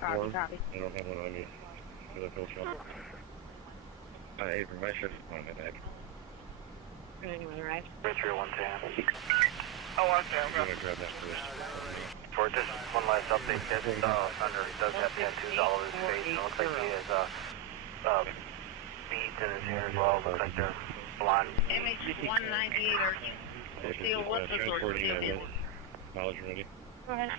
Copy. I don't have one on me. For the full shop. Avery, my shift is on my bag. Anyone right? Retro 110. Oh, I'm sorry. I'm gonna grab that first. For just one last update, this Thunder does have tattoos all over his face. It looks like he has beads in his hair as well. Looks like they're blonde. MH198, are you still what's the sort of deal? Knowledge ready. Go ahead.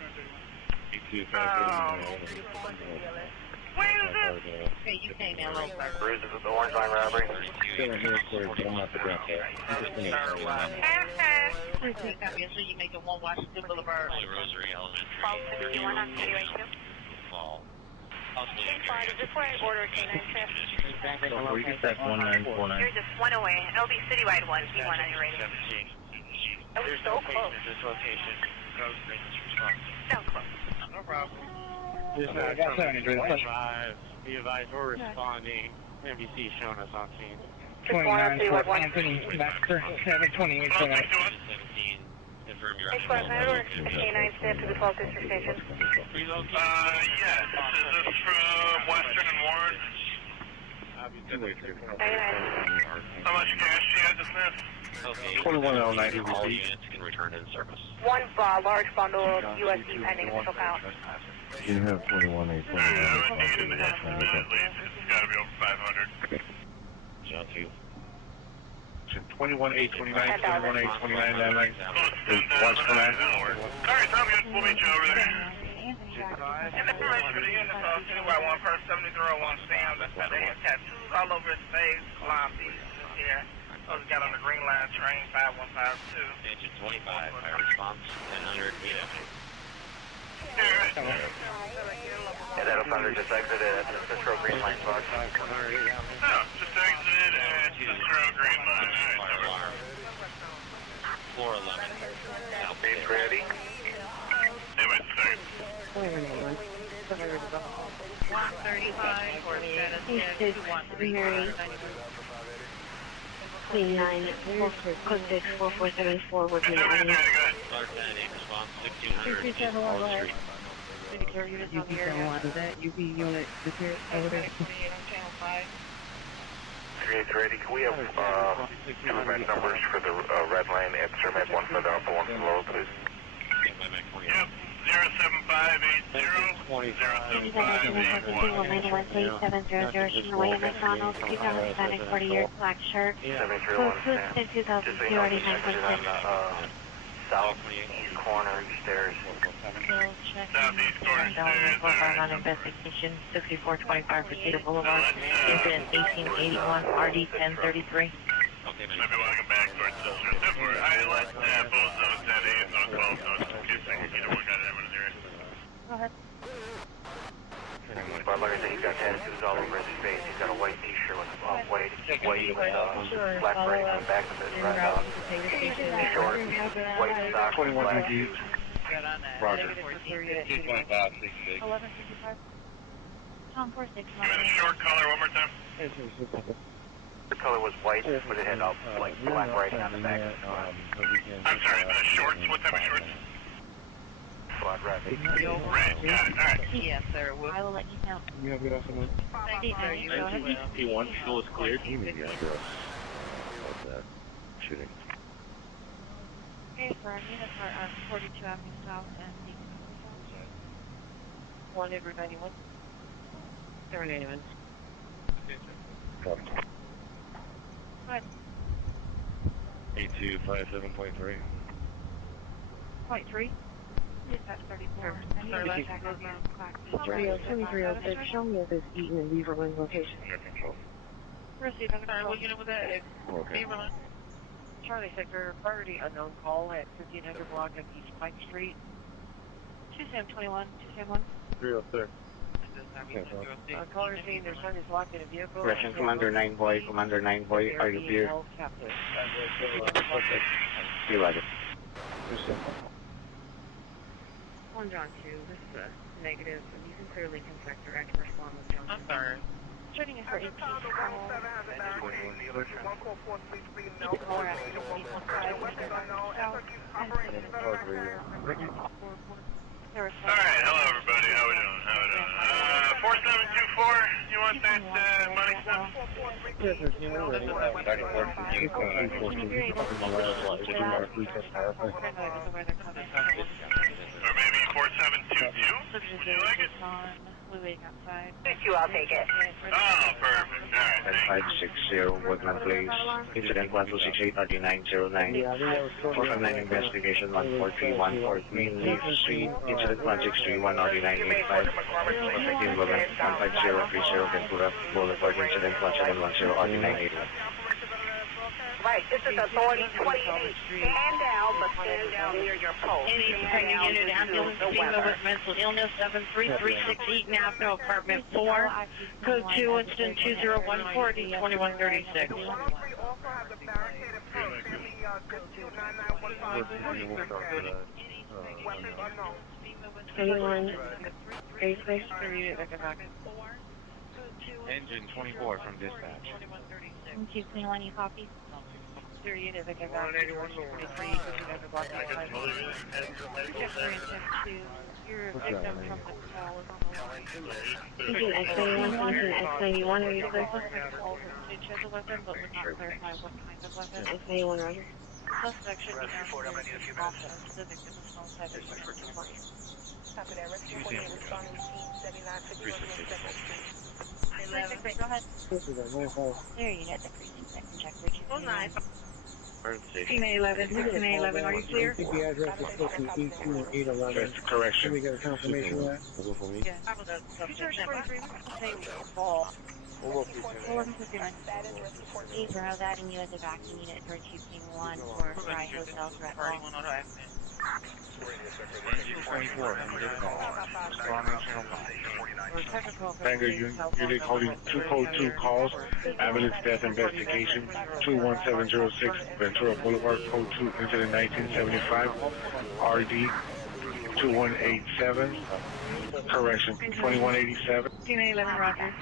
Where is it? Hey, you came in low, sir. Bruises with the orange line robbery. Still in here, quarter, but I'm not the drop there. I'm just gonna carry on. Please take that so you make it 1 Washington Boulevard. Rosary Elementary. Fall 71 on City Way 2. Fall. Is this where I order a K9 shift? So you can stack 1949. You're just one away. It'll be citywide 1, P1 on your radio. That was so close. This location. So close. No problem. I got 73. Be advised, we're responding. NBC showing us on scene. 29 for Anthony, Baxter, 728 for that. 17. Confirm your Hey, Squad, can I order a K9 shift to the 12th District Station? Yes. Is this from Western and Warren? How much cash do you have to sniff? 2109 All units can return in service. One large bundle of USD pending official count. You have 21 Yeah, I would need an estimate at least. It's got to be over 500. John 2. 21 829, 21 829, that like, Watch for that. Alright, sounds good. We'll meet you over there. And the information for the unit is Citywide 1 per 7001 Sam. That's why they have tattoos all over his face, blonde pieces here. Those got on the Green Line train 5152. Engine 25, fire response, 1000 feet. Yeah, that Thunder just exited at the Citro Green Line box. No, just exited at Citro Green Line. Fire alarm. Floor 11. Base ready. Hey, wait a second. 135 or 710 Clean 9, code 6, 4474, working Good, on good, you. good. Star 10, response 1600. All Street. UP Is that UP unit secure over there? 38's ready. Can we have two event numbers for the red line at Cermak, one for the upper, one for the lower, please? Yep. 07580. 07581. 7100, William McDonald, 2000 Hispanic, 40 years, black shirt. 7301 Posted 2002, already 9.6. Southeast corner stairs. Southeast corner stairs. On investigation, 6425 for Cedar Boulevard. Incident 1881, RD 1033. Maybe walking back towards Silver. I let both zones at 8 and zone 12 zones in case either one got anyone in the area. Go ahead. But like I said, he's got tattoos all over his face. He's got a white t-shirt with white with black writing on the back of his right short, white socks, black shoes. Roger. 1155. Tom 46. Give me the short color one more time. The color was white, but it had like black writing on the back. I'm sorry, the shorts. What type of shorts? Black red. Red. Got it. All right. Yes, sir. I will let you know. You have good afternoon. Thank you, sir. You go ahead. P1, fuel is cleared. You need to address. What's that? Shooting. Okay, for our units are on 42 Avenue South and the 1 over 91. 781. Copy. Go ahead. 8257.3. Point 3. Dispatch 34. Starlight Tackle Zone. 302, show me this Eaton and Beaverland location. Under control. Proceed. Sorry, what unit was that? Okay. Beaverland. Charlie Sector, priority unknown call at 1500 block of East Pike Street. 2721, 271. 306. Caller saying their son is locked in a vehicle. Russian Commander 9 Boy, Commander 9 Boy, are you here? You like it. On John 2, this is a negative, and you can clearly contact direct response with John 2. I'm sorry. Shooting is for 18 call. All right. Hello, everybody. How we doing? 4724, you want that money stuff? Or maybe 4722? Would you like it? We're waiting outside. 2, I'll take it. Oh, perfect. Alright, thanks. 560 Woodland Place. Incident 1268-3909. 459 investigation 143-143 Leaf Street. Incident 163-10985. Effective Woodland 15030 Ventura Boulevard. Incident 1710-981. Right, this is Authority 28. Stand down, but stand down near your post. Any unit ambulance FEMA with mental illness 73368 Navno apartment 4, code 2, incident 20140 2136. Anyone? Engine 24 from dispatch. 221, you copy? Your unit that came back to 43, because you never blocked the outside. You're a victim from the call is on the line. Agent X91, Agent X91, are you clear? Suspect called from each other weapon, but would not clarify what kind of weapon. X91, Roger. Suspect should be downstairs in the office. The victim is small side of the report. Copy that. Rescue 48 responding to team 7951 Go ahead. There you get the precinct second check. Oh, nice. 1611, 1611, are you clear? The address is 58-811. Just correction. Can we get a confirmation of that? Yeah. You charge 43, say fall. 1159. Please row that and you as a vacuum unit for 2King1 for Rye Hotel threat call. Engine 24 from dispatch. Responding channel 5. Bangor unit holding 2 code 2 calls. Ambulance death investigation 21706 Ventura Boulevard, code 2, incident 1975. RD 2187. Correction 2187. 1611, Roger.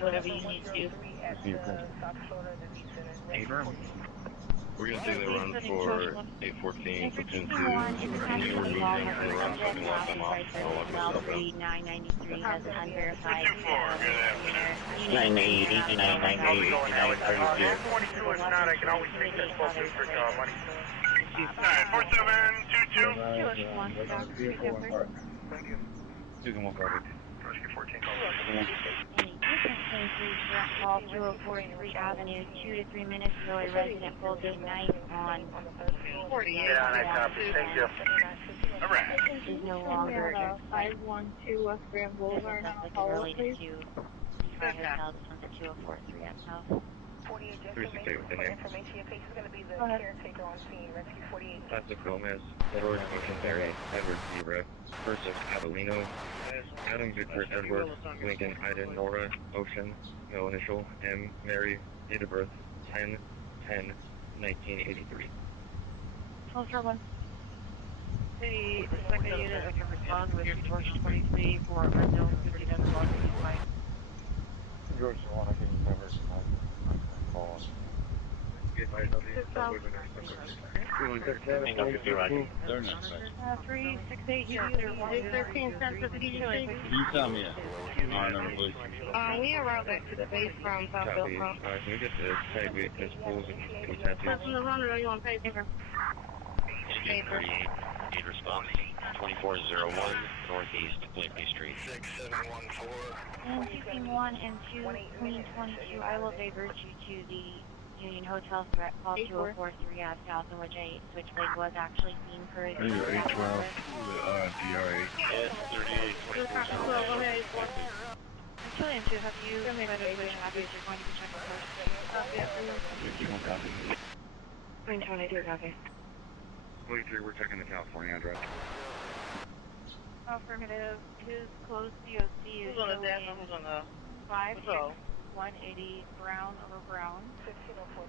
Whatever you need to do. We're going to take that run for 814, platoon 2. Can you remove them from the run so I can lock them off? I'll lock myself out. 993 has an unverified 980, 998, 930. 42 is not, I can always take that 12 for money. Alright, 4722. You can walk over. Rescue 14. Call 2043 Avenue, 2 to 3 minutes ago, a resident pulled a knife on 48. Yeah, I copy. Thank you. Alright. This is no longer 512 West Grand Boulevard, related to Rye Hotel. This one's a 2043 at South. 368 within here. Information your case is going to be the caretaker on scene. Rescue 48. Classic Gomez, Edward Ocean Ferry, Edward Zebra, Versus Avellino, Adam Victor Edward, Lincoln Ida Nora, Ocean, no initial, M, Mary, date of birth, 10/10/1983. Closer one. The second unit of your response with George 23 for unknown 59 blocks of life. George 1, I can remember. They're not special. 368 units. 13 cents of each. Can you tell me our number, please? We arrived back to the base from South Copy. Bill. Can we get the tag witness pools and tattoos? That's in the runner, you want paper? Paper. 8 responding. 2401 Northeast Blimpie Street. And 2King1 and 2 Queen 22, I will divert you to the Union Hotel threat call 2043 at South, in which a switchblade was actually seen for a You're 812, DRA. Yes, 38. Killian, too, have you made a decision after you're going to be checking first? Queen 22, copy. 23, we're checking the California address. Affirmative. His closed COC is Who's on the desk? Who's on the... 56180 Brown over Brown. 1604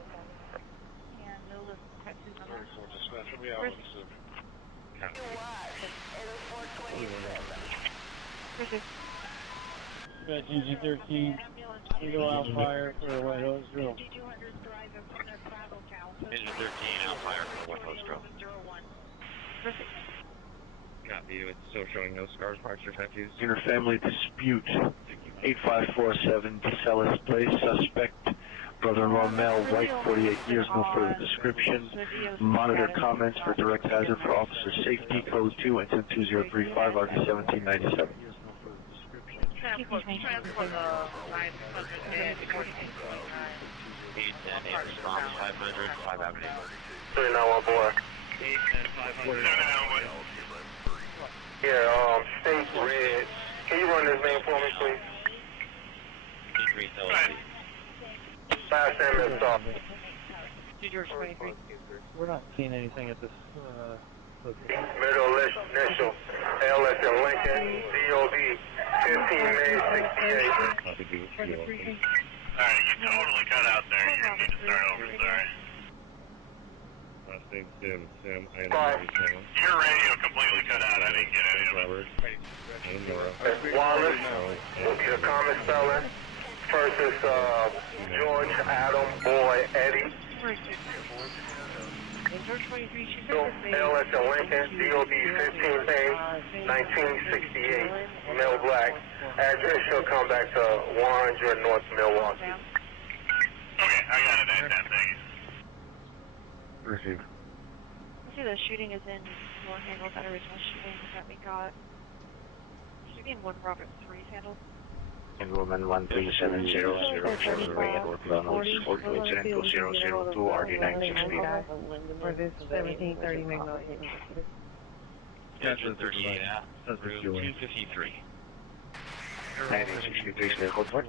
and no list tattoo number. Engine 13, Eagle Out Fire for White Oaks Grill. Engine view. It's still showing no scars, marks, or tattoos. Interfamily dispute. 8547 DeSellis Place. Suspect, brother-in-law male, white, 48 years, no further description. Monitor comments for direct hazard for officer safety. Code 2, incident 2035, RD 1797. Transport the 900 response 500, 5 Avenue. 3914. Here, state red. Can you run this name for me, please? Last name is George 23. We're not seeing anything at this, middle initial. L as in Lincoln, DOD, 15 May 68. Alright, you totally cut out there. You need to start over, sorry. Last name Sim. Sim. Your radio completely cut out. I didn't get any of it. Robert. And Nora. Wallace will be the common spelling. First is George, Adam, Boy, Eddie. George 23, she's L as in Lincoln, DOD, 15 May 1968. Male black. Address shall come back to 100 North Milwaukee. Okay, I got it at that thing. Received. I see the shooting is in North Handles, that original shooting that we got. Should be in 1 Robert 3's handle. Enrollment 13700 Edward Reynolds, Fort Incident 2002, RD 960. For this 1730 Magnolia. Attention 38, route 253. 1963, clear code 4.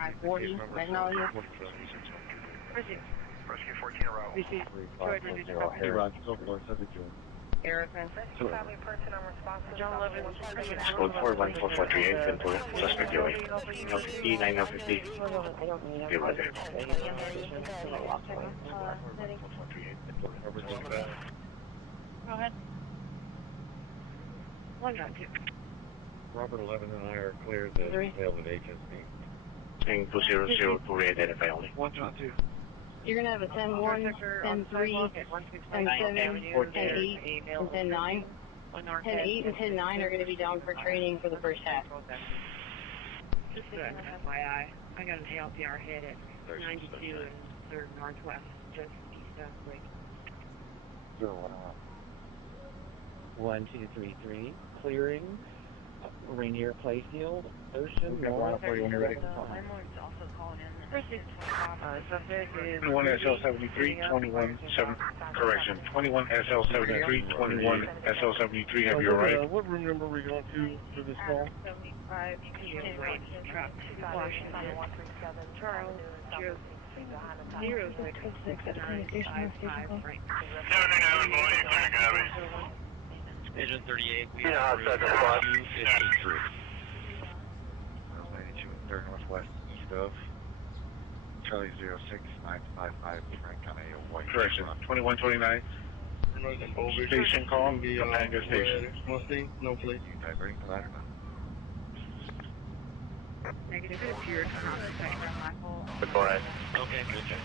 I-40 Magnolia. Rescue 14 row. George 23. Erickson. John Levin. Code 4, 14438, Ventura. Suspect going. E950. Be right there. Go ahead. 1 John 2. Robert 11 and I are clear to fail with HSB. Saying 200 to re-identify only. 1 John 2. You're going to have a 10-1, 10-3, 10-7, 10-8, and 10-9. 10-8 and 10-9 are going to be down for training for the first half. Just an FYI, I got an ALPR hit at 92 and 3rd Northwest, just east of Lake. 1, 2, 3, 3. Clearing. Rainier Playfield. Ocean. North. I'm also calling in. 21 SL73, 21 7, correction, 21 SL73, 21 SL73, have you arrived? What room number are we going to for this call? 75, truck, Washington, Charles, 06955, right. 79, boy, you clear, copy. Agent 38, we Yeah, have second route spot. 253. 92 and 3rd Northwest, east of Charlie 06955, Frank County, White. Correction, 2129, station call, Topanga Station. No, please. You diverting to that or not? Negative, it appears not detected on my fault. Go ahead. Okay, good check.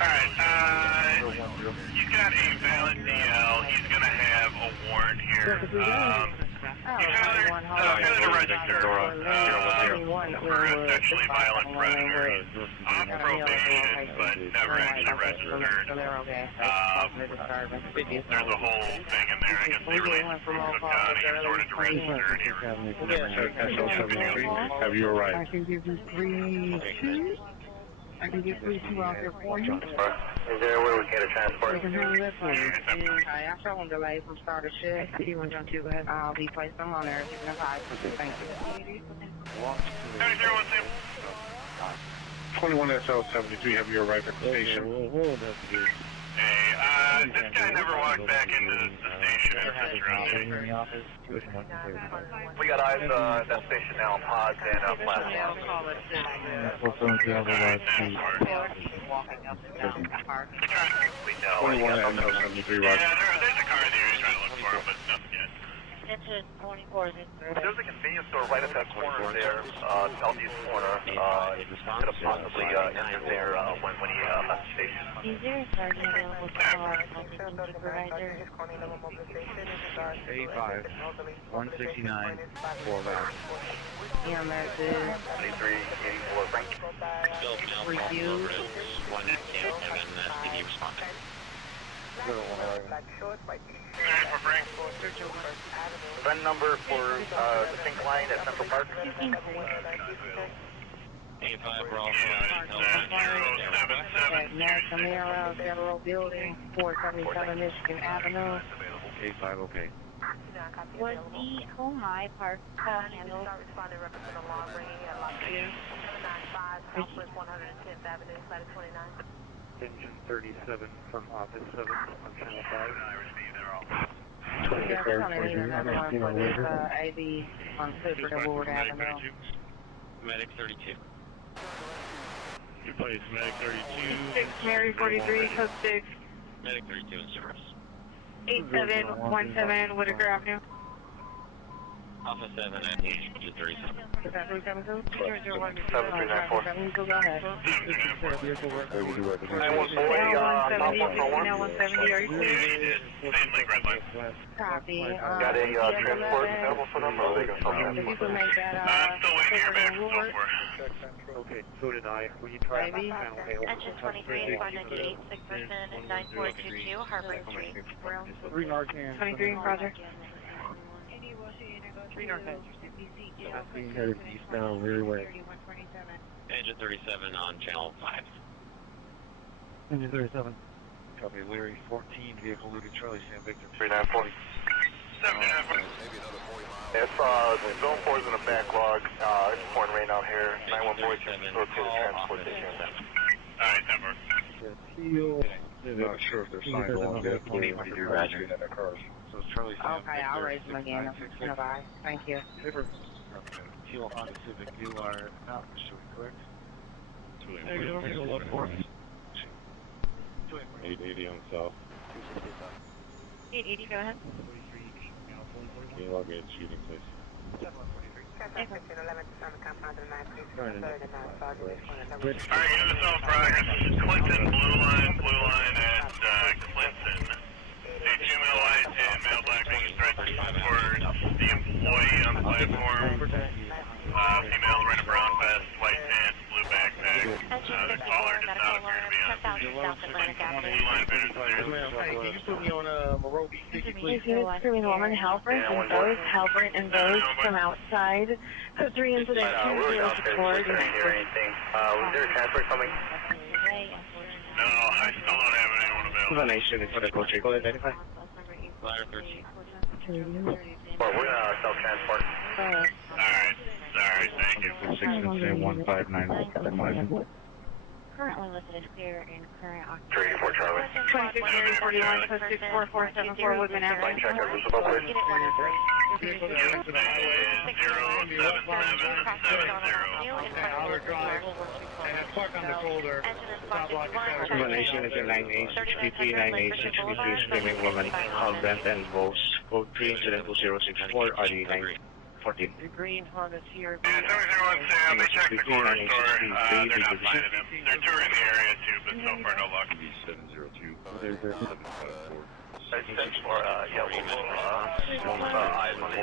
Alright, he's got a valid DL. He's gonna have a warrant here. He's gonna register for a sexually violent predator. Off probation, but never actually registered. There's a whole thing in there. I guess they released proof of he resorted to register and he SL73, have you arrived? I can give you 3-2. I can get 3-2 out there for you. Is there a way we can get a transport? You can handle that for you. I actually on delay from start of shift. C1 John 2, go ahead. I'll be placed on there. Thank you. 21 SL73, have you arrived at the station? Hey, this guy never walked back into the station after We got eyes at that station now on pods and platform. We know. 21 SL73, Roger. Yeah, there's a car there. He's trying to look for him, but nothing yet. Attention 24 There's a convenience store right at that corner there, southeast corner. Could have possibly entered there when he left the station. Is there a sergeant available to call our assistant supervisor? 85, 169, 4 valves. EMS is 2384 Frank. review. One at Camp 7, PD responding. VIN number for the pink line at Central Park. 85, we're all At National Federal Building, 477 Michigan Avenue. 85, okay. Was the Home High Park call handled? Engine 37 from Office 7 on Channel 5. Yeah, they're gonna need another one for this, AB on Clifford and Woodward Avenue. Medic 32. Good place, Medic 32. 6 Mary 43, code 6. Medic 32 in service. 8717 Whitaker Avenue. Alpha 7 at Engine 37. Is that 372? 7394. Go ahead. 914, Now 170, are you clear? Copy. Got a transport available for them, or are they going to stop If you can make that, I'm still waiting here, Clifford man. and Woodward. Okay, so did I. Will you try Maybe. Engine 23, 598, sick person, 9422, Harbor Street. 3 Narcan. 23, roger. 3 North Edge. Being headed eastbound, rear way. Engine 37 on Channel 5. Engine 37. Copy, Larry 14, vehicle looted Charlie, Sam Victor. 394. 794. If zone 4 is in a backlog, it's pouring rain out here. 914 can facilitate the transportation. Alright, 10 Chil. Not sure if they're signed on yet. We need to Roger. in their cars. So it's Charlie, Sam Okay, I'll raise them again. Bye. Thank you. Chil Honda Civic, you are not pursuing, correct? 880 on south. 880, go ahead. Can you log me in shooting, please? Alright, unit is on progress. Clinton, blue line at Clinton. Say 2 mil light, 10 mil black, being stretched towards the employee on the platform. Female, red and brown vest, white pants, blue backpack. The caller does not appear to be on. Blue line vision Can you put me on Moreau Beach ticket, please? These units screaming woman, Halbert and those from outside. Code 3 incident We were downstairs, 2064. we couldn't hear anything. Was there a transfer coming? No, I still don't have anyone available. Nation for the coach, go identify. Ladder 13. Well, we're gonna self-transport. Alright, sorry, thank you. 159 Currently listed as clear in current occupancy. 384 Charlie. 26 Mary 41, code 64474 Woodman Line Avenue. check, who's above bridge? Get it 1 Yes, 07770. Nation is in 9863, 9863, screaming woman, Brent and Bose. Code 3 incident 2064, RD 914. The green Honda CRV. Yeah, 7017, they checked the corner store. They're not finding him. They're touring the area too, but so far no luck. 702. Yeah, we'll eyes on the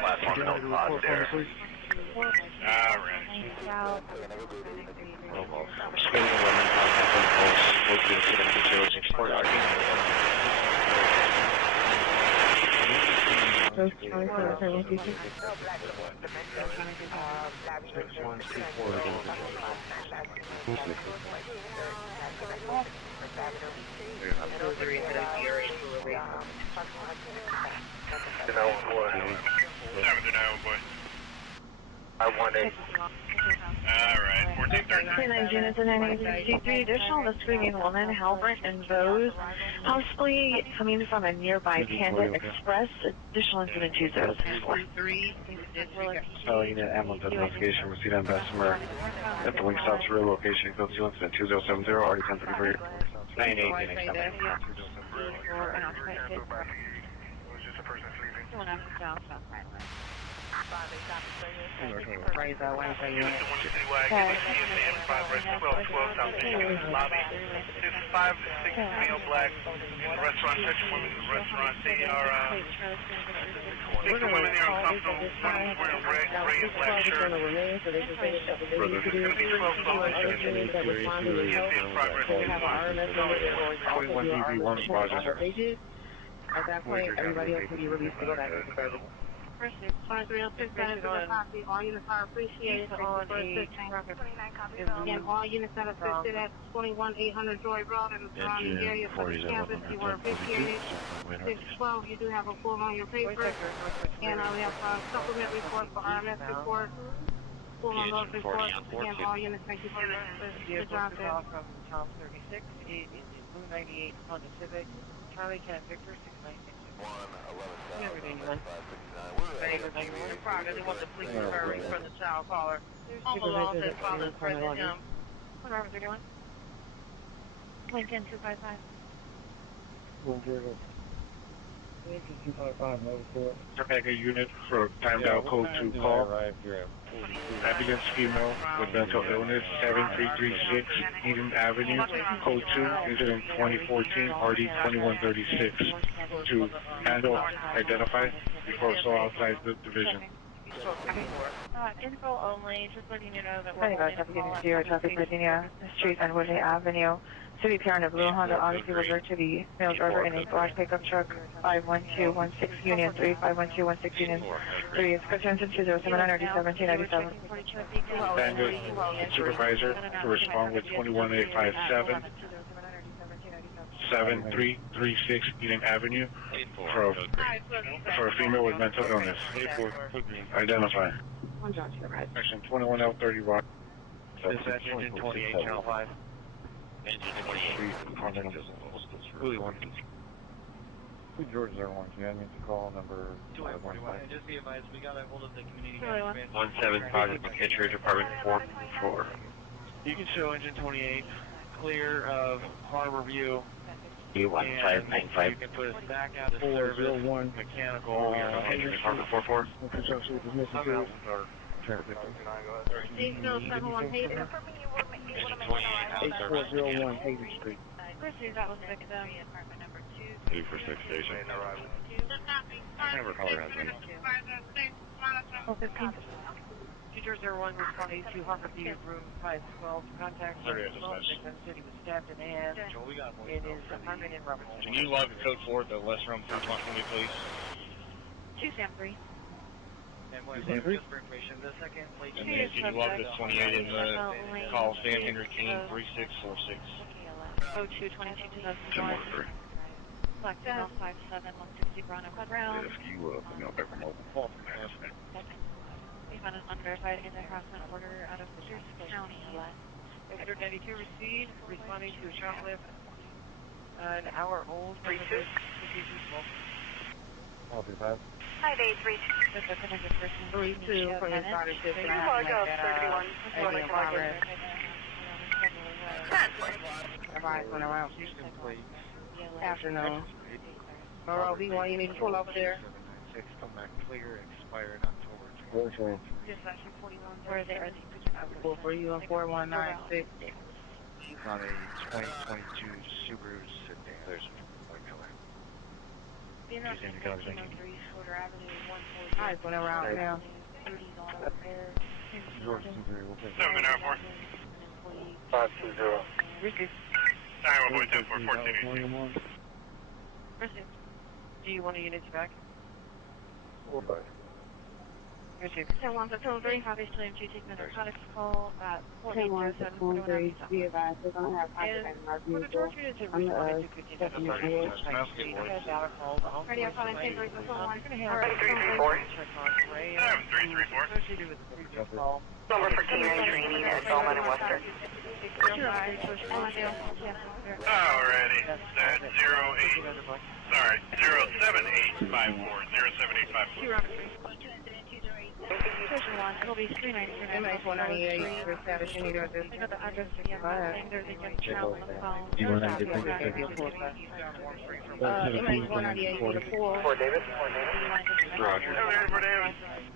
platform, no spots there. Alright. Screaming woman, Brent and Bose. Code 3 incident 2064, RD 729, boy. I wanted. Alright, 1413. 29 units and 963 additional. The screaming woman, Halbert and Bose, possibly coming from a nearby Panda Express. Additional incident 2064. Spelling at Amazon notification received on Bessemer at the Wingstop's real location. Code 2 incident 2070, RD 1033. 9887. Was just a person sleeping? Raise that Wednesday unit. Houston 1 Citywide, TSA Enterprise, West 1212 South Campus Lobby. 5 to 6 male black in the restaurant, touching women in the restaurant. They are, taking women there uncomfortable. One is wearing red and black shirt. Brother. It's going to be 1212 TSA Enterprise. 21 DB1 Roger. At that point, everybody else will be released to go back to the service. Pursuit 2306 benefit of copy. All units are appreciated for assistance. And all units that assisted at 21800 Joy Road and the surrounding area for the campus, you were appreciated. 612, you do have a form on your paper. And we have a supplement report for RMS report. Full on those reports. Again, all units, thank you for the job there. From Tom 36, Blue 98 Honda Civic, Charlie 10 Victor 696. Everything, man. Thank you. No problem. They want the police to hurry from the child caller. Home alone says father threatened him. What officer doing? Lincoln 255. Mega unit for timed out code 2 call. Ambulance female with mental illness 7336 Eden Avenue, code 2, incident 2014, RD 2136. To handle, identify before so outside the division. Info only, just letting you know that Hi guys, Deputy 0, Traffic Virginia, Street and Woodley Avenue. City Pier in a blue Honda Odyssey will to the male driver in a black pickup truck 51216 Union 3, 51216 Union 3. Expressions to 207 RD 1797. Bandit supervisor to respond with 21857 7336 Eden Avenue for a female with mental illness. Identify. Section 21L30 Rock. Is that engine 28, channel 5? Engine 28. Who one? George 01, you need to call number 215. Just be advised, we got a hold of the community. 17 Project McKitcher, Department 444. You can show engine 28 clear of Harbor View. D1595. You can put us back out of service. Mechanical. Engine Department 44. Diesel 71 Hayden. 8401 Hayden Street. Pursuit, that was victim. 246 station. Never color has been. 415. Teacher 01 responding to Harbor View, room 512. Contact victim said he was stabbed in the hand. It is apartment in Robertson. Can you log the code 4 at the West Room 320, please? 2 Sam 3. And just for information, the second late. And then can you log the 28 in the call Sam Henry King 3646? 0222 2001. Black Female 57 160 Brown and Brown. We found an unverified anti-harassment order out of Pierce County. 892 received, responding to a shoplift an hour old. 32. Hi, day 32. 32 from the starter shift. You log out 31. Everybody's going around. Afternoon. Monroe, B1, you need to pull up there. Come back clear, expired October 41. Where are they? Pull for you on 4196. On a 2022 Subaru sedan. There's white color. Alright, going around now. 520. Ricky. Sorry, 1.2 for 14. Do you want a unit back? So 1 for 3, obviously I'm due to take another narcotics call at 1407. Be advised, we're going to have hypertension in our vehicle. Radio calling papers with someone. 334. 334. Number for team training at Bowman and Western. Alrighty. That's 07854. 07854. Station 1, it'll be 393 198 for status. You need to do. I got the address for you. There's a young child on the phone. MH 198 for the pool. For David? Roger.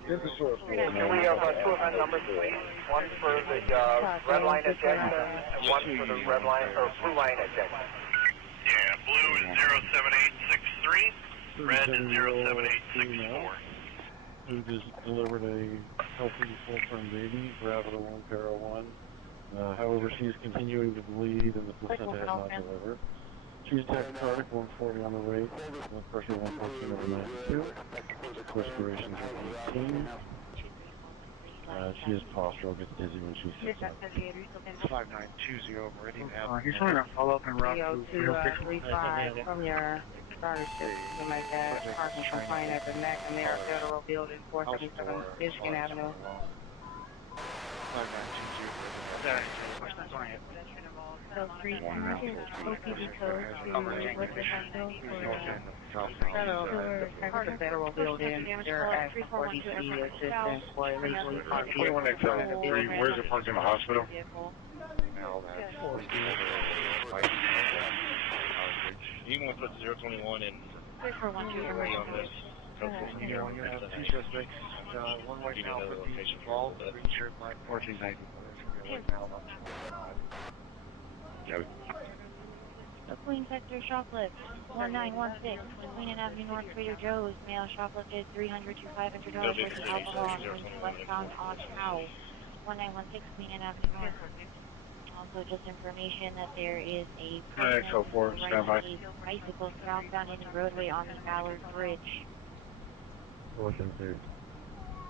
Can we have two event numbers, please? One for the red line at Jackson, and one for the red line, or blue line at Jackson. Yeah, blue is 07863, red is 07864. Who just delivered a healthy full-term baby, Bravo 101. However, she is continuing to bleed and the placenta has not delivered. She's tachycardic, 140 on the rate, blood pressure 114 over 92. Respiration is 18. She is postural, gets dizzy when she sits up. 5920, Meridian Avenue. He's trying to follow up and route 0235 from your starter system like that. Parking complaint at the McNamara Federal Building, 477 Michigan Avenue. 5920. So 3 OPD code to Liquid Hospital At the Federal Building, they're asking for DC assistance for illegally parked vehicles. Where's it parked in the hospital? Even with the 021 and 3412 on this. You know, you have two suspects, one right now for being involved, the shirt line 1490. Queen Sector shoplift 1916 Queen Avenue North Trader Joe's. Male shoplifted $300 to $500 worth of alcohol on westbound on Howe. 1916 Queen Avenue North. Also, just information that there is a bicycle southbound in the roadway on the Ballard Bridge. Ocean 3.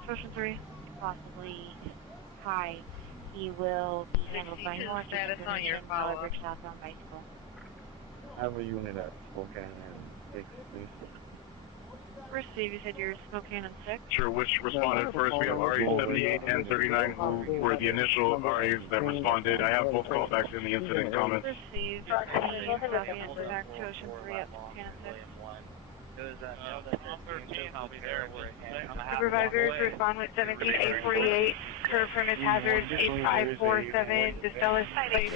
Ocean 3, possibly high. He will be handled by North Distribution, Ballard Bridge southbound bicycle. I have a unit at Spokane and 6, please. First, Steve, you said you're Spokane and 6? Sure, which responded first? We have RA 78 and 39 who were the initial RAs that responded. I have both callbacks in the incident comments. First, Steve, the Southeast back to Ocean 3 at Spokane and 6. Supervisors respond with 17848, curb premise hazard 8547, Distellis Place.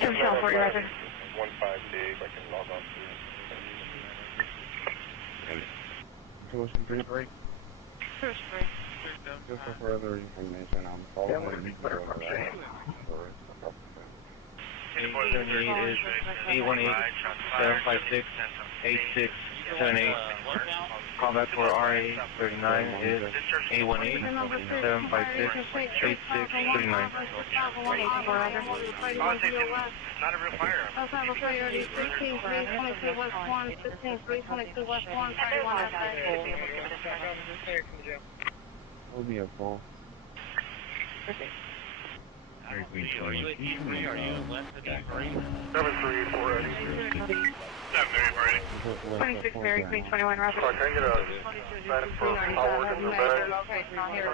California resident. 158, I can log on to. Ocean 3 break. First 3. Just for further information, I'm following the is 818-756-8678. Callback for RA 39 is 818-756-8639. Not a real fire. Osama priority 16, 322 West 1, 16, 322 West 1, 31. Will be a full. Very Queen 20. 26 Mary Queen 21 Rapid. Can I get a sign up for Howard and the bag?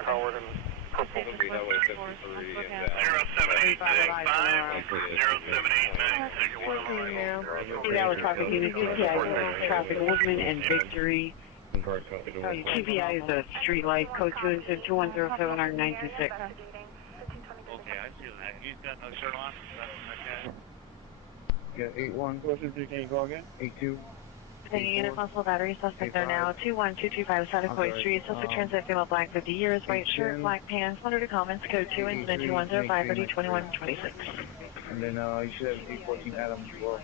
Howard and purple. 07895, 07896. That was traffic unit TPI, traffic movement and victory. TPI is a street light, code 22107 or 926. Okay, I see that. He's got no shirt on. Yeah, 81, question 3, can you go again? 82. Taking unit muscle battery, suspect are now 21225 Satakoy Street, suspect transit female black 50 years, white shirt, black pants, under the comments, code 2, incident 2105, ready 2126. And then you should have 814 Adams as well.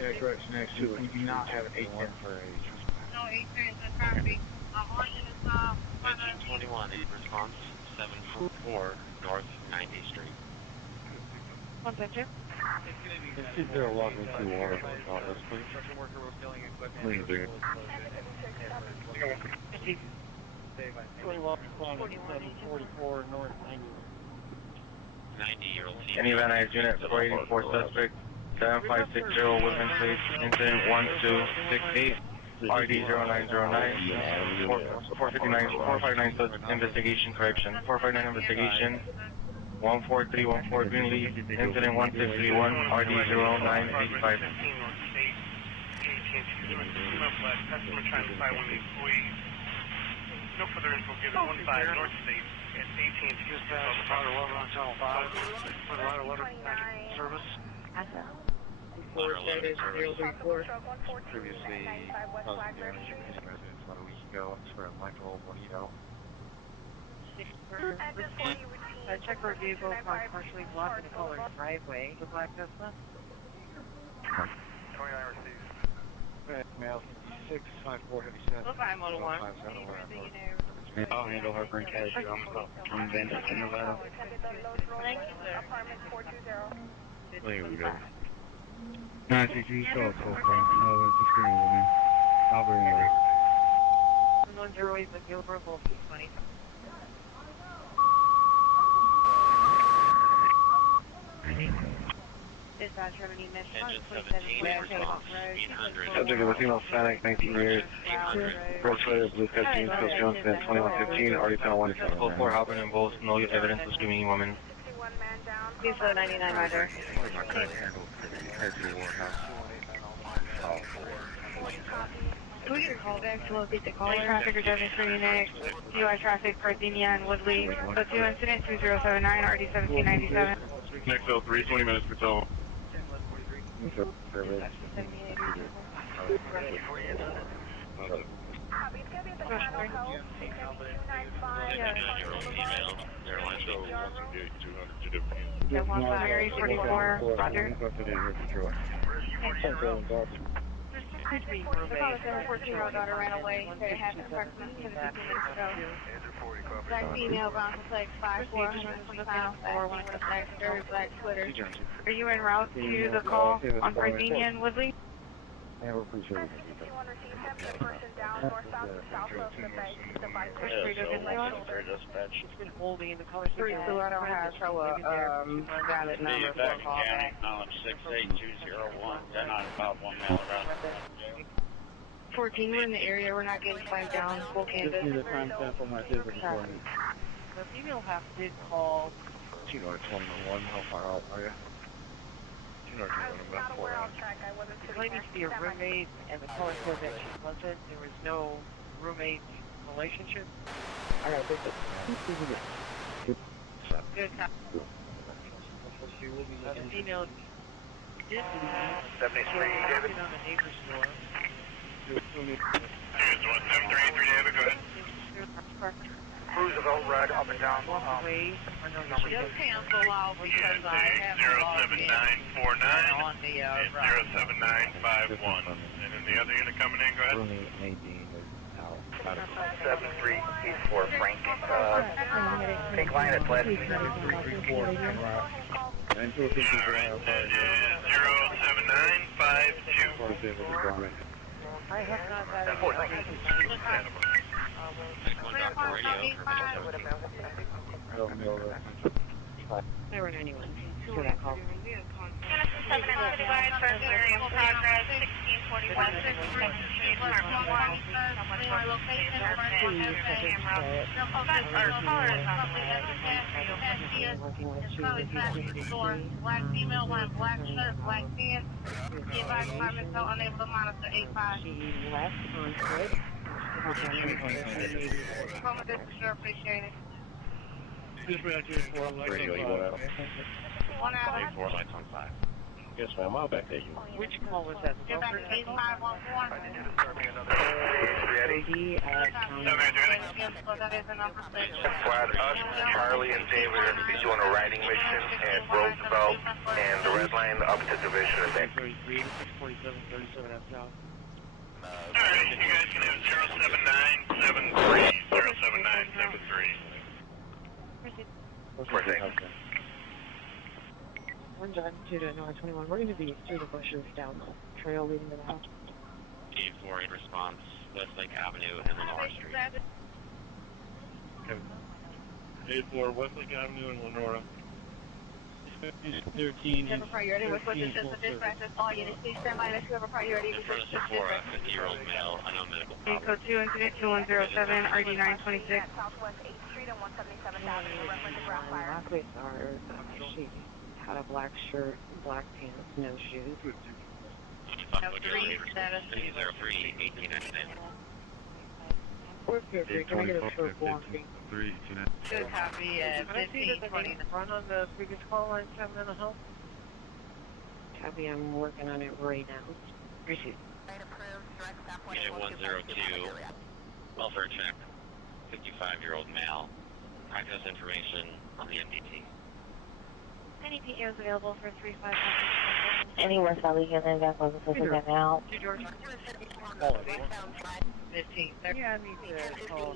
Yeah, correction, actually, we do not have an 810 for age. No, 810 is the property. Origin is 1921, response 744 North 90th Street. 152. Is there a lot of water on this, please? Please do. 44 North 90-year-old. Any Van Nuys unit 484 suspect 7560 Woodman Place, incident 1268. RD 0909, 459 investigation correction, 459 investigation, 14314 Greenleaf, incident 1631, RD 0985. Customer trying to find one of the employees. No further info given. 15 North State at AT&T. Rider 11 on channel 5. Rider 11 service. Previously caused damage in his residence about a week ago. It's for a Michael Bonito. Check for vehicle partially blocking the color driveway. The black Tesla. 29 received. Male 56, 5457. Look, I'm on one. I'll handle Harper and Cash. I'm Vandal in Nevada. Thank you, sir. There we go. 963 call, call, I'll bring it up. 108 McGill Purple, 20. Dispatch revenue mission. Subject of a female Fennec, 19 years. Gross Rider, Blue Cut Jeans, Coast Johnson, 2115, already found one. Full 4 hopping in both, no evidence of screaming woman. Peso 99 Roger. We can call back to locate the caller. Traffic or driving for Unix. UI traffic, Gardenia and Woodley. The 2 incident 2079 RD 1797. Next 03, 20 minutes per tow. Mary 44, Roger. Could be The caller said her 14-year-old daughter ran away. They had an approximate 10 to 15 minutes ago. Black female, bound for flex 5'4", 120 pounds, black skirt, black sweater. Are you en route to the call on Gardenia and Woodley? Yeah, we're pretty sure. It's been holding in the color. So I don't have valid number for a call back. Knowledge 68201. They're not about 1 mile around. 14, we're in the area. We're not getting flagged down. Full canvas. Just need a time stamp for my physical coordinates. The female half did call. 221, how far out are you? 221, about 4 hours. Claiming to be a roommate, and the caller said that she wasn't. There was no roommate relationship. I gotta take this. Good. The female did leave. 73, David. On the neighbor's door. 1733, David, go ahead. Cruise about red up and down. Just cancel out because I have 07949 on the 07951. And then the other unit coming in, go ahead. Rooney Nadine is out. 7384 Frank. Pink line at last. 334. And 2 Alright, that is 07952. I have not had Never knew anyone. Who that call? Black female, one black shirt, black pants. The advice department so unable to monitor 85. She left on foot. Come with this, sure, appreciate it. Radio, you want out? 1 hour. 4 lights on 5. Yes, ma'am, I'll back there. Which call was that? Get back to 8514. Ready? Squad, us, Charlie, and David are be doing a riding mission at Roosevelt and the Red Line, the opposite division of that. 33, 647, 37 south. Alright, you guys can have 07973. 07973. Where's that? One driving to the North 21. We're going to be through the bushes down the trail leading to the house. D4 in response, Westlake Avenue and Lenore Street. 84 Westlake Avenue in Lenora. 13. Have a priority with assistance with dispatch. All units, please stand by unless you have a priority with assistance with dispatch. 50-year-old male, unknown medical problem. Code 2, incident 2107, RD 926. Southwest 8th Street and 177th Avenue, reference to ground fire. My police are, she had a black shirt, black pants, no shoes. No 3 status 03 1899. Where's your three? Can I get a short walking? 3, Good copy at 1520. Run on the previous call line, coming in the home. Copy, I'm working on it right now. Appreciate it. Unit 102, welfare check, 55-year-old male. Practice information on the MDT. Any POs available for 355? Any West Valley unit that was assisted now. 15. Yeah, I need to call.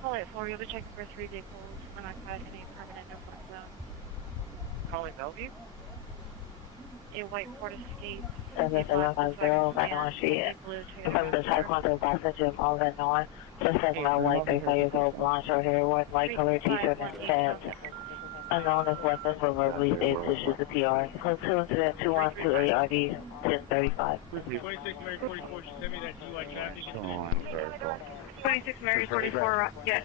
Call it 4. You'll be checking for 3 vehicles. We're not causing any permanent no-fly zone. Calling Bellevue? A white Ford Escape. 7750, back on the street. From the Taekwondo passenger of all that on. Just as my white 35 years old, blonde, short hair, with light colored t-shirt and pants. Unknown as weapons were verbally stated to shoot the PR. Code 2 incident 2128 RD 1035. 26 Mary 44, she sent me that DUI traffic. Oh, I'm sorry, Paul. 26 Mary 44, yes.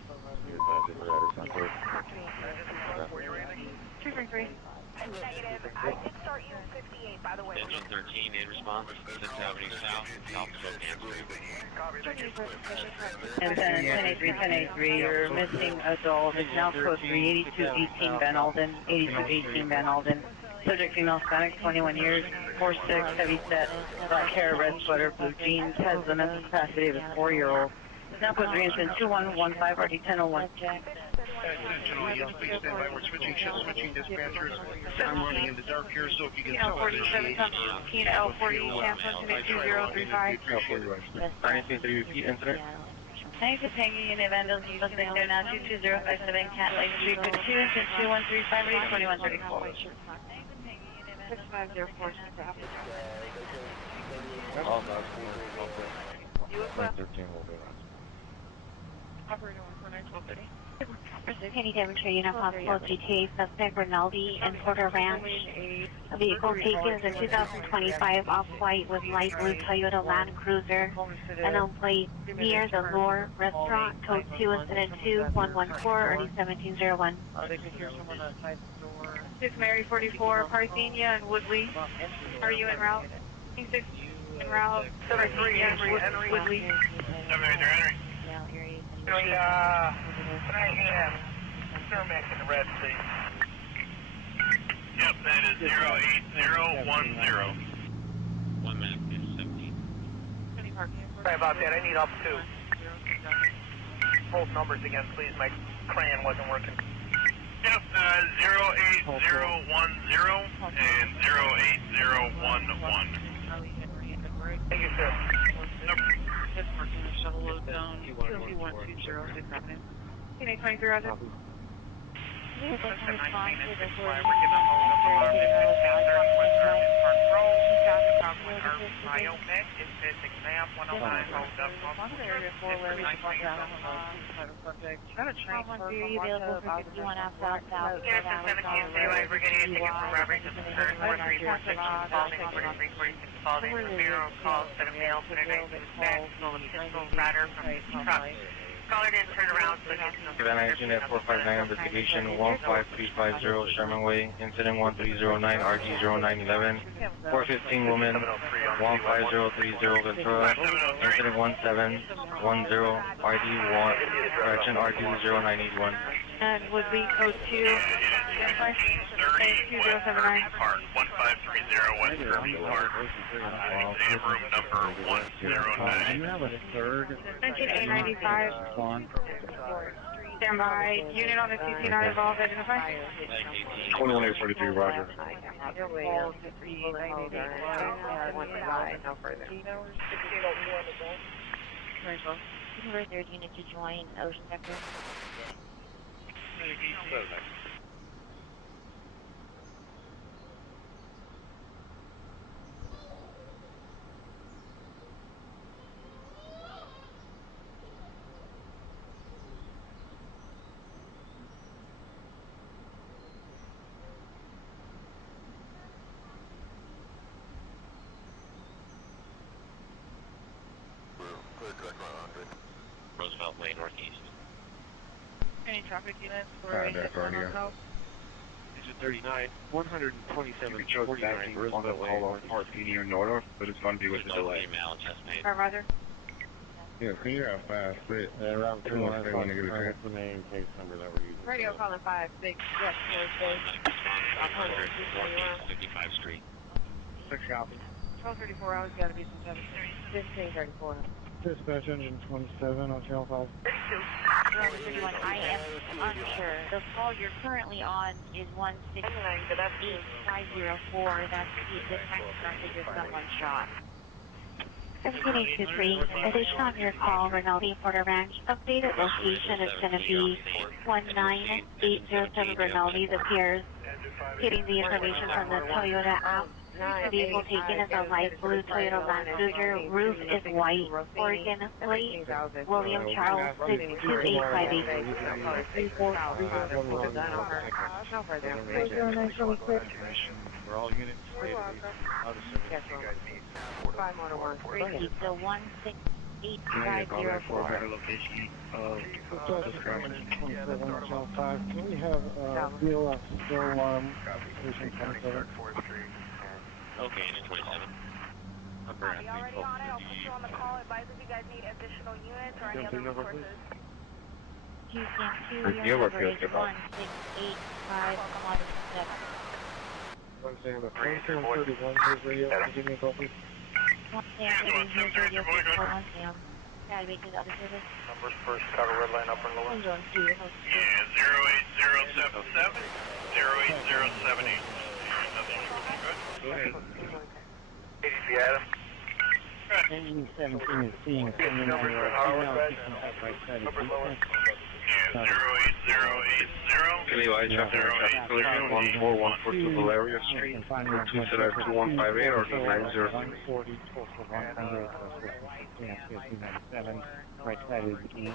233. Negative. I did start you 58, by the way. Engine 13, in response, 6th Avenue South, South Spokane Street. And then 1083, your missing adult is now code 38218 Van Alden, 8218 Van Alden. Subject female Hispanic, 21 years, 4'6", heavy set, black hair, red sweater, blue jeans, has the mental capacity of a 4-year-old. Now code 3 incident 2115 RD 1001. Attention all units, please stand by. We're switching dispatchers. I'm running in the dark here, so if you can tell us. L40, cancel incident 2035. Anything to repeat incident? Thanks for hanging in the Vandals, listening there now, 22057 Cat Lake Street, 2 incident 2135 RD 2134. 6504. All those. 13 will be around. Operator 149 Any demonstrate unit possible GTA suspect Rinaldi and Porter Ranch. A vehicle taken is a 2025 off-white with light blue Toyota Land Cruiser. Unknown plate near the Lore Restaurant. Code 2 incident 2114 or 1701. They could hear someone outside the door. 6 Mary 44, Parthenia and Woodley. Are you en route? 6 en route, Parthenia and Woodley. 783 Henry. Can I have Cermak in the red, please? Yep, that is 08010. 1 minute, 17. Sorry about that, I need up to. Both numbers again, please. My crayon wasn't working. Yep, 08010 and 08011. Thank you, sir. Just working the shuttle load zone, 22120, happening. 23 Roger. We're getting a hold of alarm at Park Road. Traffic with Biomed. It says exam 109 hold up. Got a transfer from available for 51 outside south. Garrison 17 Citywide, we're getting a ticket for robbery to concern 4346 involving 4346 Spalding Romero. Call set of mail, put it in dispatch, stolen pistol, rider from his truck. Caller didn't turn around, so he has no Savannah Unit 459 investigation 15350 Sherman Way, incident 1309 RG 0911, 415 woman 15030 Ventura, incident 1710 RD 1, correction RD 0981. And Woodley, code 2, 2079. Park 1530 West Kirby Park. Exam room number 109. You have a third 19895. Stand by. Unit on the CT not involved. Identify. 2143 Roger. Convert their unit to join Ocean Sector. Highway Northeast. Any traffic units for Contact radio. Digit 39, 127, Chose back to Roosevelt call off Park PD or Nora, but it's going to be with the delay. Email just made. Roger. Yeah, can you have 5 split? Route 2 Everyone stay when they get a that's chance. the main case number that we're using. Radio calling 5, 6, yes, 100 Northeast 55th Street. 6 copy. 1234 hours, gotta be some 1534. Dispatch engine 27 on channel 5. 31, I am unsure. The call you're currently on is 168-504. That's the text message of someone shot. 17823, addition on your call, Rinaldi Porter Ranch. Updated location is going to be 19807 Rinaldi. The appears getting the information from the Toyota app. The vehicle taken is a light blue Toyota Land Cruiser. Roof is white. Oregon plate. William Charles 62858. For all units, So 168-504. Location Dispatch engine 27 on channel 5. Can we have BLS still alarm station 27? Okay, it's 27. You're already on it. I'll put you on the call. Advise if you guys need additional units or any other resources. Houston 2, your number is 168-517. I'm saying the 31, here's radio. Can you give me a call, please? 1 Sam, here's radio for 1 Sam. Gotta be to the other service. Numbers first, cover red line upper and lower. I'm going to. Yeah, 08077, 08078. Go ahead. ADC Adam. 17 is seeing a similar number of female kicking up right side of the Yeah, 08080. Anyway, traffic collision 14142 Valeria Street. 278 or 903. 140, 100, 297, right side is the east,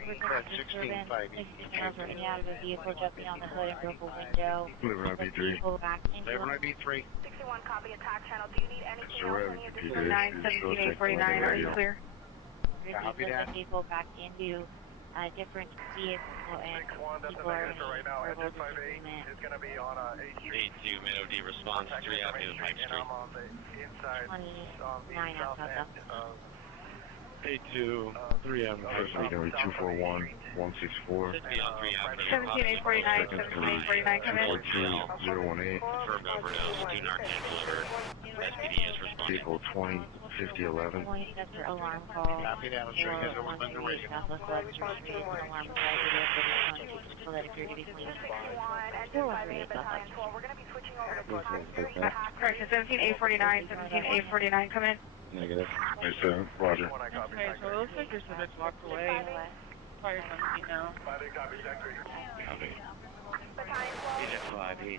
16-5. Out of the vehicle, jumping on the hood and broke a window. Deliver The vehicle back into Deliver IB3. 61 copy attack channel. Do you need anything else? Any additional? 917-849, are you clear? the vehicle back into a different vehicle and people are in verbal disagreement. It's going to be on a 82 Mid OD response 3 Avenue Pike Street. 29 outside though. 82, 3M. Secondary 241, 164. 17849, 17849, come in. 14018. Confirmed overdose. Do Narcan delivered. SPD is responding. Vehicle 205011. Point after alarm call. Copy that. I'm sure you guys are on the radio. Southwest 11th Street, an alarm was activated for the front so that appeared to be clean. Still was raised up. We're going to be switching over to Correction, 17849, 17849, come in. Negative. Roger. Okay, so it looks like there's a bit blocked away. Fire's on scene now.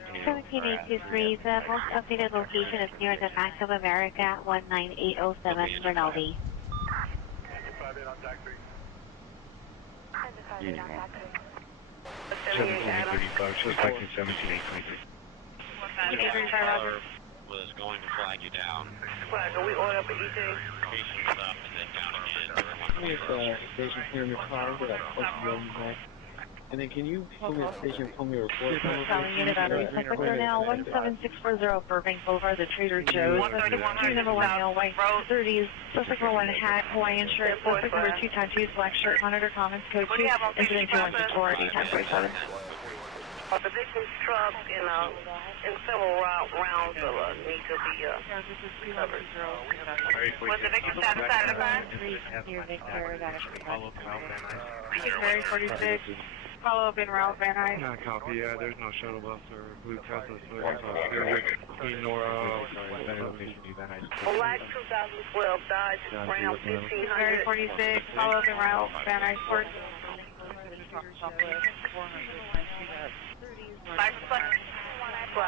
17823, the most updated location is near the Bank of America, 19807 Rinaldi. Yeah. 1735, just like in 17823. Was going to flag you down. Flag, are we on up at EJ? Patients up and then down again. Station here in the car, but I'm close to back. And then can you pull me a station, pull me a report? Calling unit battery, Sector now 17640 Burbank Boulevard, the Trader Joe's. Suspect number 1 male, white 30s, suspect number 1 hat, Hawaiian shirt, suspect number 2 tattoos, black shirt, monitor comments, code 2, incident 214, 1047. The victim's truck and several rounds need to be covered. Was the victim satisfied with that? Dear Victor, that is Mary 46, follow up in route, Van Nuys. Not a copy, yeah, there's no shuttle bus or blue Tesla, so it's Nora, Black 2012 Dodge Ram 1500. Mary 46, follow up in route, Van Nuys Court.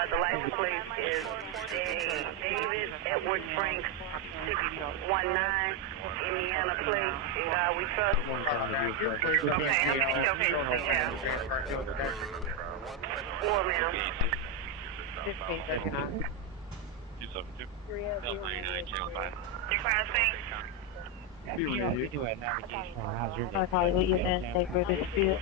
The license plate is David Edward Frank 619 Indiana plate. We trust. Okay, how many tailgates do they have? 4, ma'am. 272. Bell 99, channel 5. You find a Hollywood unit, sacred dispute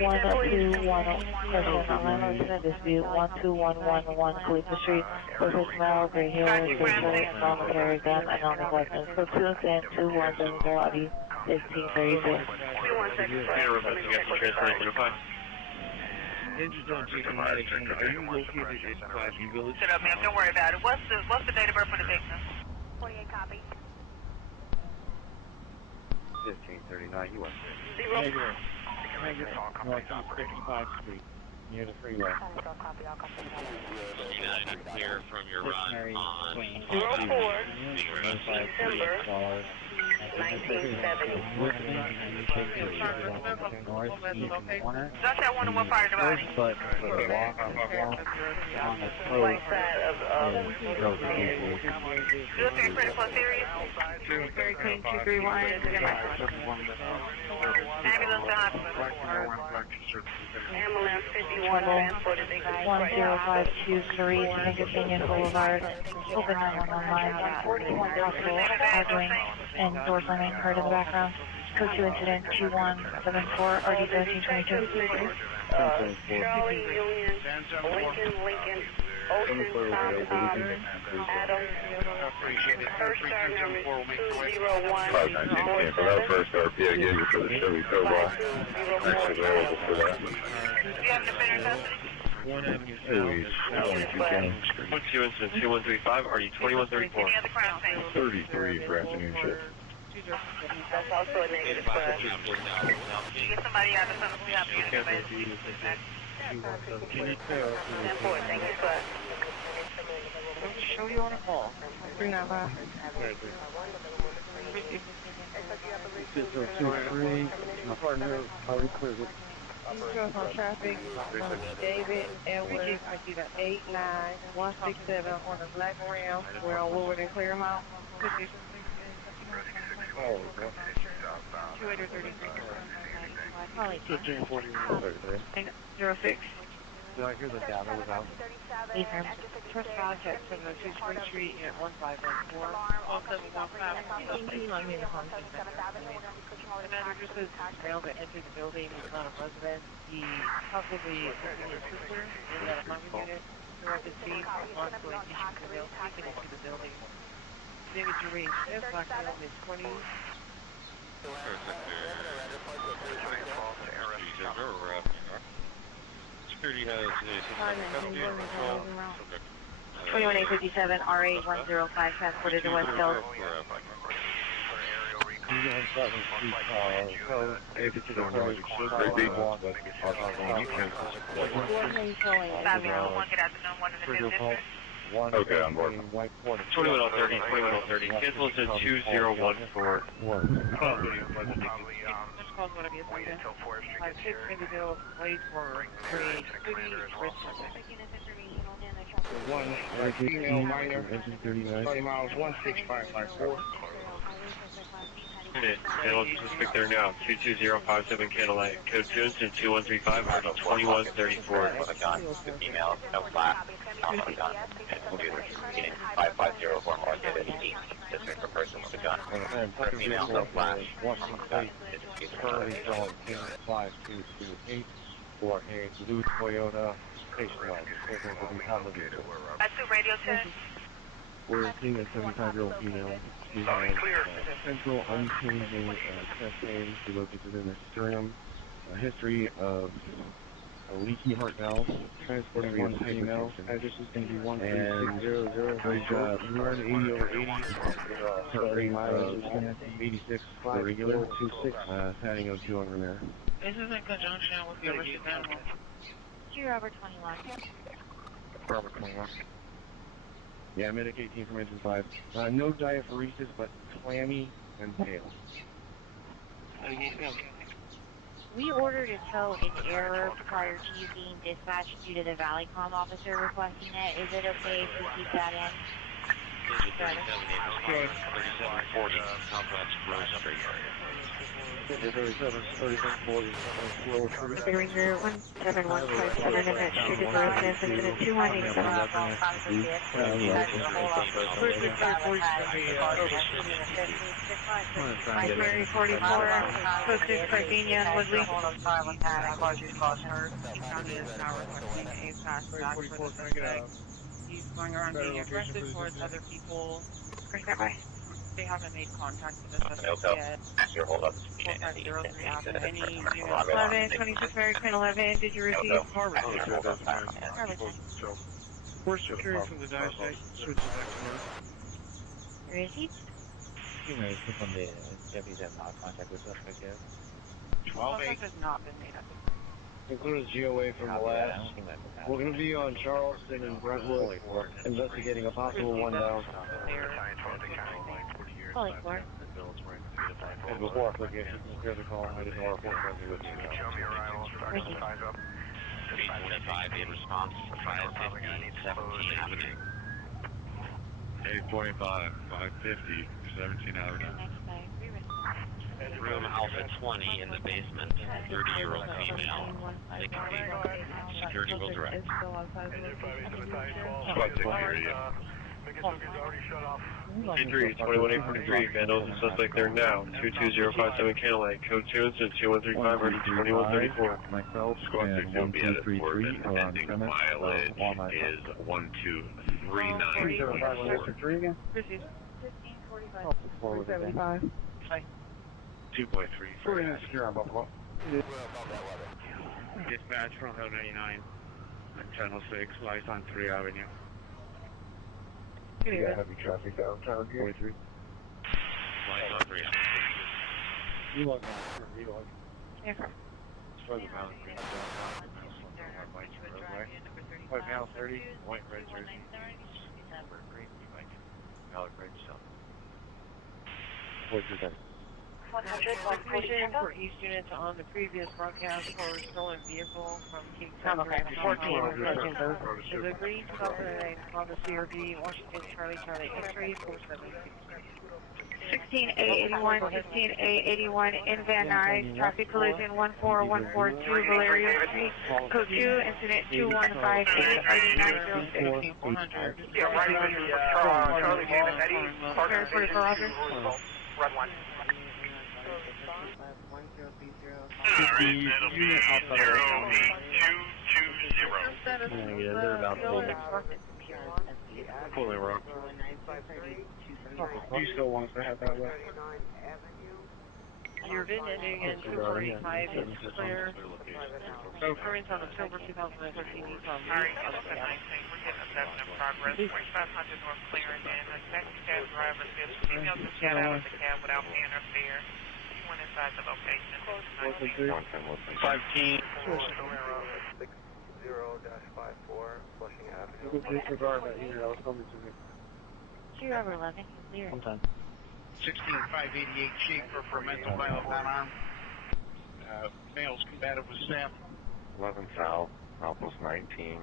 1211, President Atlanta, Lieutenant dispute 12111, Khalifa Street, versus Mel, Green Hill, Station, Military Gun, Anonymous Weapons, for 2170 Audi 1536. Are you located in Quadview Village? Shut up, ma'am. Don't worry about it. What's the date of birth for the victim? 48 copy. 1539, you are. Northeast 55th Street, near the freeway. Clear from your run on 04, December 1970. That's that one what part of the body? Right side of Military critical serious. Very clean, 231. Ambulance to hospital. ambulance 51 transported to 10523, Pennsylvania Boulevard, open 911 line, 141 hospital, arguing, and doors slamming, heard in the background. Code 2 incident 2174, RD 1322. Charlie, Union, Lincoln, Ocean, Tom, Adam, first star number 201. First star, yeah, gave you for the Chevy Cobalt. Next available for that. Do you have the defender custody? One Avenue Please, What's you incident 2135? Are you 2134? Any other crime scene? 33 for afternoon shift. That's also a negative bus. Get somebody out of some we have to get somebody. Can you tell? 10-4, thank you, sir. Show you on a call. 395. This is 2-3, my partner, Harvey Clearwood. Details on traffic from David Edwards, 89167 on the Black Ram. We're on Woodward and Claremont. 233. Probably 1541. 06. Did I hear the data was out? Ephraim. First contact from the 2 Spring Street at 1514. 1715. You want me to call him? The manager says he's failed to enter the building. He's not a resident. He possibly is his sister in that apartment unit. Directed team on to a teaching career taken into the building. David Jerry Smith, Black Room is 20. Security has a 21857, RA 105, transported to West Hill. Okay, on board. 2130, 2130. Cancel it to 2014. This call's going to be a second. 56 Indigo, wait for Grade City, Richmond. Female minor, 30 miles, 16554. It'll just pick there now. 22057 Cadillac. Code 2 incident 2135, RD 2134. With a gun, the female, no flat, not with a gun. And we'll do the 550 or more, get it 8. District for person with a gun. For a female, no flat, from a gun. Currently showing 5228 for a blue Toyota station wagon. That's the radio test. We're seeing a 75-year-old female. She has central unchanging chest pain. She located in the sternum. A history of a leaky heart valve. Transporting one female. Address is going to be 13600. We're at 80 over 80. Heart rate mileage is going to be 86 for regular. 26. Padding 02 over there. This is in conjunction with the Richmond Animal. Robert 21. Robert 21. Yeah, Medic 18 from engine 5. No diaphoresis, but clammy and pale. We ordered a tow in error prior to you being dispatched due to the Valleycom officer requesting it. Is it okay if we keep that in? 3740 Southwest Grove Street area. 3740 Grove Street. Ranger 17157 in that street is residence incident 2187. Mary 44, code 6 Gardenia and Woodley. He found his now requesting a fast back for the suspect. He's going around being aggressive towards other people. They haven't made contact with the suspect yet. Your hold up. 4503 after any unit. 11, 26 Mary Queen 11, did you receive? We're securing from the dive site. Switch to Receipt? You know, click on the deputies have not contacted the suspect yet. 12-8. Contact has not been made at this point. Including GOA from the last. We're going to be on Charleston and Brentwood, investigating a possible one down. Holy Lord. And before application, here's a call. I didn't know our phone with you. 325 in response to 550 17th Avenue. 825, 550, 17 Avenue. Room Alpha 20 in the basement. 30-year-old female. Security will direct. Squad 6 area. C3, 21843, vandals and suspect there now. 22057 Cadillac, code 2 incident 2135, ready 2134. Myself Squad 6 will be at 123 are on ending premise. mileage is 12394. Again? 1545. 2.3. Fully secure on Buffalo. Dispatch from Hill 99 on Channel 6, lights on 3 Avenue. You got heavy traffic downtown here. 43. Lights on 3 Avenue. You log on. You log. Yeah. It's for the mountain green downtown. White male 30, white red jersey. Malik red south. 427. Information for East units on the previous broadcast for stolen vehicle from King Okay, 14. Delivery 2009 Honda CRV, Washington Charlie X-ray 476. 16881, 16881 in Van Nuys, traffic collision 14142 Valeria Street, code 2, incident 2158, ID 906. 100. Yeah, right on the Charlie David Eddie, Parker Station, Red 1. Alright, that'll be 08220. Yeah, they're about to fully wrong. He still wants to have that way. Your VIN ending in 245 is clear. Occurrence on October 2013 Nissan Alright, on the 19, we're getting a 7 in progress. 4500 North Clarendon. The taxi cab driver says female just got out of the cab without paying her fare. She went inside the location. 15. 60-54, Flushing Avenue. Disregard that email coming to me. Driver 11, clear. 16588 Chief for mental violent non-armed. Males combative with staff. 11 South, Southwest 19.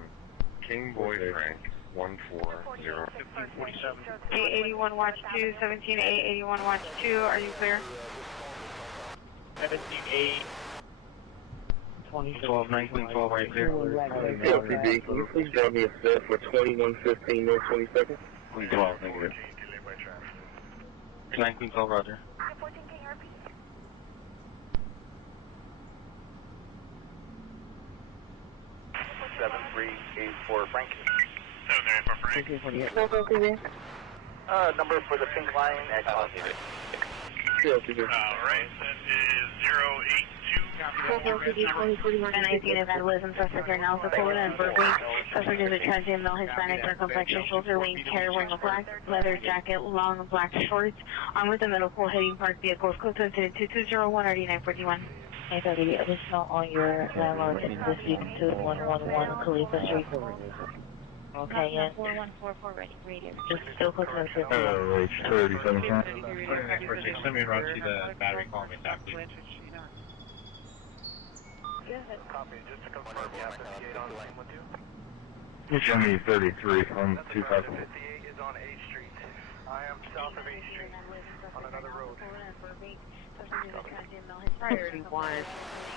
King Boy Frank, 140. 1547. 881 watch 2, 17 881 watch 2, are you clear? 78. 12, 19, 12 right there. LTD, can you please grab me a set for 2115 North 22nd? 12, negative. 19, 12, roger. 7384 Frank. 7384 Frank. Number for the pink line at LTD. Alright, that is 082. 19 is vandalism, suspect are now supported and burglary. Suspect is a transient male Hispanic, dark complexion, shoulder length hair, wearing a black leather jacket, long black shorts, armed with a metal pole heading parked vehicles. Code to incident 2201 RD941. Hey, Daddy, additional on your landlord is this week to 111 Khalifa Street. Okay, yes. 4144 ready, radio. Just still clicking on 50. H 37. Send me around to the battery, call me back, please. Copy, just to confirm, you have 58 on line with you? Show me 33 on 2000. 58 is on A Street. I am south of 8th Street on another road. Priority 1,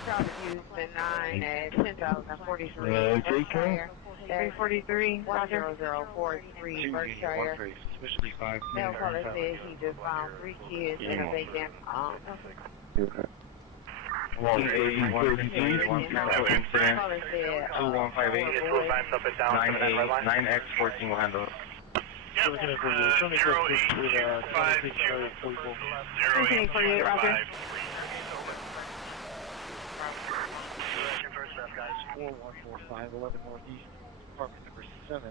South Houston 9 at 10,043. JK? 343, Roger. 1043, Berkshire. Especially 5 Mail caller said he just found 3 kids in a vacant, Okay. 133, 1 cancel incident, 2158, 9X14 will handle. Yep, 0850, 48, Roger. 4145, 11 Northeast, apartment number 7.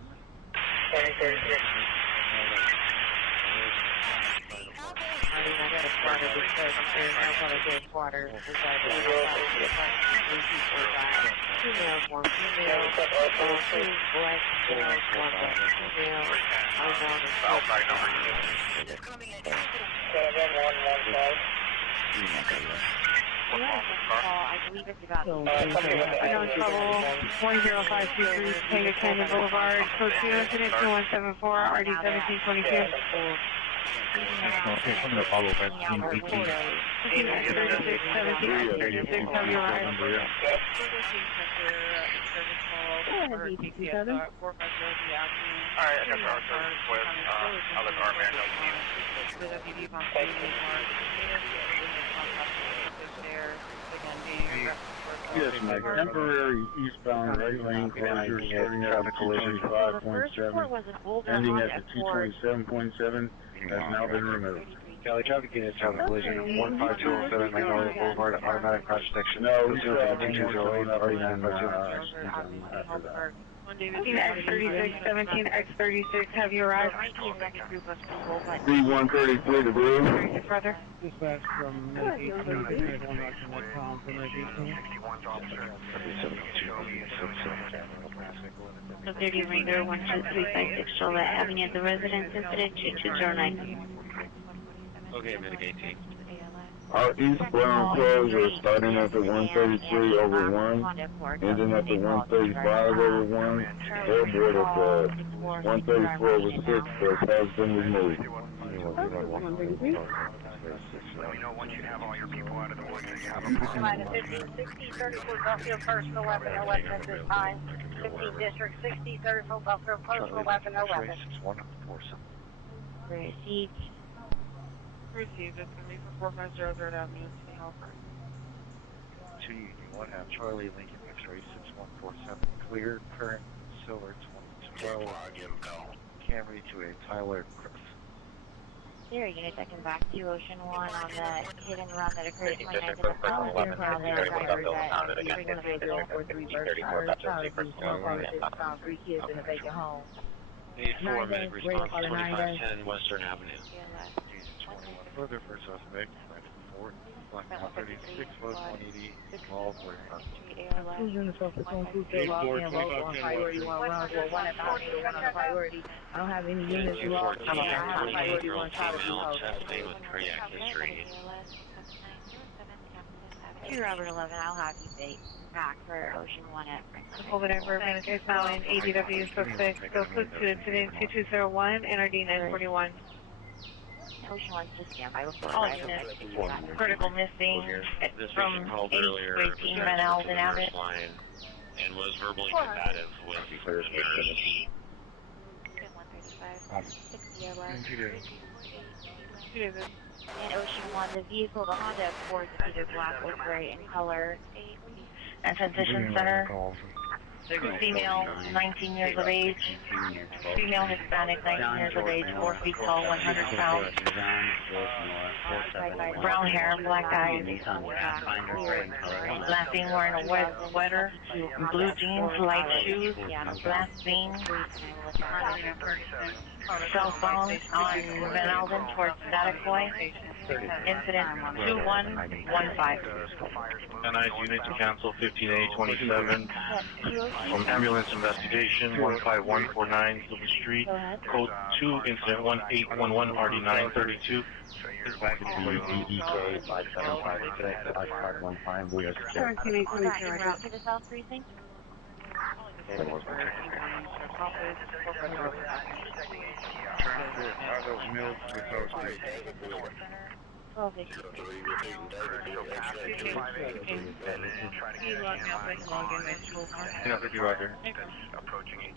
I got a squatter because there's no one of dead squatters. There's like a females, 1 female, 2 black males, 1 black female, Outside number I believe it's about No trouble, 10523, Tango Canyon Boulevard, code 2, incident 2174, RD 1722. Okay, I'm going to follow back to 18. 17, have you arrived? Alright, I got our service with, I'll let our man Yes, Mike. Temporary eastbound right lane closure starting at the 225.7, ending at the 227.7, has now been removed. Cali traffic unit, traffic collision 15207 Magnolia Boulevard, automatic crash detection. No, we still still have 2208, already 952. X36, 17, X36, have you arrived? B133 to blue. Brother. Dispatch from 18.com from 18. So 30 Ranger 12356 Charlotte Avenue at the residence incident 2209. Okay, mitigate. Our eastbound cars are starting at the 133 over 1, ending at the 135 over 1, airborne at the 134 over 6, but has been removed. Let me know once you have all your people out of the way. Line 1560, 34 Buffalo personal weapon, no weapon at this time. 15 District 60, 34 Buffalo personal weapon, no weapon. Received. Received. It's going to be for 4500 Avenue, City Hall. 2 Union 1 half Charlie, Lincoln X-ray 6147, clear, current, silver 2012, Camry to a Tyler Crooks. There, unit that can back to Ocean 1 on the hit and run that occurred 29th of the fall. Now they're drivers at Freedom Vehicle or 3 Berkshire, Charlie Beach, 146, found 3 kids in a vacant home. 4-minute response, 2510 Western Avenue. Further for suspect, 94, Black 136, Road 180, small boy. Two units off the phone, 2 still locked in, both on priority, 1 round, 1 at the hospital, 1 on the priority. I don't have any units locked in, I have priority 1 child at the house. With cardiac history. 2 Robert 11, I'll have you back for Ocean 1 at Franklin. Hold it over, manager, filing ADW suspect, still put to incident 2201, NRD 941. Ocean 1 to standby before All arrival. units, critical missing This from patient called 8 earlier, to 18 Van Alden Abbott. and was verbally combative with the nurse. 135, 60 In Ocean 1, the vehicle, the Honda Accord, is either black or gray in color. At Transition Center, female, 19 years of age, female Hispanic, 19 years of age, 4 feet tall, 100 pounds, brown hair, black eyes, last seen wearing a wet sweater, blue jeans, light shoes, last seen cell phone on Van Alden towards Staticoy, incident 2115. And I unit to cancel 15A27 from ambulance investigation 15149 Silver Street, code 2, incident 1811 RD932. EK 5756 5515. We are Route to the South Precinct. Mills with South Street. 1250. Yeah, 50 Roger.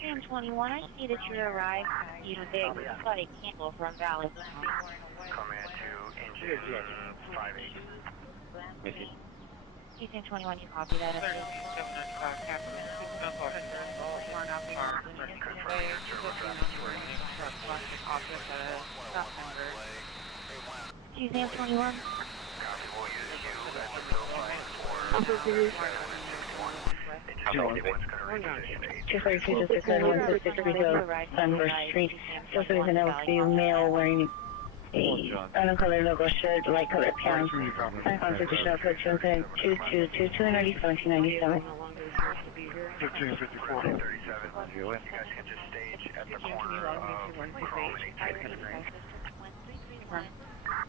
Cam 21, I see that you arrived today with a flooded candle from Valley. Command to engine 58. Houston 21, you copy that? Houston 21. Sunburst Street. So there's an LCU male wearing a uncolored logo shirt, light colored pants, unconstitutional code 2222 and ID 1797. 1554. You guys can just stage at the corner of Chrome and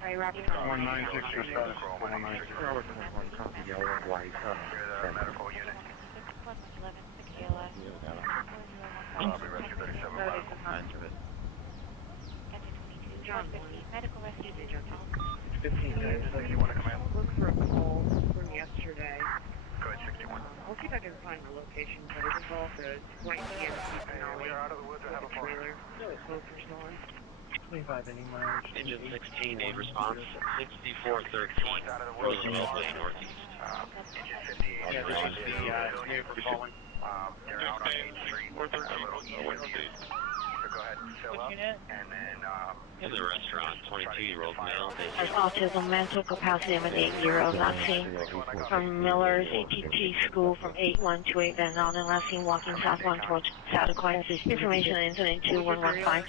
196 for status. 196. the medical unit. I'll be rescue 37 medical. Medical rescue. 15 minutes. You want to come in? Look for a call from yesterday. Go ahead, 61. I'll see if I can find the location, but it involved a white GMC We are out of the woods. I have a phone. trailer. Smokers on. 25 any miles. Engine 16, a response 6413, Roosevelt Way Northeast. Engine 58. Yeah, this is the neighbor calling. They're out on 8th Street. So go ahead and fill up. And then, In the restaurant, 22-year-old male. Has autism, mental capacity of an 8-year-old, not seen from Miller's ATT school from 8128 Van Alden, last seen walking southbound towards Saddlecoin. Information incident 2115.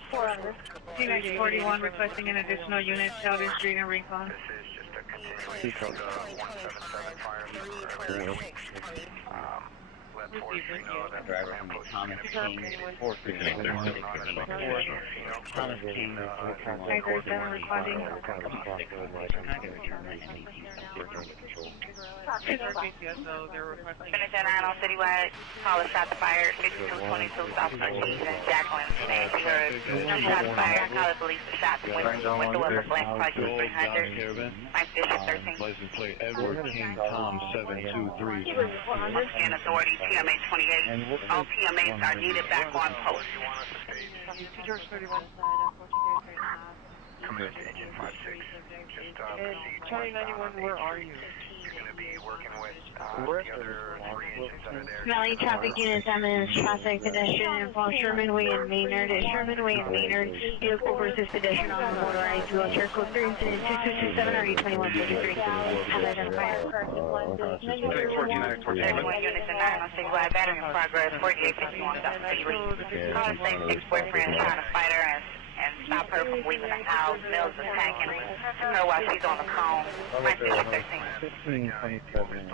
T-Max 41 requesting an additional unit, Sheldon Street and Rincon. this is just a continuation of 177 fire. Let forestry know that the command post is going to be Thomas King, Finish at 9 on Citywide. Call us shot the fire. 5222 South 13th and Jacqueline. Name she heard. Shot the fire. Call the police for shot. With the weapon blank price of 300. Mike Bishop 13. License plate Edward King Tom 723. And authority TMA 28. All TMAs are needed back on post. George 31. Come in, engine 56. Just Charlie 91, where are you? You're going to be working with the other 3 engines that are there. Valley traffic units, ambulance, traffic, pedestrian, involved Sherman Way and Maynard. Sherman Way and Maynard, vehicle versus pedestrian on the motorized wheelchair. Code 3 incident 2227 RE 2133. Have identified Everyone units in 9 on Citywide. Battery in progress. 4851 South 3. Call the same ex-boyfriend trying to fight her and stop her from leaving the house. Mills is attacking her while she's on the phone. Mike Bishop 13. 1527.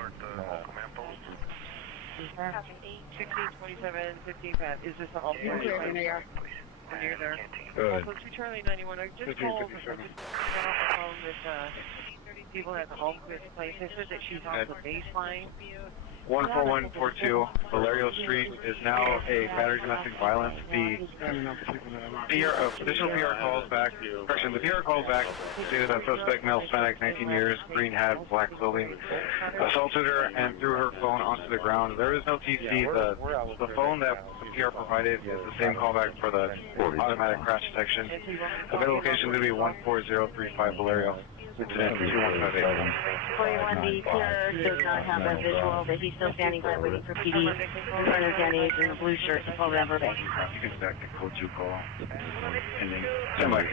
1627, 15 Pat. Is this all when you're there? Good. So to Charlie 91, I just called. I just got off the phone with people at the home place. They said that she's on the baseline. 14142 Valerio Street is now a battery domestic violence. The additional PR calls back. Correction, the PR calls back stated that suspect male Hispanic, 19 years, green hat, black clothing, assaulted her and threw her phone onto the ground. There is no TC. The phone that the PR provided is the same callback for the automatic crash detection. The location is going to be 14035 Valerio. Incident 2158. 41D PR does not have that visual, but he's still standing by waiting for PD in front of Danny in the blue shirt to pull the rubber bank. You can back the code 2 call. And then somebody.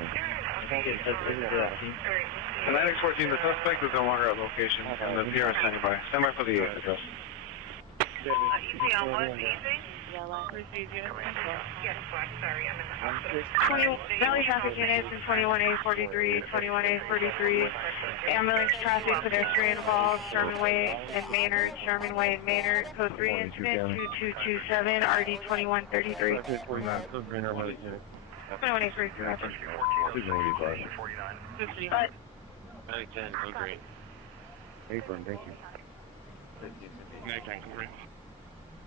Atlantic 14, the suspect is no longer at location, and the PR is standing by. Stand by for the address. Easy on one, easy. Valley traffic units in 21A43, 21A43. Ambulance traffic, pedestrian involved, Sherman Way and Maynard, Sherman Way and Maynard. Code 3 incident 2227, RD 2133. 21A3. 10, go green. Apron, thank you.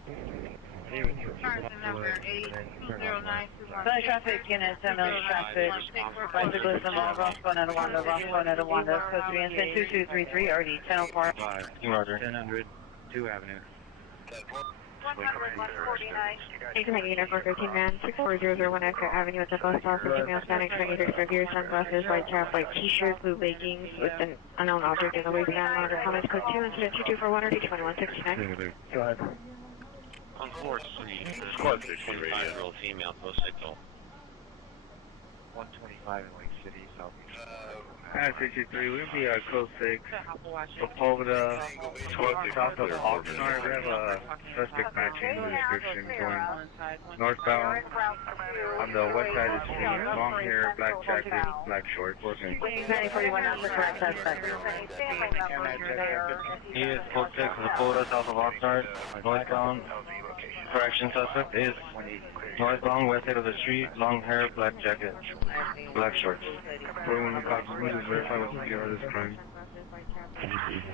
Person number 820921. Sunny traffic, unit 10 minutes traffic. Bicyclist and all Roscoe, Netawanda, code 3 and 2233, RD 1004. Roger. 1000, 2 Avenue. You can make unit 413 man, 64001 Edgar Avenue at the post office, female Hispanic, 23 years, sunglasses, white cap, white t-shirt, blue leggings with an unknown object in the waistband, monitor comments, code 2, incident 2241, RD 2169. Go ahead. On 4th Street, 25-year-old female, post signal. 125 in Lake City, Southeast. 63, we'll be at code 6. Sepulveda, south of Oxnard. We have a suspect matching the description going northbound on the west side of the street. Long hair, black jacket, black shorts. 9041 after correct suspect. He is code 6, Sepulveda, south of Oxnard, northbound. Correction, suspect is northbound, west side of the street, long hair, black jacket, black shorts. 41 cops, please verify what's the PR of this crime.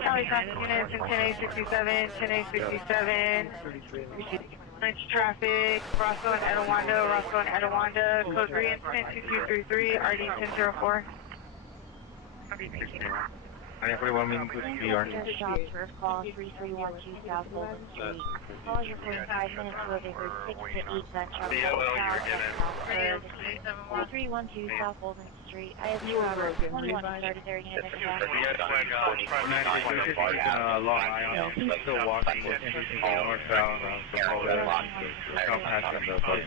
Charlie traffic units in 10867, 10867. Lunch traffic, Roscoe and Etowanda, code 3 incident 2233, RD 1004. 941 means with PR. Shops, first call 3312 South Golden Street. Call your 45 minutes will be for 6 to 8 that truck. 3312 South Golden Street. I have 2 hours, 21 to 30 there, unit at the back. Long Island, still walking northbound come past the bus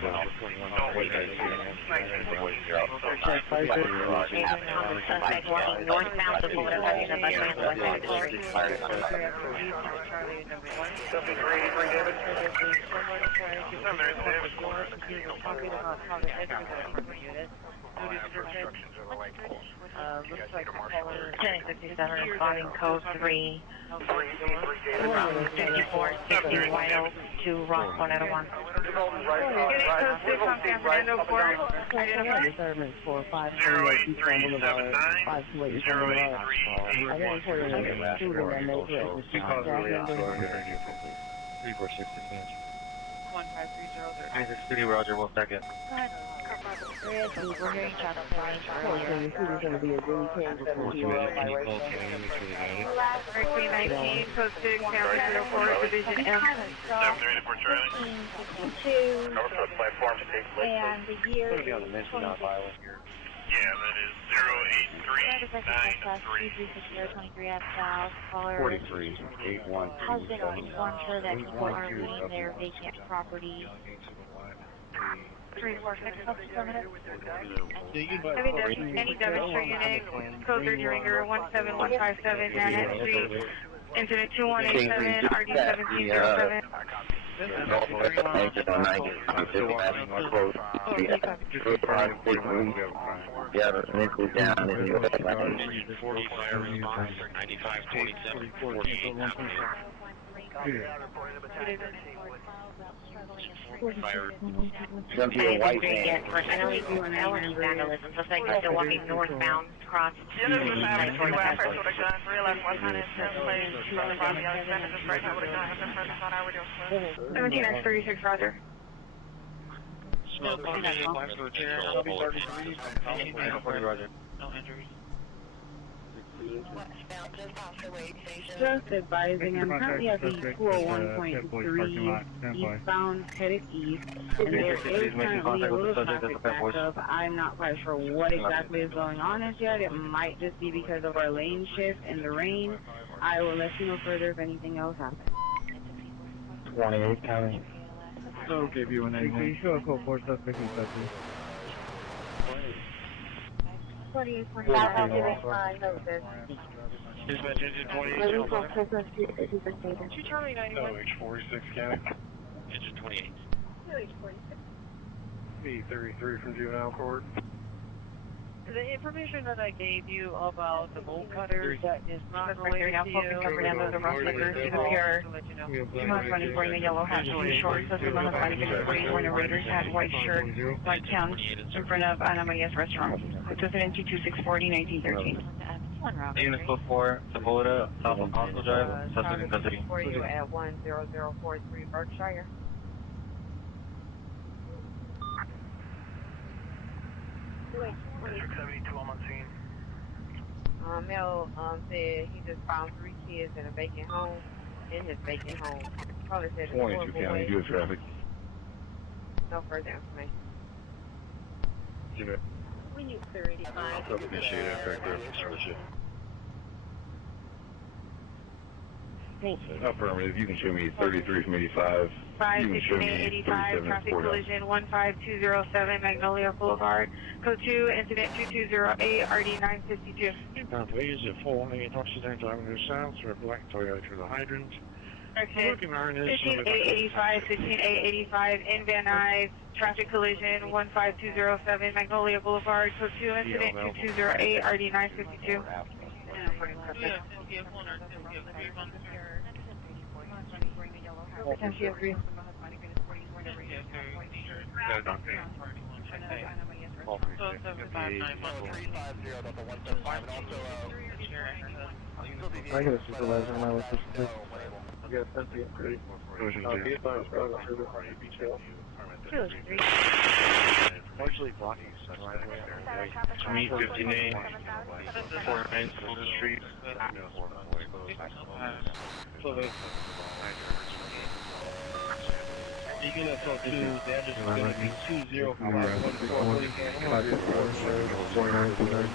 Walking northbound to Florida, having a bus lane on the street. Looks like the caller 1067 responding code 3 from 5460 White Oak to Roscoe and Etowanda. Getting code 6 on San Fernando Court. Disturbance for 528 East Boulevard, 528 East Boulevard. I got reported a shooting that made it was shot. 3466. 1530. City, Roger, 1 second. We're hearing shots fired earlier. The shooter's going to be a really 10-17-year-old by race. 1319, code 6, San Fernando Court, Division M. 730 for Charlie. 62. And the year is 26. Yeah, that is 08393. 23 at South. Caller 43, 812. has been informed her that people are leaving their vacant property. 346, any demonstration unit, code 30 ringer 17157 Manhattan Street, incident 2187, RD 1707. Gonna be a white man. Vandalism, just like you're still walking northbound across. Seventeen X36, Roger. Roger. Just advising, I'm currently at the 201.3 eastbound, headed east, and there is currently a little traffic backup. I'm not quite sure what exactly is going on as yet. It might just be because of our lane shift and the rain. I will let you know further if anything else happens. 28 County. Okay, view and then show a code 4 suspect in custody. 48. Dispatch engine 28. Charlie 91. H46 County. Engine 28. B33 from Juvenile Court. The information that I gave you about the bolt cutters is not Suspect related now to focused on you. Fernando, the Rossmaker, to the PR. 2running wearing a yellow hat, short shorts, suspect on the side of the green, wearing a Raiders hat, white shirt, white town, in front of Ana Maria's restaurant. Resident 22640, 1913. Unit code 4, Sepulveda, south of Costco Drive, suspect in custody. For you at 10043 Berkshire. District 72, I'm on scene. Mel said he just found 3 kids in a vacant home, in his vacant home. Probably said it's 22 County, good traffic. No further information. Give it. We need 35. Initiate impact there for starship. Affirmative, you can show me 33 from 85. 56885, traffic collision 15207 Magnolia Boulevard. Code 2, incident 2208, RD 952. Please, at 418 Occidental Avenue South, for a black Toyota to the hydrant. Correction, 15885, 15885, in Van Nuys, traffic collision 15207 Magnolia Boulevard. Code 2, incident 2208, RD 952. I got a supervisor on my location too. I got a 10-3. Largely blocking the driveway. 2059, 49 Street. Eagle SL2, damage is going to be 20514.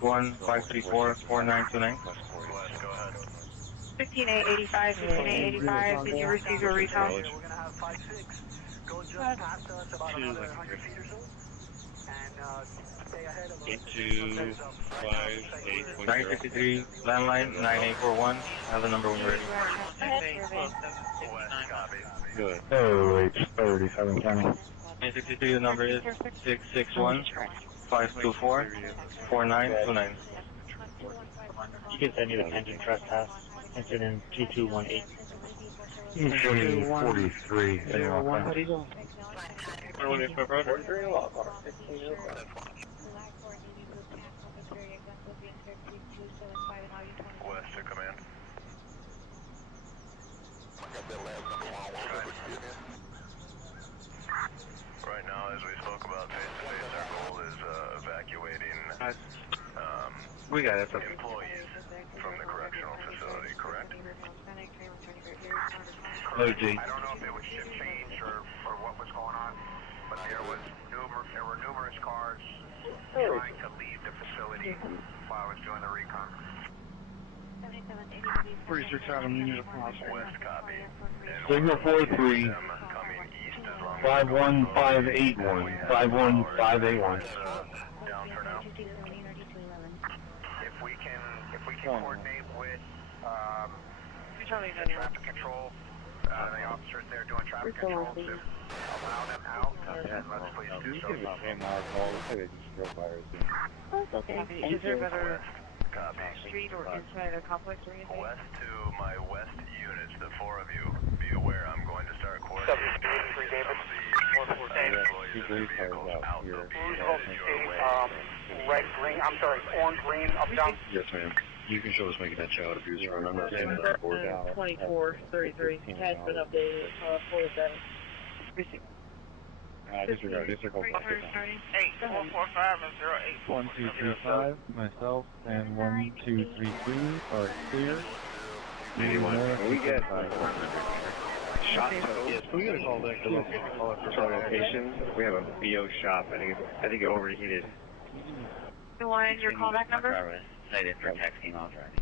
1534-4929. 15885, 15885, did you receive your recall? 953, landline 9841. Have the number when you're ready. Good. Oh, H30, Southern County. 963, the number is 661-524-4929. You can send me the engine trespass. Incident 2218. You can show me 43. West to command. Right now, as we spoke about face-to-face, our goal is evacuating We got it. employees from the correctional facility, correct? Hello, G. I don't know if it was shift change or what was going on, but there were numerous cars trying to leave the facility while I was doing the recon. 46 Adam, you need a process. West copy. Signal 43. 51581. 51581. Down for now. If we can coordinate with traffic control, the officers there doing traffic control to allow them out, let's please do so. Is there better street or inside a complex or anything? West to my west units, the 4 of you, be aware I'm going to start coordinating orange, green, up, down. Yes, ma'am. You can show us making that child abuser run. I'm not saying that board out. 2433 has been updated. 47. Receive. Disregard. 8445 and 08. 1235, myself, and 1232 are clear. We get shot. Yes, we got a call back to location. We have a BO shop. I think it overheated. One, your callback number? Cited for texting authorized.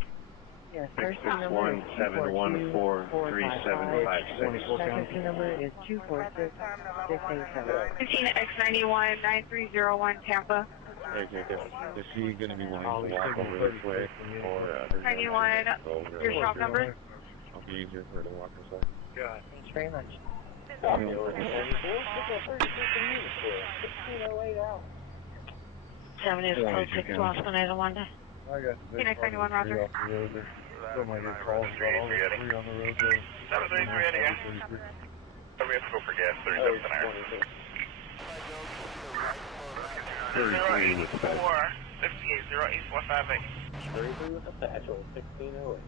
Yes, first number 171143756. second number is 246687. 15X91-9301 Tampa. Is she going to be willing to walk over this way? Or 91, your shop number? It'll be easier for her to walk this way. God, thanks very much. 7 is code 6 to Oscar Wanda. I got the Phoenix 91, Roger. Still might get calls about all the 3 on the road there. 733 ready, yeah. We have to go for gas, 37 an hour. 33 with the patch. 458-08458. 33 with the patch, 1608.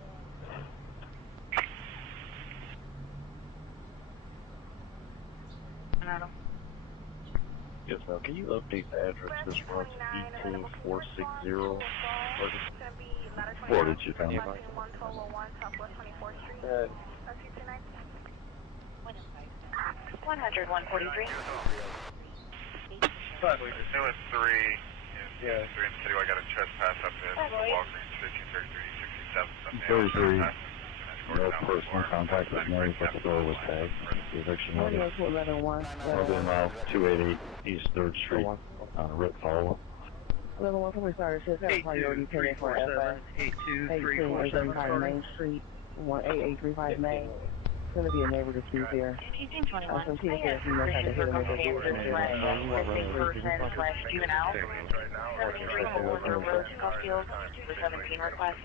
Adam. Yes, now, can you update the address this month? E2460. What did you tell me? 100, 143. It was 3. Yeah, 3 in the city. I got a trespass up there. Walgreens, 1533, 67. 33. No personal contact with me, but the door was tagged. The eviction notice. Northern Mile 288 East 3rd Street on Rip Follow. 11-1 from started shift. Have a priority pending for FS. 1835 Main Street. 18835 Main. It's going to be a neighbor dispute here. So she says he must have to hit him with a vehicle. Missing person / juvenile. 17 request.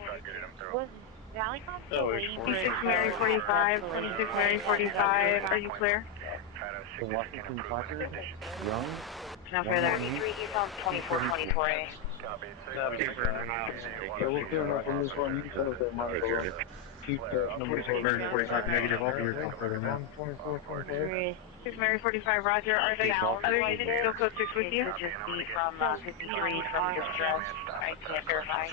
Was Valleycom still waiting for 26 Mary 45, 26 Mary 45, are you clear? The Washington Parker, Young. Not for there. 2424A. Yeah, we'll clear up on this one. You said that monitor. Keep that number 45 negative. I'll be your operator now. 6 Mary 45, Roger. Are they other units still code 6 with you? Just be from 53 from distress. I can't verify.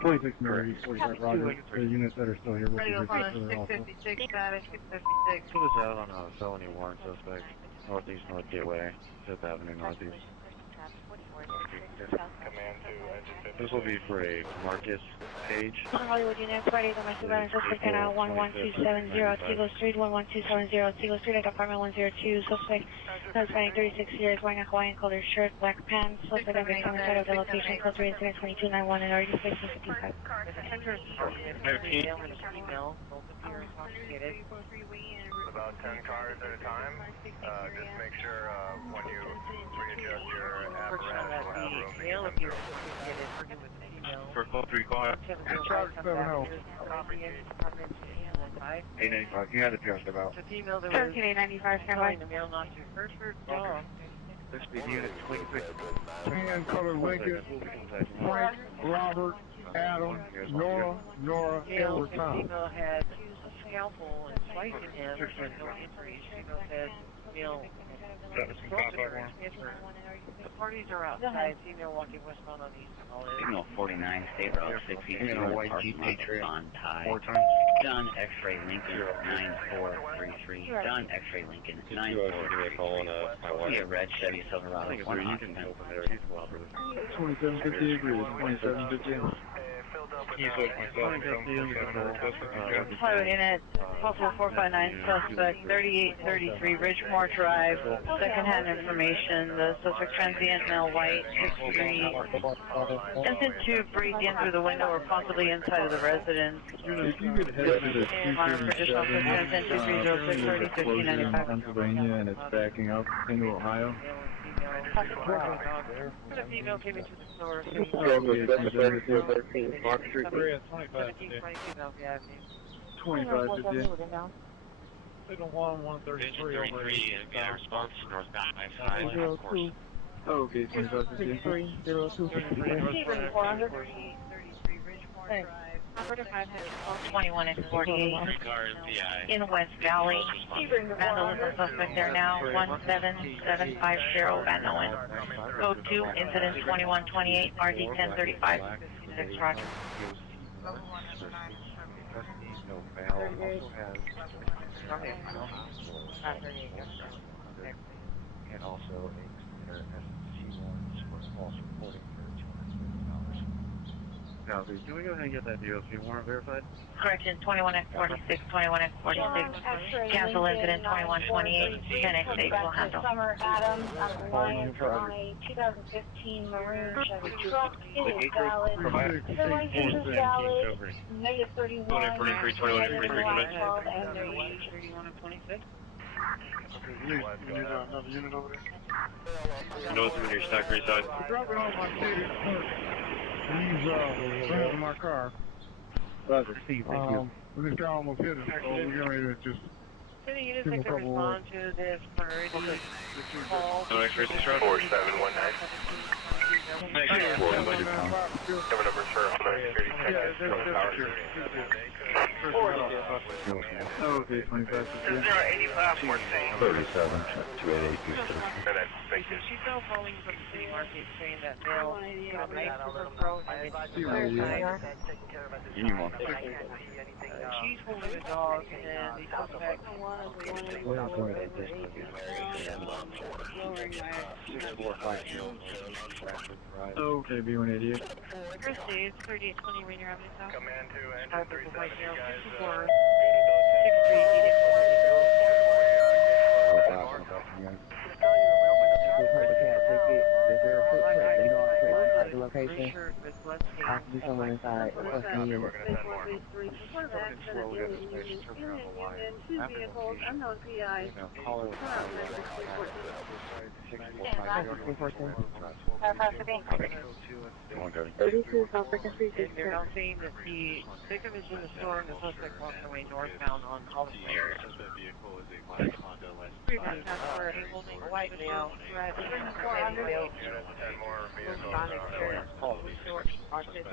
26 Mary 45, Roger. The units that are still here with you. 656, status 656. Put us out on a felony warrant suspect. Northeast North Gateway, 5th Avenue Northeast. This will be for a Marcus Page. Hollywood unit, Friday, domestic violence suspect at 11270 Teagle Street, 11270 Teagle Street, apartment 102. Suspect has spanning 36 years, wearing a Hawaiian colored shirt, black pants. Suspect has been found inside of the location, code 3 incident 2291 and already facing 55. About 10 cars at a time. Just make sure when you readjust your apparatus, you'll have room. For call 3, call out. Charge 70. 895, you had the just about. 13895, standby. This be unit 26. Tan colored Lincoln. Frank, Robert, Adam, Nora, Edward Tom. Female had scalpel and slicing him and no injuries. Female said male the parties are outside. Female walking westbound on East College. Signal 49, State Route 62, white Jeep Patriot. on tie. 4 times. John X-Ray Lincoln 9433. John X-Ray Lincoln 9433. See a red Chevy Silverado. One occupant. 2750 agreed. 2750. Hollywood unit, possible 459 suspect, 3833 Ridgemore Drive. Secondhand information, the suspect transient male white, 63. Attempted to break in through the window or possibly inside of the residence. Monitor additional assistance into 306 30 Pennsylvania, and it's backing up into Ohio. The female came into the store. 2550. Signal 133 over 8. And response northbound I-5, of course. Okay, 2550. 21 and 48 in West Valley. Vandalism suspect there now, 17750 Van Owen. Code 2, incident 2128, RD 1035. 6 Roger. And also a SC1 for false reporting for $250. Now, do we go ahead and get that DOC warrant verified? Correction, 21X46, 21X46. Cancel incident 2128. 10X8 will handle. Summer Adams, I'm reliant on a 2015 maroon Chevy truck. It is valid. The license is valid. Negative 31. 2143, 2143, And their age. 31 and 26. You need another unit over there? No, it's in your stack right side. Drop it off my city. He's in my car. Roger, Steve, thank you. This guy almost hit him, so we're getting ready to just City units that can respond to this priority call. No X-ray distress? 4719. Cover numbers for homeowner security check. Okay, 25. 37, 288, She's still calling from the city market saying that they'll got knife to her throat and it's clarified. She's holding the dog and then the suspect. Okay, B188. Christy, it's 3820 Rainier Avenue South. Command to Right engine now, 374. 63 location. Have to be someone inside. We're going to send more. Caller And they're now saying that the victim is in the store and the suspect walked away northbound on Olive Lane. Pretty much that's where a holding a white male driving a male Exit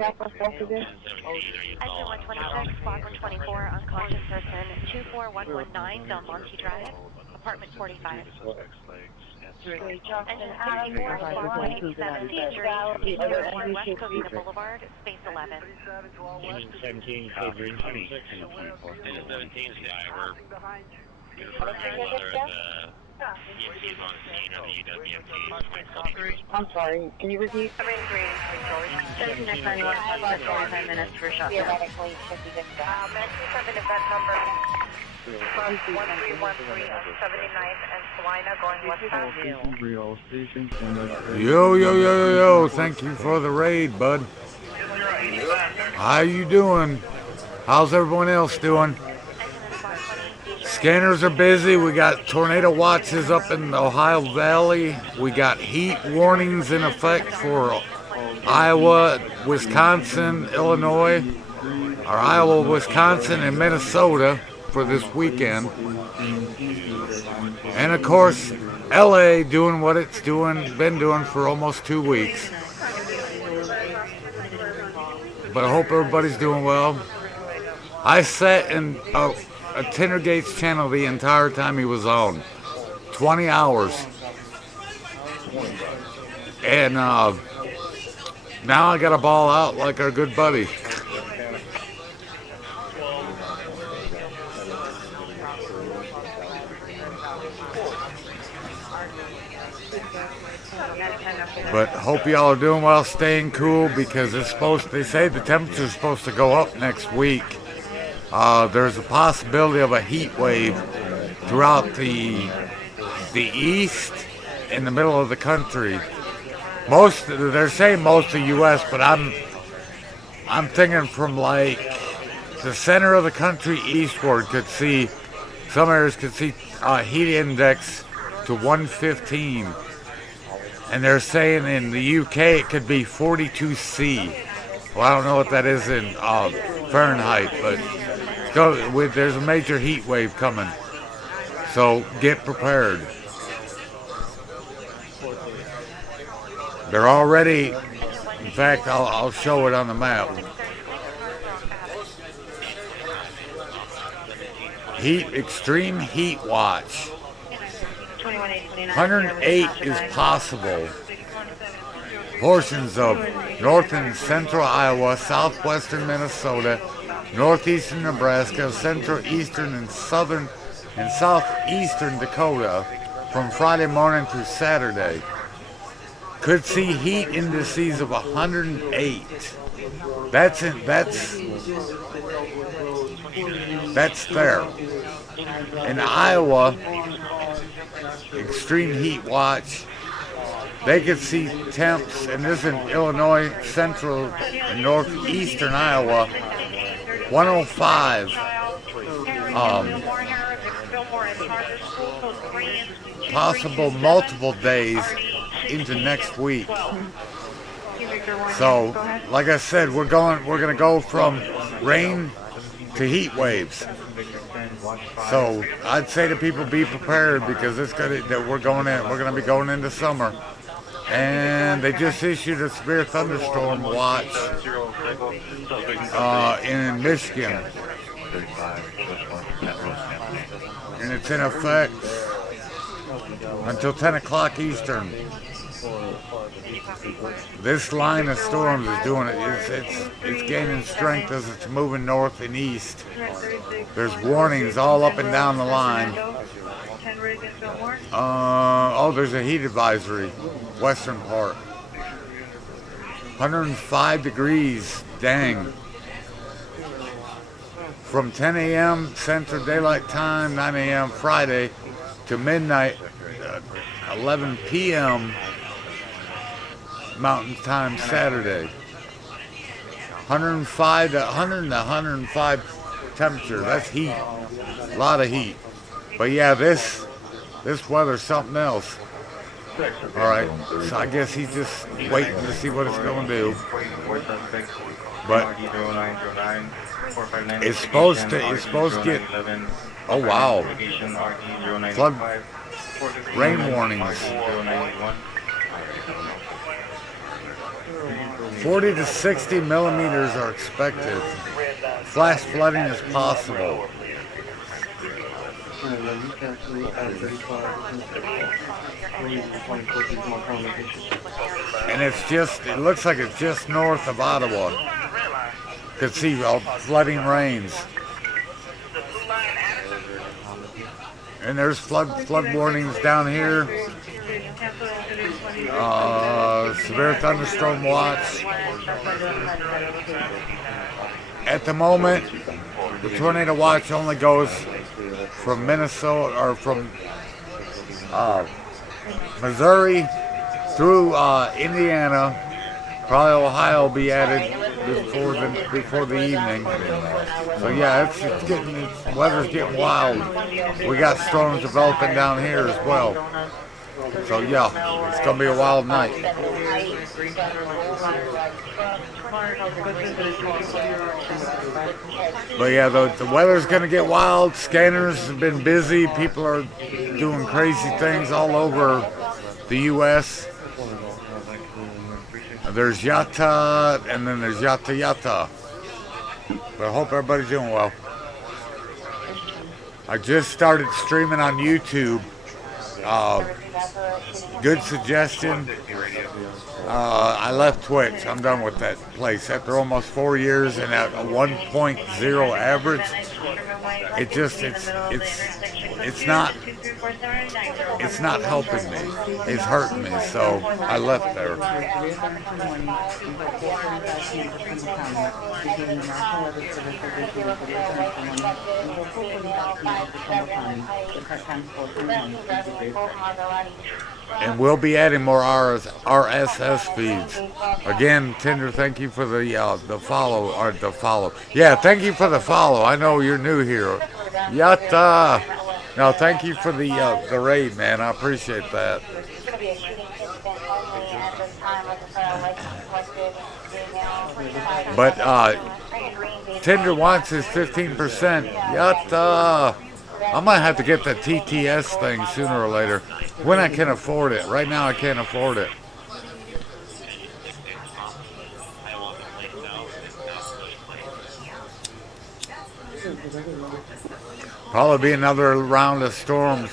126, Block 124, unconscious person, 24119, Del Monte Drive, apartment 45. Engine 54, Block 187, injury, West Covina Boulevard, space 11. Engine 17, code green 26. Engine 17 is the guy. We're EMT's on scene of the UWMT. I'm sorry, can you repeat? 17 91, 45 minutes for shot. Theoretically, should be good. Mention event number 1313 on 79th and Salina going westbound. Yo, thank you for the raid, bud. How you doing? How's everyone else doing? Scanners are busy. We got tornado watches up in the Ohio Valley. We got heat warnings in effect for Iowa, Wisconsin, Illinois, or Iowa, Wisconsin, and Minnesota for this weekend. And of course, LA doing what it's been doing for almost 2 weeks. But I hope everybody's doing well. I sat in a Tinder Gates channel the entire time he was on. 20 hours. And now I gotta ball out like our good buddy. But hope y'all are doing well, staying cool, because they say the temperature's supposed to go up next week. There's a possibility of a heat wave throughout the east and the middle of the country. They're saying most of the U.S., but I'm thinking from like the center of the country eastward some areas could see heat index to 115, and they're saying in the UK it could be 42°C. Well, I don't know what that is in Fahrenheit, but there's a major heat wave coming, so get prepared. They're already, in fact, I'll show it on the map. Extreme heat watch. 108 is possible. Portions of north and central Iowa, southwestern Minnesota, northeastern Nebraska, central eastern and southern and southeastern Dakota from Friday morning through Saturday. Could see heat indices of 108. That's there. In Iowa, extreme heat watch. They could see temps, and this is in Illinois, central and northeastern Iowa, 105. Possible multiple days into next week. So, like I said, we're gonna go from rain to heat waves. So I'd say to people, be prepared, because we're gonna be going into summer. And they just issued a severe thunderstorm watch in Michigan. And it's in effect until 10 o'clock Eastern. This line of storms is doing it. It's gaining strength as it's moving north and east. There's warnings all up and down the line. Oh, there's a heat advisory, western part. 105 degrees, dang. From 10 a.m. Central Daylight Time, 9 a.m. Friday, to midnight, 11 p.m. Mountain Time Saturday. 105 to 105 temperature. That's heat. A lot of heat. But yeah, this weather's something else. All right. So I guess he's just waiting to see what it's going to do. But it's supposed to get. Oh wow. Flood rain warnings. 40 to 60 millimeters are expected. Flash flooding is possible. And it looks like it's just north of Ottawa. Could see flooding rains. And there's flood warnings down here. Severe thunderstorm watch. At the moment, the tornado watch only goes from Minnesota or from Missouri through Indiana. Probably Ohio will be added before the evening. So yeah, weather's getting wild. We got storms developing down here as well. So yeah, it's gonna be a wild night. But yeah, the weather's gonna get wild. Scanners have been busy. People are doing crazy things all over the U.S. There's Yata, and then there's Yata. But I hope everybody's doing well. I just started streaming on YouTube. Good suggestion. I left Twitch. I'm done with that place. After almost 4 years and at a 1.0 average, it's not helping me. It's hurting me. So I left there. And we'll be adding more RSS feeds. Again, Tinder, thank you for the follow. Yeah, thank you for the follow. I know you're new here. Yatta. No, thank you for the raid, man. I appreciate that. But Tinder wants his 15%. Yatta. I might have to get the TTS thing sooner or later when I can afford it. Right now I can't afford it. Probably be another round of storms.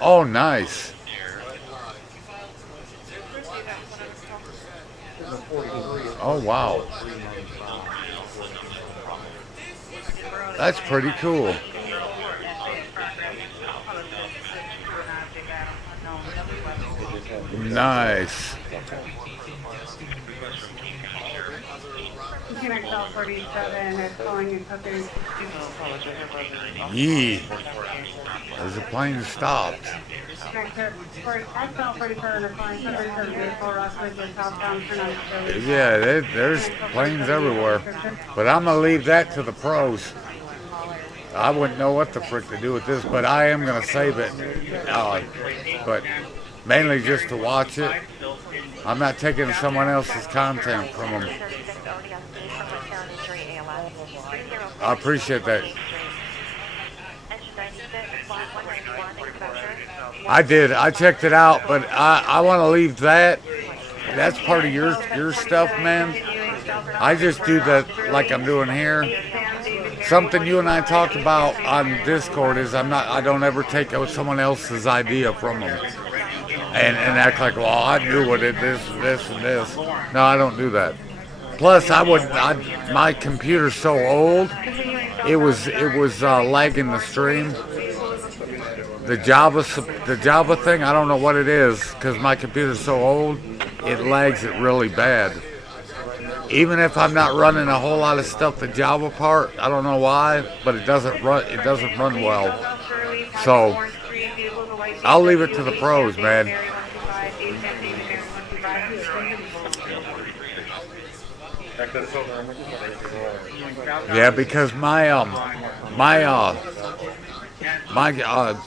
Oh, nice. Oh, wow. That's pretty cool. Nice. Yee. As the plane stopped. Yeah, there's planes everywhere. But I'm going to leave that to the pros. I wouldn't know what the frick to do with this, but I am going to save it. But mainly just to watch it. I'm not taking someone else's content from them. I appreciate that. I did. I checked it out, but I want to leave that. That's part of your stuff, man. I just do that like I'm doing here. Something you and I talked about on Discord is I don't ever take someone else's idea from them and act like, well, I knew what it is, this and this. No, I don't do that. Plus, my computer's so old, it was lagging the stream. The Java thing, I don't know what it is because my computer's so old, it lags it really bad. Even if I'm not running a whole lot of stuff, the Java part, I don't know why, but it doesn't run well. So I'll leave it to the pros, man. Yeah, because my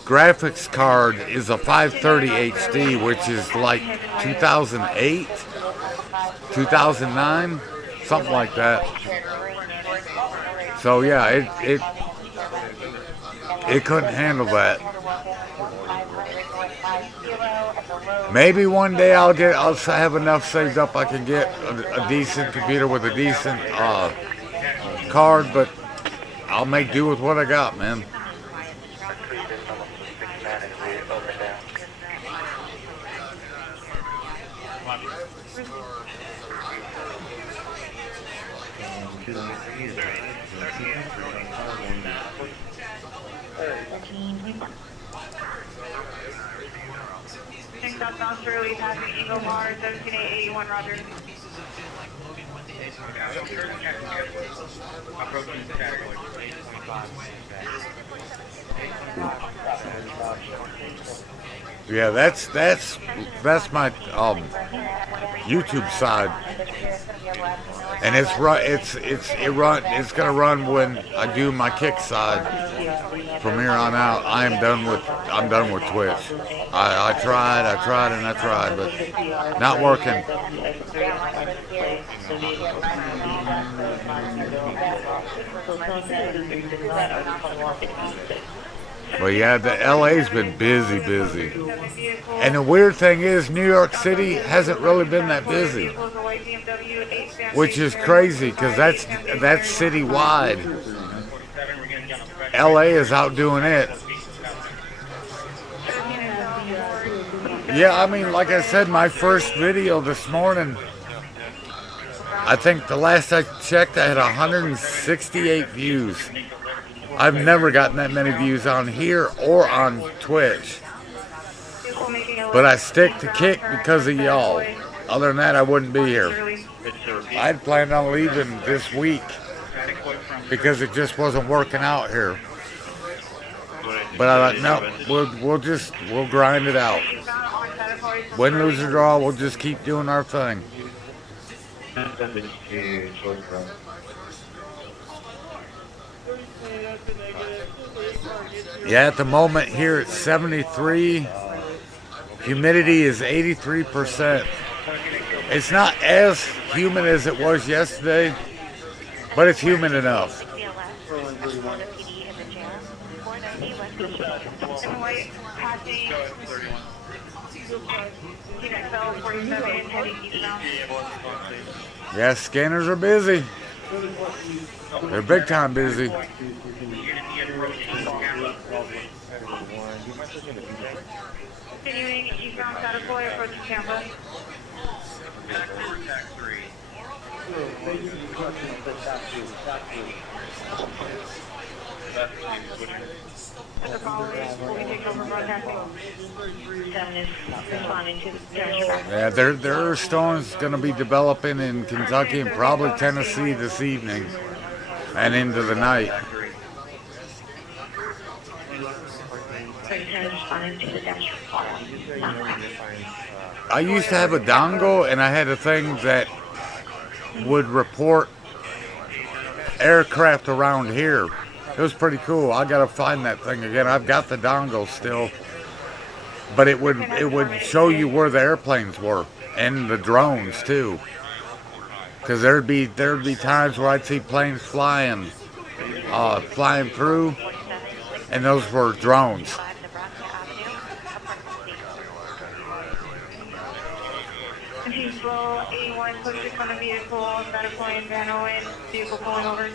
graphics card is a 530 HD, which is like 2008, 2009, something like that. So yeah, it couldn't handle that. Maybe one day I'll have enough saved up I can get a decent computer with a decent card, but I'll make do with what I got, man. Shirley, passing Eagle Mars, 17881, Roger. Yeah, that's my YouTube side, and it's gonna run when I do my kick side. From here on out, I'm done with Twitch. I tried, but not working. But yeah, the LA's been busy. And the weird thing is, New York City hasn't really been that busy, which is crazy because that's citywide. LA is outdoing it. Yeah, I mean, like I said, my first video this morning, I think the last I checked, I had 168 views. I've never gotten that many views on here or on Twitch. But I stick to Kick because of y'all. Other than that, I wouldn't be here. I'd planned on leaving this week because it just wasn't working out here. But I thought, no, we'll grind it out. Win, lose, or draw, we'll just keep doing our thing. Yeah, at the moment here it's 73. Humidity is 83%. It's not as humid as it was yesterday, but it's humid enough. Yeah, scanners are busy. They're big time busy. Continuing eastbound Satakoy, approaching Tampa. Yeah, there are storms going to be developing in Kentucky and probably Tennessee this evening and into the night. I used to have a dongle, and I had a thing that would report aircraft around here. It was pretty cool. I gotta find that thing again. I've got the dongle still, but it would show you where the airplanes were and the drones too. Because there'd be times where I'd see planes flying through, and those were drones. If you slow 81, push it on a vehicle, got a flying van in, vehicle pulling over.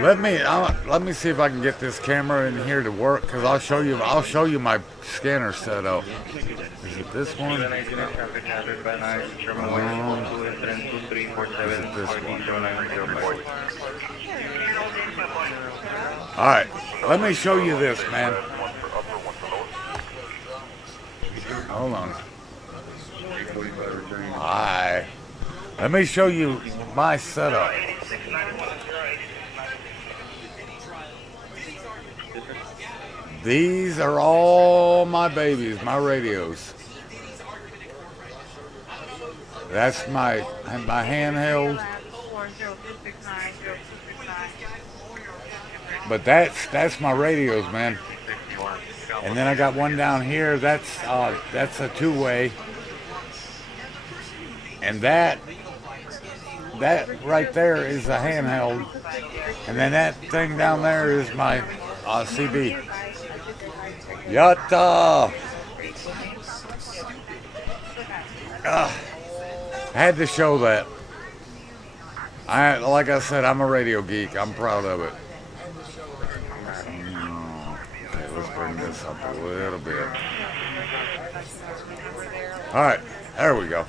Let me see if I can get this camera in here to work, because I'll show you my scanner setup. Is it this one? Is it this one? Alright, let me show you this, man. Hold on. Alright. Let me show you my setup. These are all my babies, my radios. That's my handheld. But that's my radios, man. And then I got one down here. That's a two-way. And that right there is a handheld. And then that thing down there is my CB. Yatta! I had to show that. Like I said, I'm a radio geek. I'm proud of it. Okay, let's bring this up a little bit. All right, there we go.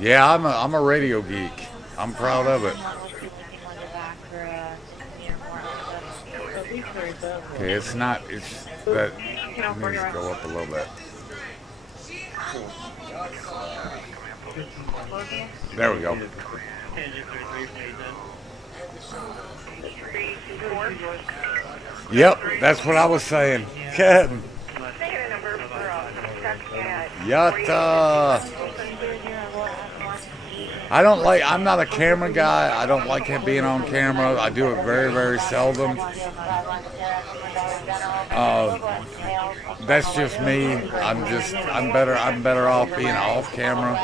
Yeah, I'm a radio geek. I'm proud of it. Okay, it's that needs to go up a little bit. There we go. Yep, that's what I was saying. Yatta. I'm not a camera guy. I don't like being on camera. I do it very, very seldom. That's just me. I'm better off being off camera.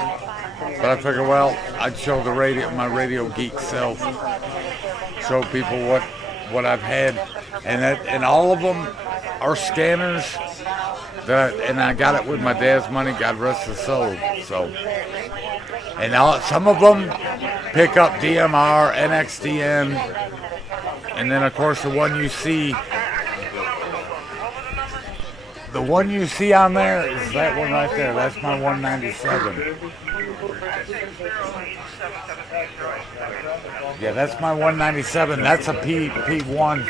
But I figured, well, I'd show my radio geek self, show people what I've had, and all of them are scanners. And I got it with my dad's money. God rest his soul. So, and some of them pick up DMR, NXDN, and then of course the one you see on there is that one right there. That's my 197. Yeah, that's my 197. That's a P1.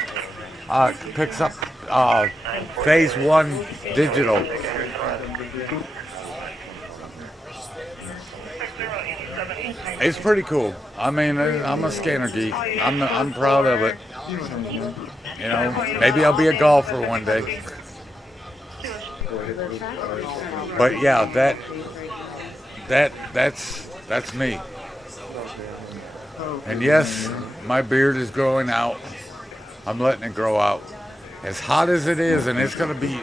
Picks up phase 1 digital. It's pretty cool. I mean, I'm a scanner geek. I'm proud of it. You know, maybe I'll be a golfer one day. But yeah, that's me. And yes, my beard is growing out. I'm letting it grow out. As hot as it is, and it's gonna be.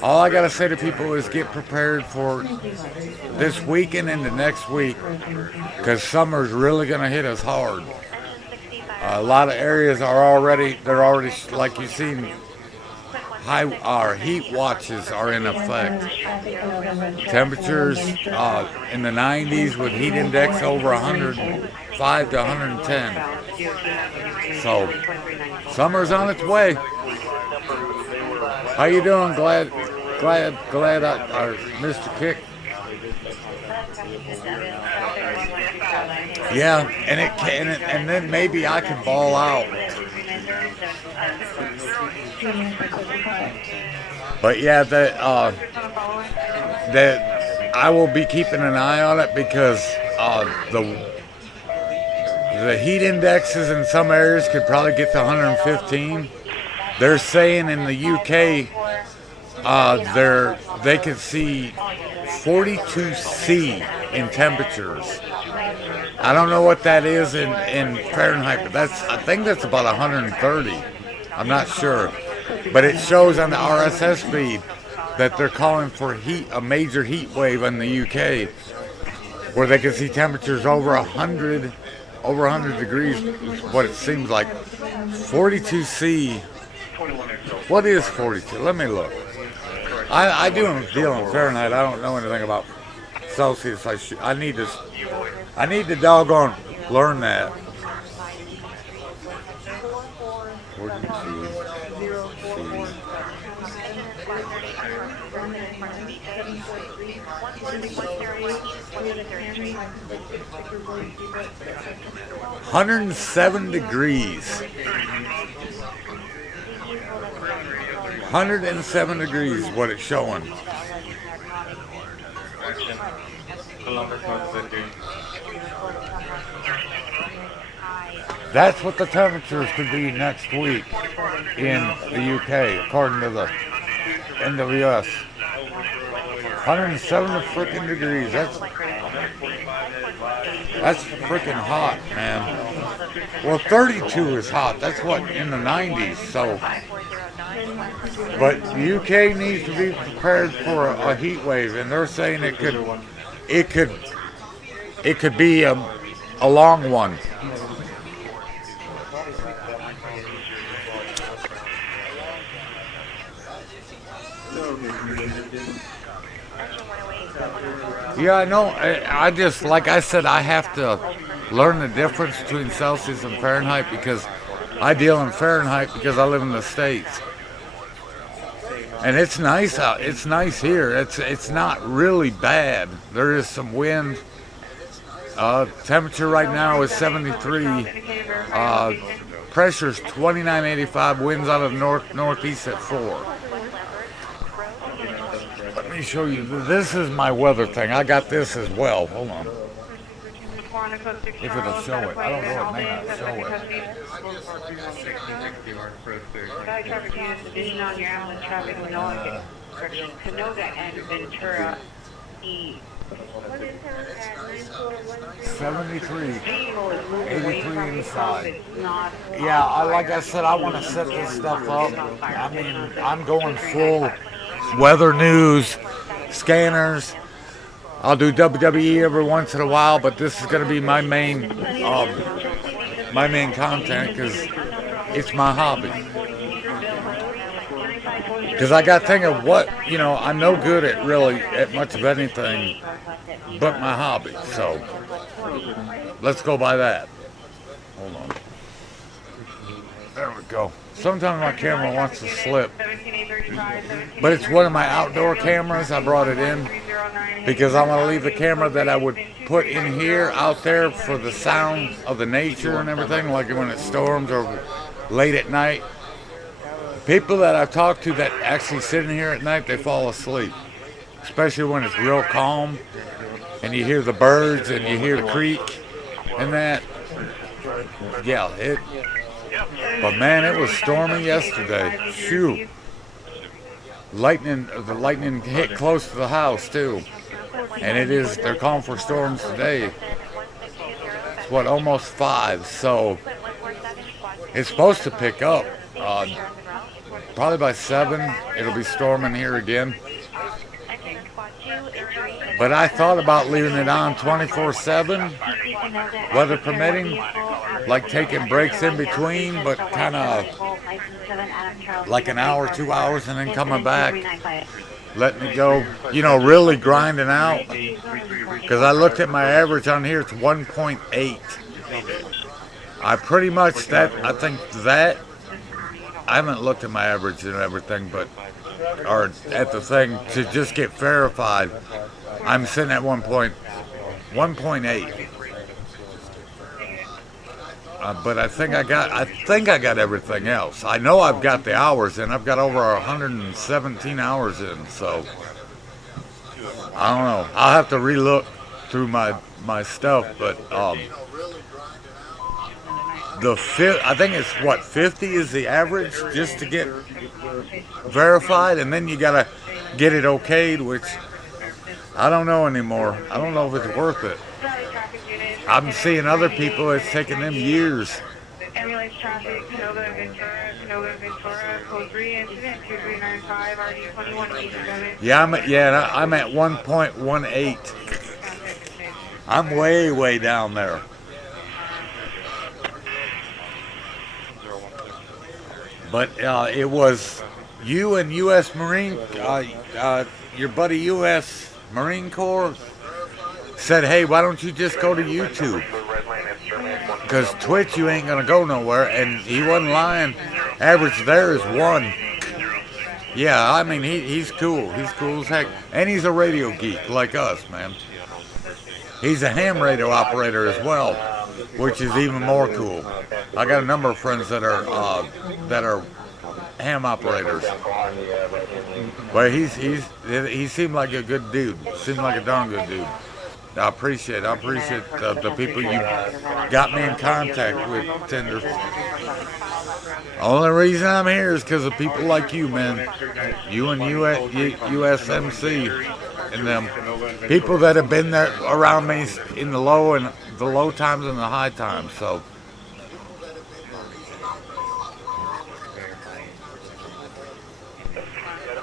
All I gotta say to people is get prepared for this weekend and the next week, because summer's really gonna hit us hard. A lot of areas they're already like you've seen. Heat watches are in effect. Temperatures in the 90s with heat index over 105 to 110. So summer's on its way. How you doing? Glad I Mr. Kick. Yeah, and then maybe I can ball out. But yeah, that I will be keeping an eye on it, because the heat indexes in some areas could probably get to 115. They're saying in the UK they could see 42°C in temperatures. I don't know what that is in Fahrenheit, but I think that's about 130. I'm not sure. But it shows on the RSS feed that they're calling for a major heat wave in the UK, where they can see temperatures over 100 degrees, is what it seems like. 42°C. What is 42? Let me look. I do deal in Fahrenheit. I don't know anything about Celsius. I need to doggone learn that. $107 degrees. 107 degrees is what it's showing. That's what the temperatures could be next week in the UK, according to the NWS. 107 freaking degrees. That's freaking hot, man. Well, 32 is hot. That's what in the 90s. So, but the UK needs to be prepared for a heat wave, and they're saying it could be a long one. Yeah, I know. I just, like I said, I have to learn the difference between Celsius and Fahrenheit because I deal in Fahrenheit because I live in the States. And it's nice out. It's nice here. It's not really bad. There is some wind. Temperature right now is 73. Pressure's 2985. Winds out of northeast at 4. Let me show you. This is my weather thing. I got this as well. Hold on. If it'll show it. I don't know. It may not show it. Canoga and Ventura East. 73, 83 inside. Yeah, like I said, I want to set this stuff up. I mean, I'm going full weather news, scanners. I'll do WWE every once in a while, but this is going to be my main content because it's my hobby. Because I got to think of what, I'm no good at much of anything but my hobby. So let's go by that. Hold on. There we go. Sometimes my camera wants to slip. But it's one of my outdoor cameras. I brought it in because I want to leave the camera that I would put in here out there for the sound of the nature and everything, like when it storms or late at night. People that I've talked to that actually sit in here at night, they fall asleep. Especially when it's real calm and you hear the birds and you hear the creek and that. Yeah, but man, it was stormy yesterday. Shoot. The lightning hit close to the house too. And they're calling for storms today. It's almost 5, so it's supposed to pick up. Probably by 7, it'll be storming here again. But I thought about leaving it on 24/7, weather permitting, like taking breaks in between, but kind of like an hour, 2 hours, and then coming back, letting it go, really grinding out. Because I looked at my average on here, it's 1.8. I pretty much, I haven't looked at my average and everything, or at the thing to just get verified. I'm sitting at 1.8. But I think I got everything else. I know I've got the hours in. I've got over 117 hours in. So I don't know. I'll have to relook through my stuff. But I think it's 50 is the average just to get verified, and then you gotta get it okayed, which I don't know anymore. I don't know if it's worth it. I'm seeing other people, it's taking them years. Ambulance traffic, Canoga Ventura, code 3, incident 2395, RD 2187. Yeah, I'm at 1.18. I'm way down there. But it was you and U.S. Marine, your buddy U.S. Marine Corps said, hey, why don't you just go to YouTube? Because Twitch, you ain't going to go nowhere. And he wasn't lying. Average there is 1. Yeah, I mean, he's cool. He's cool as heck. And he's a radio geek like us, man. He's a ham radio operator as well, which is even more cool. I got a number of friends that are ham operators. But he seemed like a good dude. Seemed like a darn good dude. I appreciate the people you got me in contact with, Tinder. Only reason I'm here is because of people like you, man. You and USMC and them. People that have been there around me in the low times and the high times, so.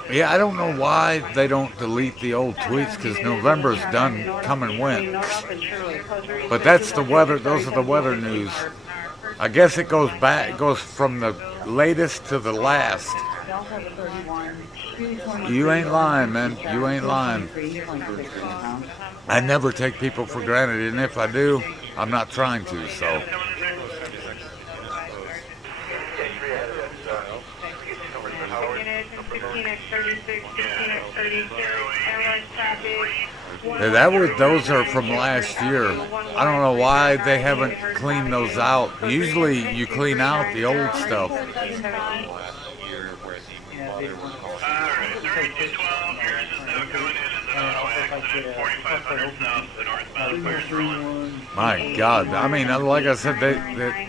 Yeah, I don't know why they don't delete the old tweets, because November's done, come and went. But that's the weather, those are the weather news. I guess it goes back, it goes from the latest to the last. You ain't lying, man. You ain't lying. I never take people for granted, and if I do, I'm not trying to, so. Yeah, those are from last year. I don't know why they haven't cleaned those out. Usually you clean out the old stuff. My God, I mean, like I said,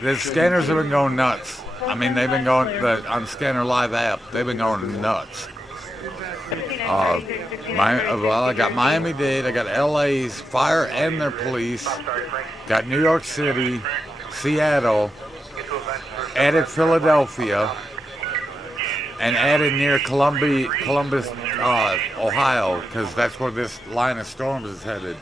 the scanners have been going nuts. I mean, they've been going, on Scanner Live app, they've been going nuts. I got Miami-Dade, I got LA's fire and their police, got New York City, Seattle, added Philadelphia, and added near Columbus, Ohio, because that's where this line of storms is headed.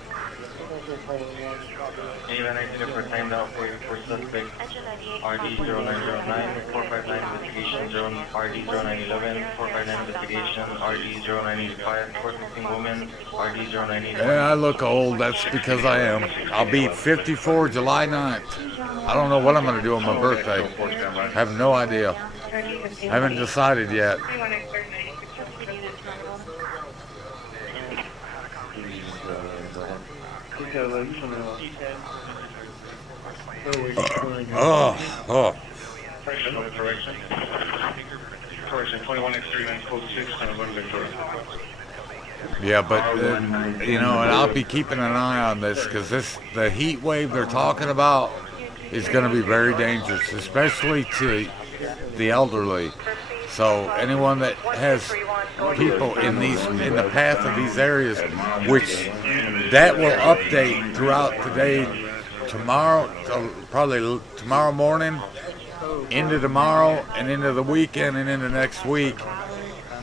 RD0909, 459 investigation, RD0911, 459 investigation, RD0985, 416 woman, RD0981. Yeah, I look old, that's because I am. I'll be 54 July 9th. I don't know what I'm going to do on my birthday. I have no idea. Haven't decided yet. Yeah, but you know, and I'll be keeping an eye on this, because the heat wave they're talking about is going to be very dangerous, especially to the elderly. So anyone that has people in the path of these areas, which that will update throughout today, tomorrow, probably tomorrow morning, into tomorrow, and into the weekend, and into next week.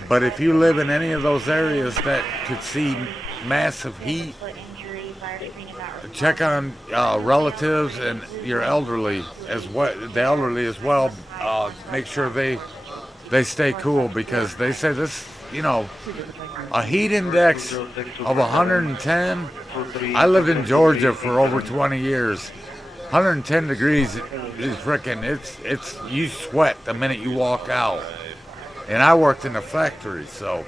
But if you live in any of those areas that could see massive heat, check on relatives and your elderly as well. The elderly as well. Make sure they stay cool, because they say this, you know, a heat index of 110. I lived in Georgia for over 20 years. 110 degrees is frickin', it's you sweat the minute you walk out. And I worked in a factory, so.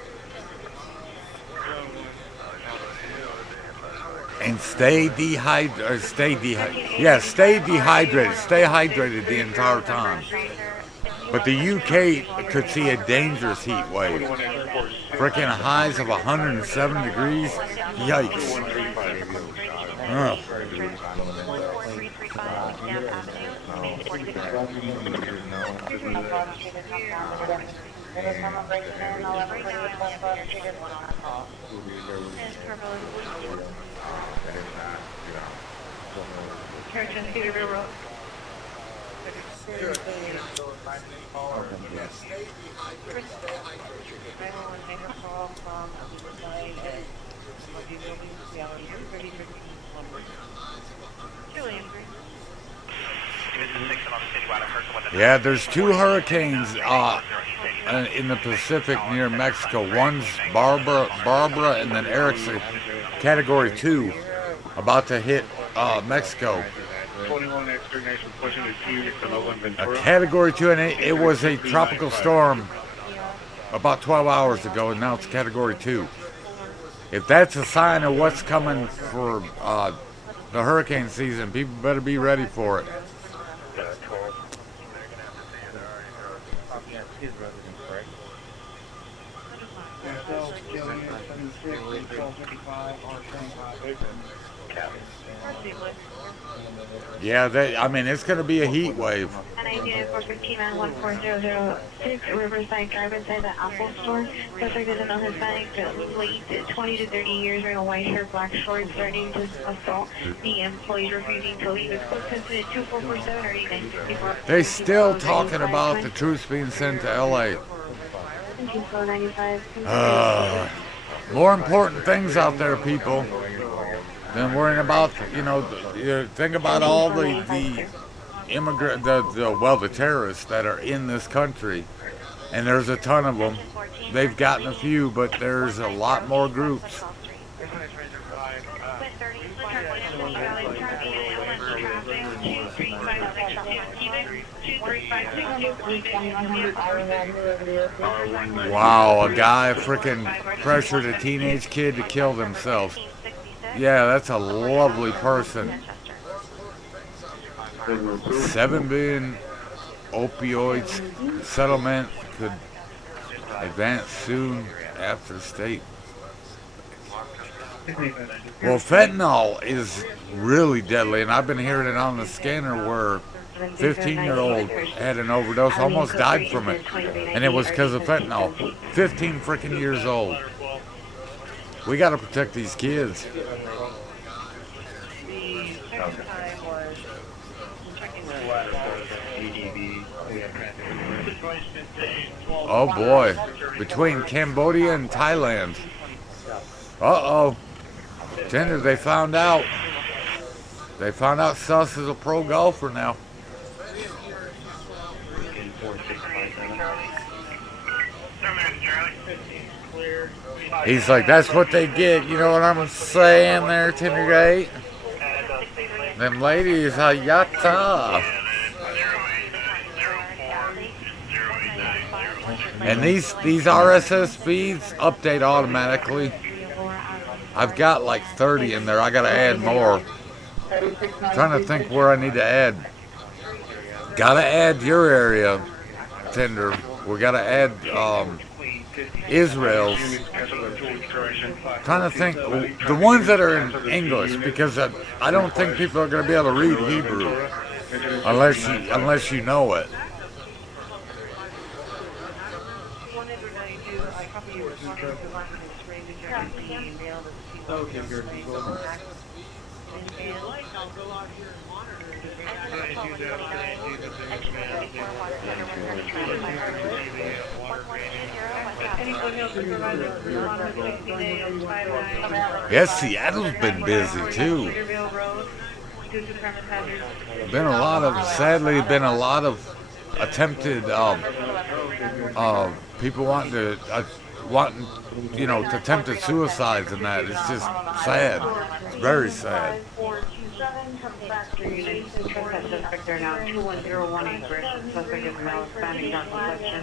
And stay dehydrated. Stay hydrated the entire time. But the UK could see a dangerous heat wave. Frickin' highs of 107 degrees. Yikes. Ugh. Yeah, there's 2 hurricanes in the Pacific near Mexico. One's Barbara, and then Eric's a Category 2 about to hit Mexico. 21 extermination pushing to A Category 2, and it was a tropical storm about 12 hours ago, and now it's Category 2. If that's a sign of what's coming for the hurricane season, people better be ready for it. Yeah, I mean, it's going to be a heat wave. Riverside Drive inside the Apple store. Suspect doesn't know his bag, but late 20 to 30 years, wearing a white shirt, black shorts, threatening to assault the employees, refusing to leave. It's close incident 2447 or 8964. They still talking about the troops being sent to LA. More important things out there, people, than worrying about, think about all the terrorists that are in this country, and there's a ton of them. They've gotten a few, but there's a lot more groups. Wow, a guy freaking pressured a teenage kid to kill themselves. Yeah, that's a lovely person. 7 billion opioids settlement could advance soon after state. Well, fentanyl is really deadly, and I've been hearing it on the scanner where 15-year-old had an overdose, almost died from it, and it was because of fentanyl. 15 freaking years old. We got to protect these kids. Oh boy, between Cambodia and Thailand. Uh-oh. Tender, they found out. They found out Sus is a pro golfer now. He's like, that's what they get. You know what I'm saying there, Tendergate? Them ladies, hayata. And these RSS feeds update automatically. I've got like 30 in there. I gotta add more. I'm trying to think where I need to add. Gotta add your area, Tender. We gotta add Israel's. Trying to think the ones that are in English, because I don't think people are gonna be able to read Hebrew unless you know it. Yes, Seattle's been busy too. Sadly, been a lot of attempted people wanting attempted suicides and that. It's just sad. It's very sad. They're now 21018 suspect is male, Hispanic, dark complexion,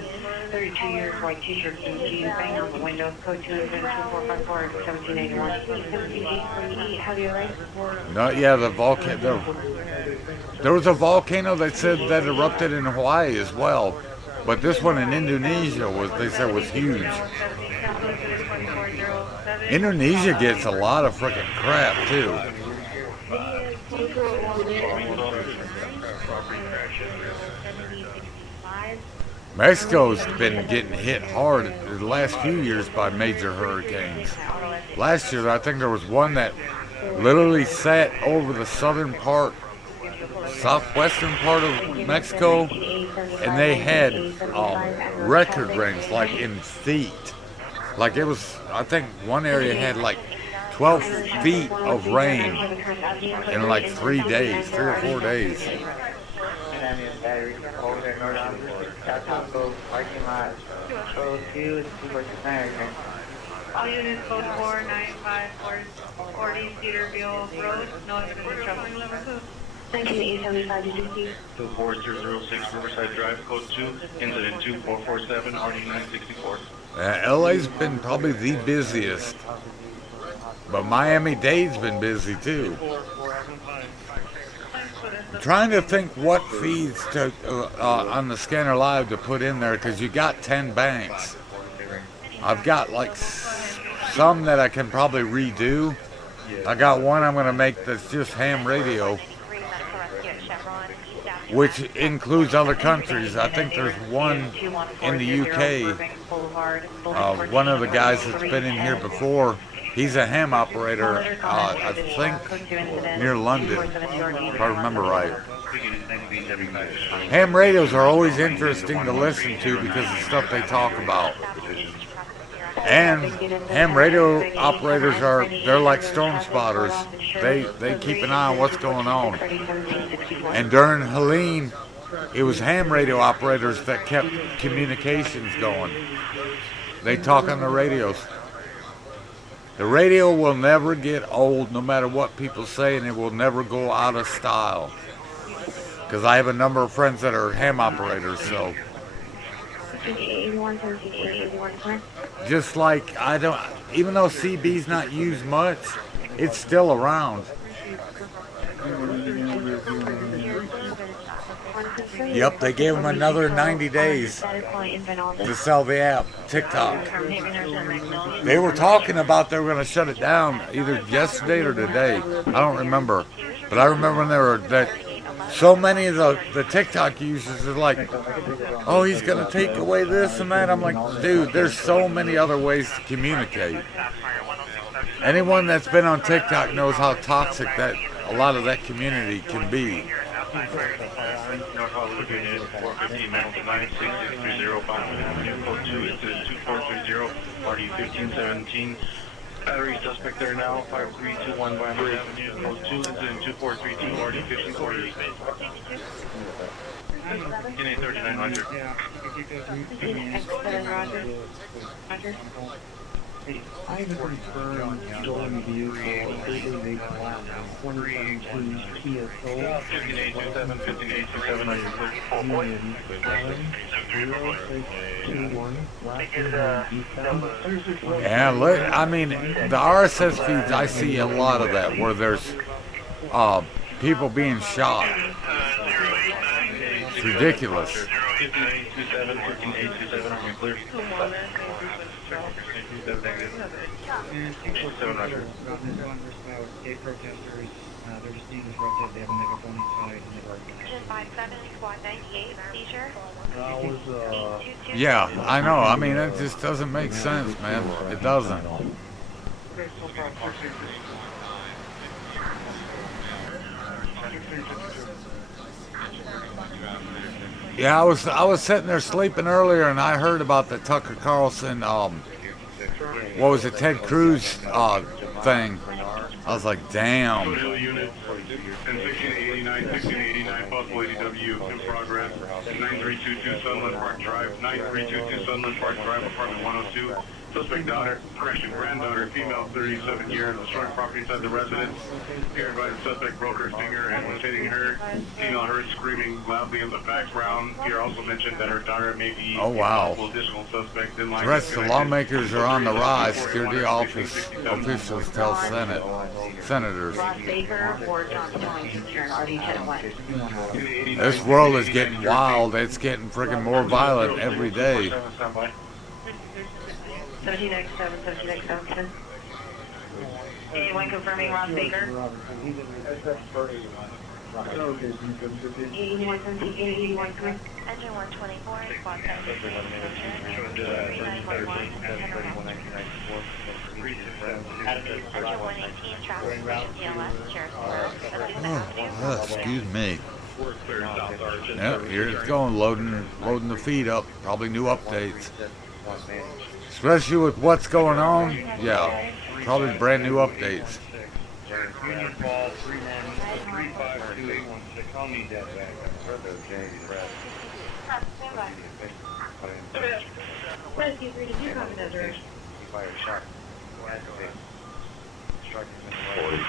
32 years, white t-shirt, blue jeans, bang on the window, code 2 is in 2454 1781. Have you arranged before? No, yeah, the volcano. There was a volcano that said that erupted in Hawaii as well, but this one in Indonesia they said was huge. Indonesia gets a lot of freaking crap too. Mexico's been getting hit hard the last few years by major hurricanes. Last year, I think there was one that literally sat over the southwestern part of Mexico, and they had record rains like in feet. Like it was, I think one area had like 12 feet of rain in like 3 days, 3 or 4 days. Code 2 is 249. All units code 495 40 Cedarville Road. No evidence trouble. 19875 DCC. 24006 Riverside Drive, code 2, incident 2447, RD964. LA's been probably the busiest, but Miami-Dade's been busy too. I'm trying to think what feeds to on the scanner live to put in there, because you got 10 banks. I've got like some that I can probably redo. I got one I'm going to make that's just ham radio, which includes other countries. I think there's one in the UK. One of the guys that's been in here before, he's a ham operator, I think near London, if I remember right. Ham radios are always interesting to listen to because of the stuff they talk about. And ham radio operators they're like storm spotters. They keep an eye on what's going on. And during Helene, it was ham radio operators that kept communications going. They talk on the radios. The radio will never get old, no matter what people say, and it will never go out of style. Because I have a number of friends that are ham operators, so. Just like even though CB's not used much, it's still around. Yep, they gave them another 90 days to sell the app, TikTok. They were talking about they were going to shut it down either yesterday or today. I don't remember. But I remember when that so many of the TikTok users are like, oh, he's going to take away this and that. I'm like, dude, there's so many other ways to communicate. Anyone that's been on TikTok knows how toxic that a lot of that community can be. Battery suspect there now, 5321 Vineland Avenue, code 2, incident 2432, RD 1540. NA 3900. I confirmed joining the vehicle legally Yeah, look, I mean, the RSS feeds, I see a lot of that where there's people being shot. It's ridiculous. Yeah, I know. I mean, it just doesn't make sense, man. It doesn't. Yeah, I was sitting there sleeping earlier, and I heard about the Tucker Carlson, what was it, Ted Cruz thing. I was like, damn. 1689, possible ADW in progress. 9322 Sunland Park Drive, 9322 Sunland Park Drive, apartment 102. Suspect granddaughter, female, 37 years, destroying property inside the residence. Here by the suspect broke her finger and was hitting her. Female heard screaming loudly in the background. Here also mentioned that her daughter may be additional suspect in line. Threats to lawmakers are on the rise. Security officials tell senators. This world is getting wild. It's getting freaking more violent every day. 17X7, 17X7. Anyone confirming Ross Baker? 81, 81, Engine 124, squad 7. Engine 118, traffic PLS, Sheriff's Excuse me. Yep, here it's going, loading the feed up. Probably new updates. Especially with what's going on, yeah, probably brand new updates. Press you three to do copy that direction. He fired a shot. Struck him in the leg.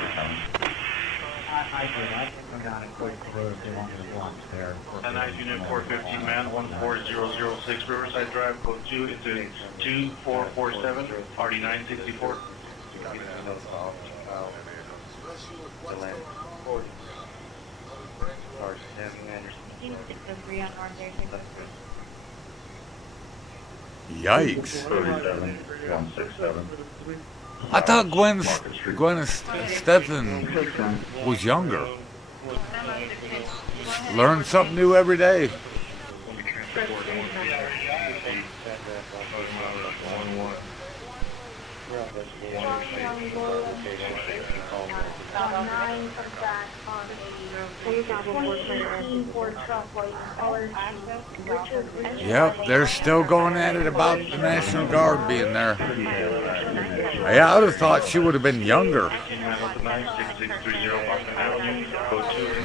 I did. I can come down and quit the road along the blocks there. And I unit 415 man, 14006 Riverside Drive, code 2 into 2447, RD 964. Yikes. 37167. I thought Gwen Stetson was younger. Learn something new every day. Yep, they're still going at it about the National Guard being there. Yeah, I would have thought she would have been younger.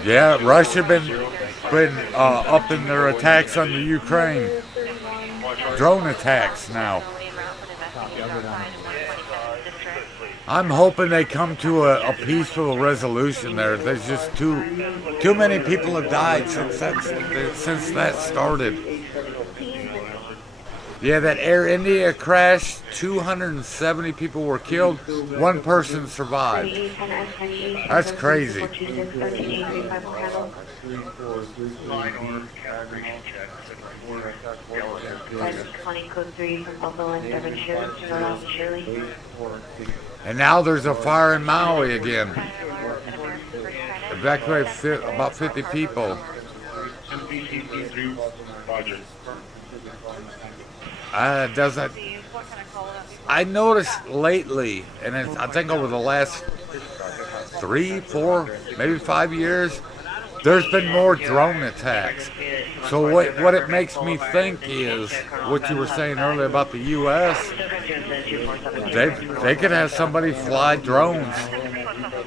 Yeah, Russia been up in their attacks on the Ukraine. Drone attacks now. I'm hoping they come to a peaceful resolution there. There's just too many people have died since that started. Yeah, that Air India crash, 270 people were killed, one person survived. That's crazy. And now there's a fire in Maui again. Evacuated about 50 people. Doesn't. I noticed lately, and I think over the last 3, 4, maybe 5 years, there's been more drone attacks. So what it makes me think is what you were saying earlier about the U.S. They could have somebody fly drones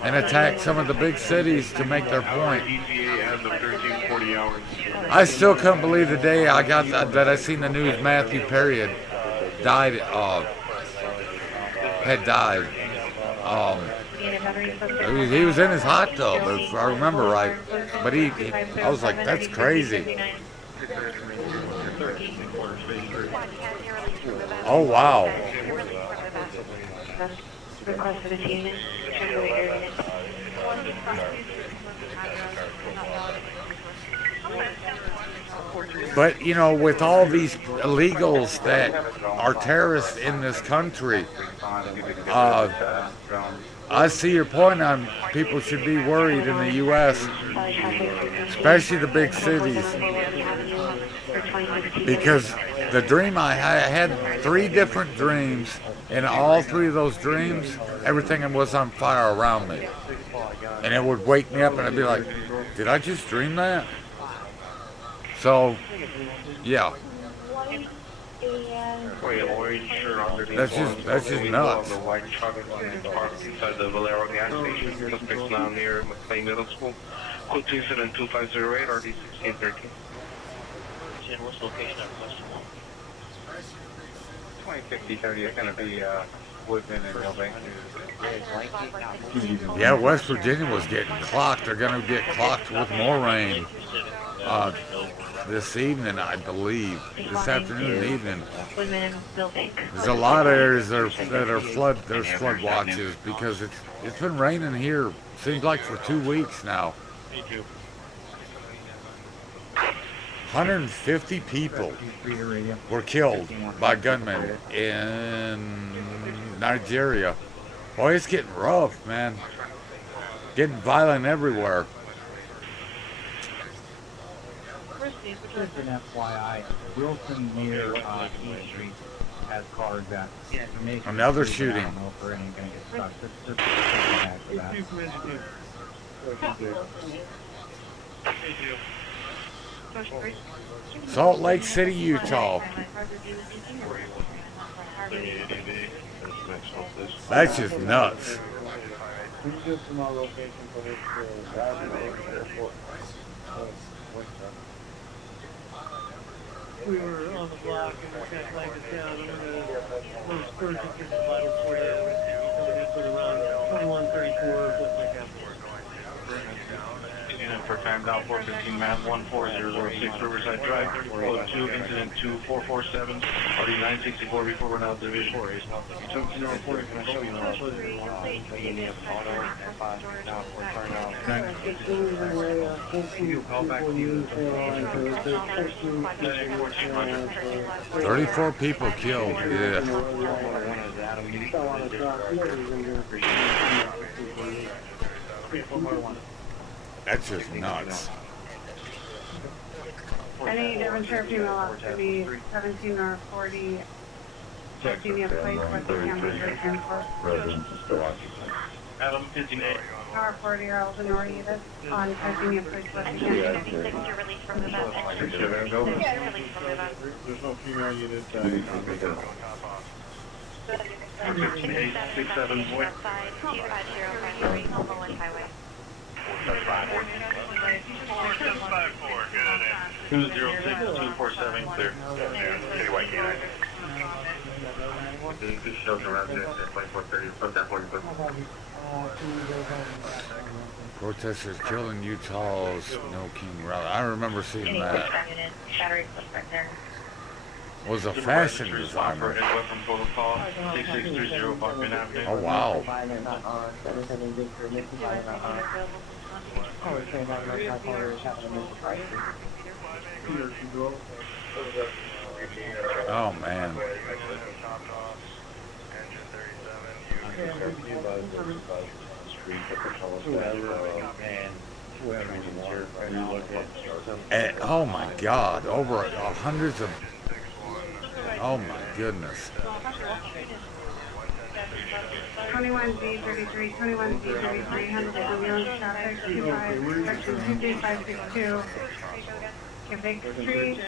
and attack some of the big cities to make their point. I still couldn't believe the day I got that I seen the news Matthew Perry had died. He was in his hot tub, if I remember right. But I was like, that's crazy. Oh wow. But, you know, with all these illegals that are terrorists in this country, I see your point on people should be worried in the U.S., especially the big cities. Because the dream I had 3 different dreams, and all 3 of those dreams, everything was on fire around me. And it would wake me up and I'd be like, did I just dream that? So, yeah. That's just nuts. The white truck parked inside the Valero gas station. Suspects now near McLean Middle School. Code 272508 RD 1613. What's the location of question 2050 is going to be Woodman and Milbank. Yeah, West Virginia was getting clocked. They're going to get clocked with more rain this evening, I believe. This afternoon and evening. There's a lot of areas that are flood. There's flood watches because it's been raining here. Seems like for 2 weeks now. 150 people were killed by gunmen in Nigeria. Boy, it's getting rough, man. Getting violent everywhere. Just an FYI, Wilson near E Street has cars that Another shooting. I don't know if we're going to get stuck. Just Salt Lake City, Utah. That's just nuts. we were on the block and we got flagged down. I'm gonna those Persians get the vital for you. For around 2134, something like that. Incident for time down 415 man 14006 Riverside Drive, code 2, incident 2447, party 964 before we're now division. 1704, can I show you now? Call back to you. 34 people killed, yeah. That's just nuts. Any Devonshire female officer be 17 or 40 Virginia Place, what the camera is written for? Adam, 15A. Car 40-year-old Norita on Virginia Place, what the camera is. There's no female unit. 15A67 boy. 206-247 clear. Citywide canine. Good shows around there, 2430, put that 40 foot. Protesters killing Utah's No King rally. I remember seeing that. Was a fashion designer. Oh wow. Oh man. And, oh my God, over hundreds of, oh my goodness. 21D33, 21D33, handle the ambulance traffic, 23562, Quebec Street,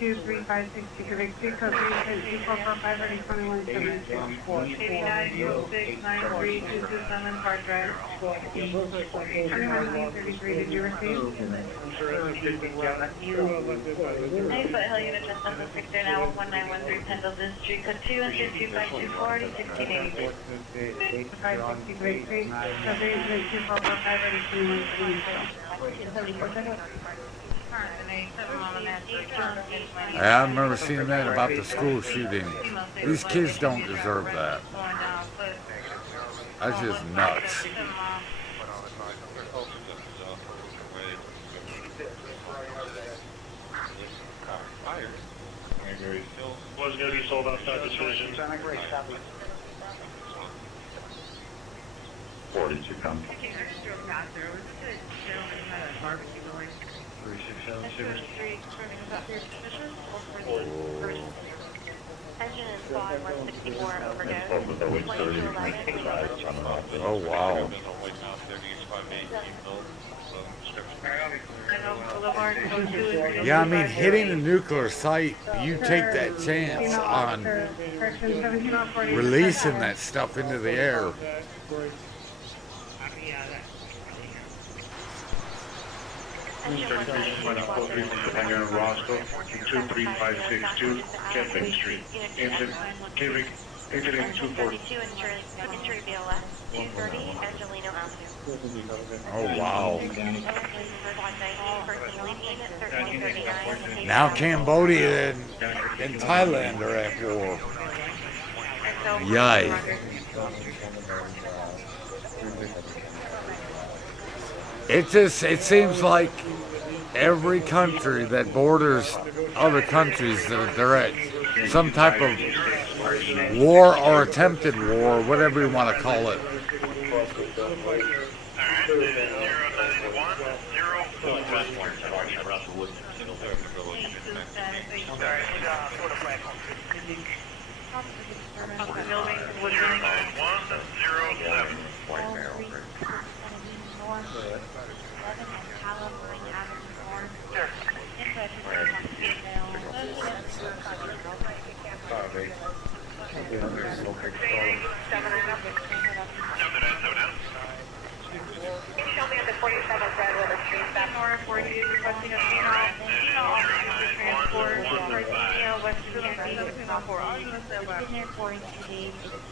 23562, Quebec Street, code 36445, ready 2172. 890693 Park Drive. 21D33, did you receive? Hey, Foothill Unit, just on the 6 now, 1913 Pendleton Street, code 2 and 25240, 1680. 560 Quebec Street, code 36445, ready 2172. I remember seeing that about the school shooting. These kids don't deserve that. That's just nuts. Was going to be sold outside the division. 42 come. Engine and squad 164 overdose. Oh wow. Yeah, I mean, hitting a nuclear site, you take that chance on releasing that stuff into the air. Roscoe, 23562, Kevin Street. Incident 240. Oh wow. Now Cambodia and Thailand are at war. Yay. It seems like every country that borders other countries, they're at some type of war or attempted war, whatever you want to call it.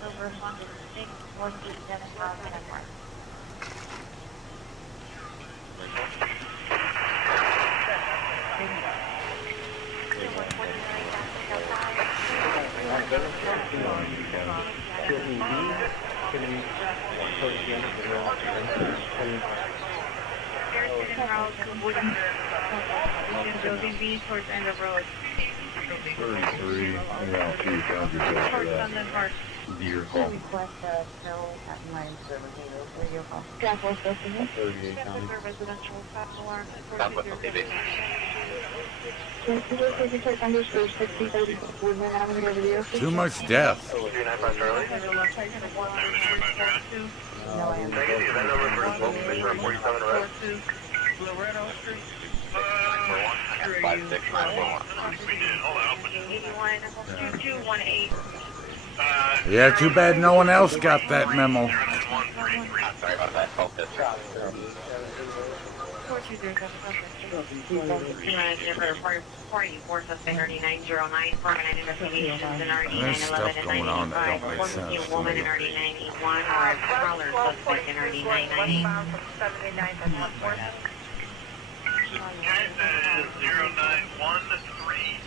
over 106, 437 miles an hour. Building B towards end of road. 33. Yeah, please count yourself for that. Deer call. Request snow at 970 for your call. Southwest Destiny. 38 county. Residential fast alarm. Southwest on TV. Underscore 6030 Woodman Avenue over the ocean. Too much death. 395 Charlie. No, I am. Can I get the event number for the smoke station on 47 Red? Loretto Street. 812218. Yeah, too bad no one else got that memo. Sorry about that. Focus. 44 suspect 3909 for investigations in RD There's stuff 911 and going on that 985. don't make sense A to woman me. in RD 981 or a smaller suspect in RD 998. Okay, that is 09138.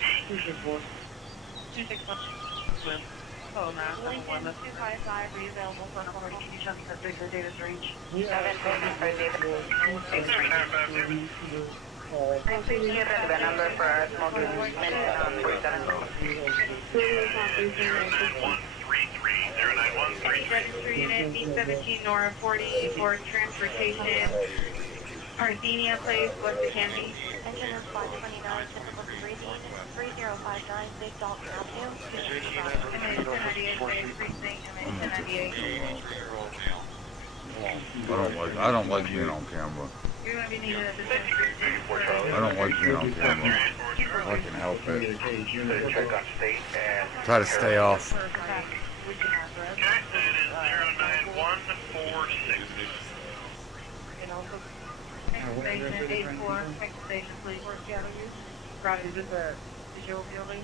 261. Oh, no. Lincoln 255, are you available for authority? Can you check the bigger data range? 755 Please give the number for our smoke station on 47. 133 Unit B17 Nora 40 for transportation. Parthenia Place, West Candy. Engine is 529, typical breathing, 3059, Big Dalton Avenue. I don't like being on camera. I don't like being on camera. I can help it. Check on state and... Try to stay off. Okay, that is 09146. Station 84, next station, please. Right, is this a visual building?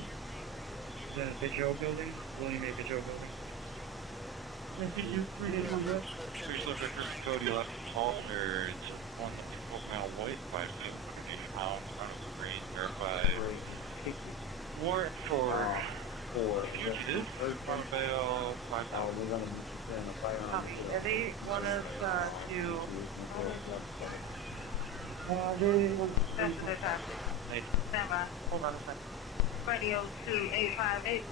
Is that a visual building? William A. visual building? Cody left tall, there's one profile white, 5 pounds, green, verified. More for 4 inches, profile, 5 pounds. They want us to... That's the traffic. Stand by. Hold on a second. Radio 28585.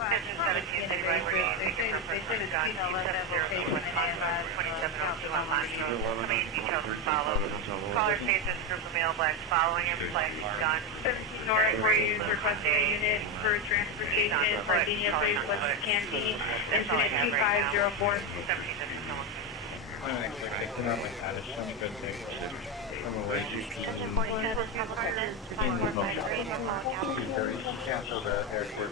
Caller station group of male blacks following him, flags gun. 17 Nora 40 is requesting a unit for transportation. Parthenia Place, West Candy. Incident 2504. Cancel the airport.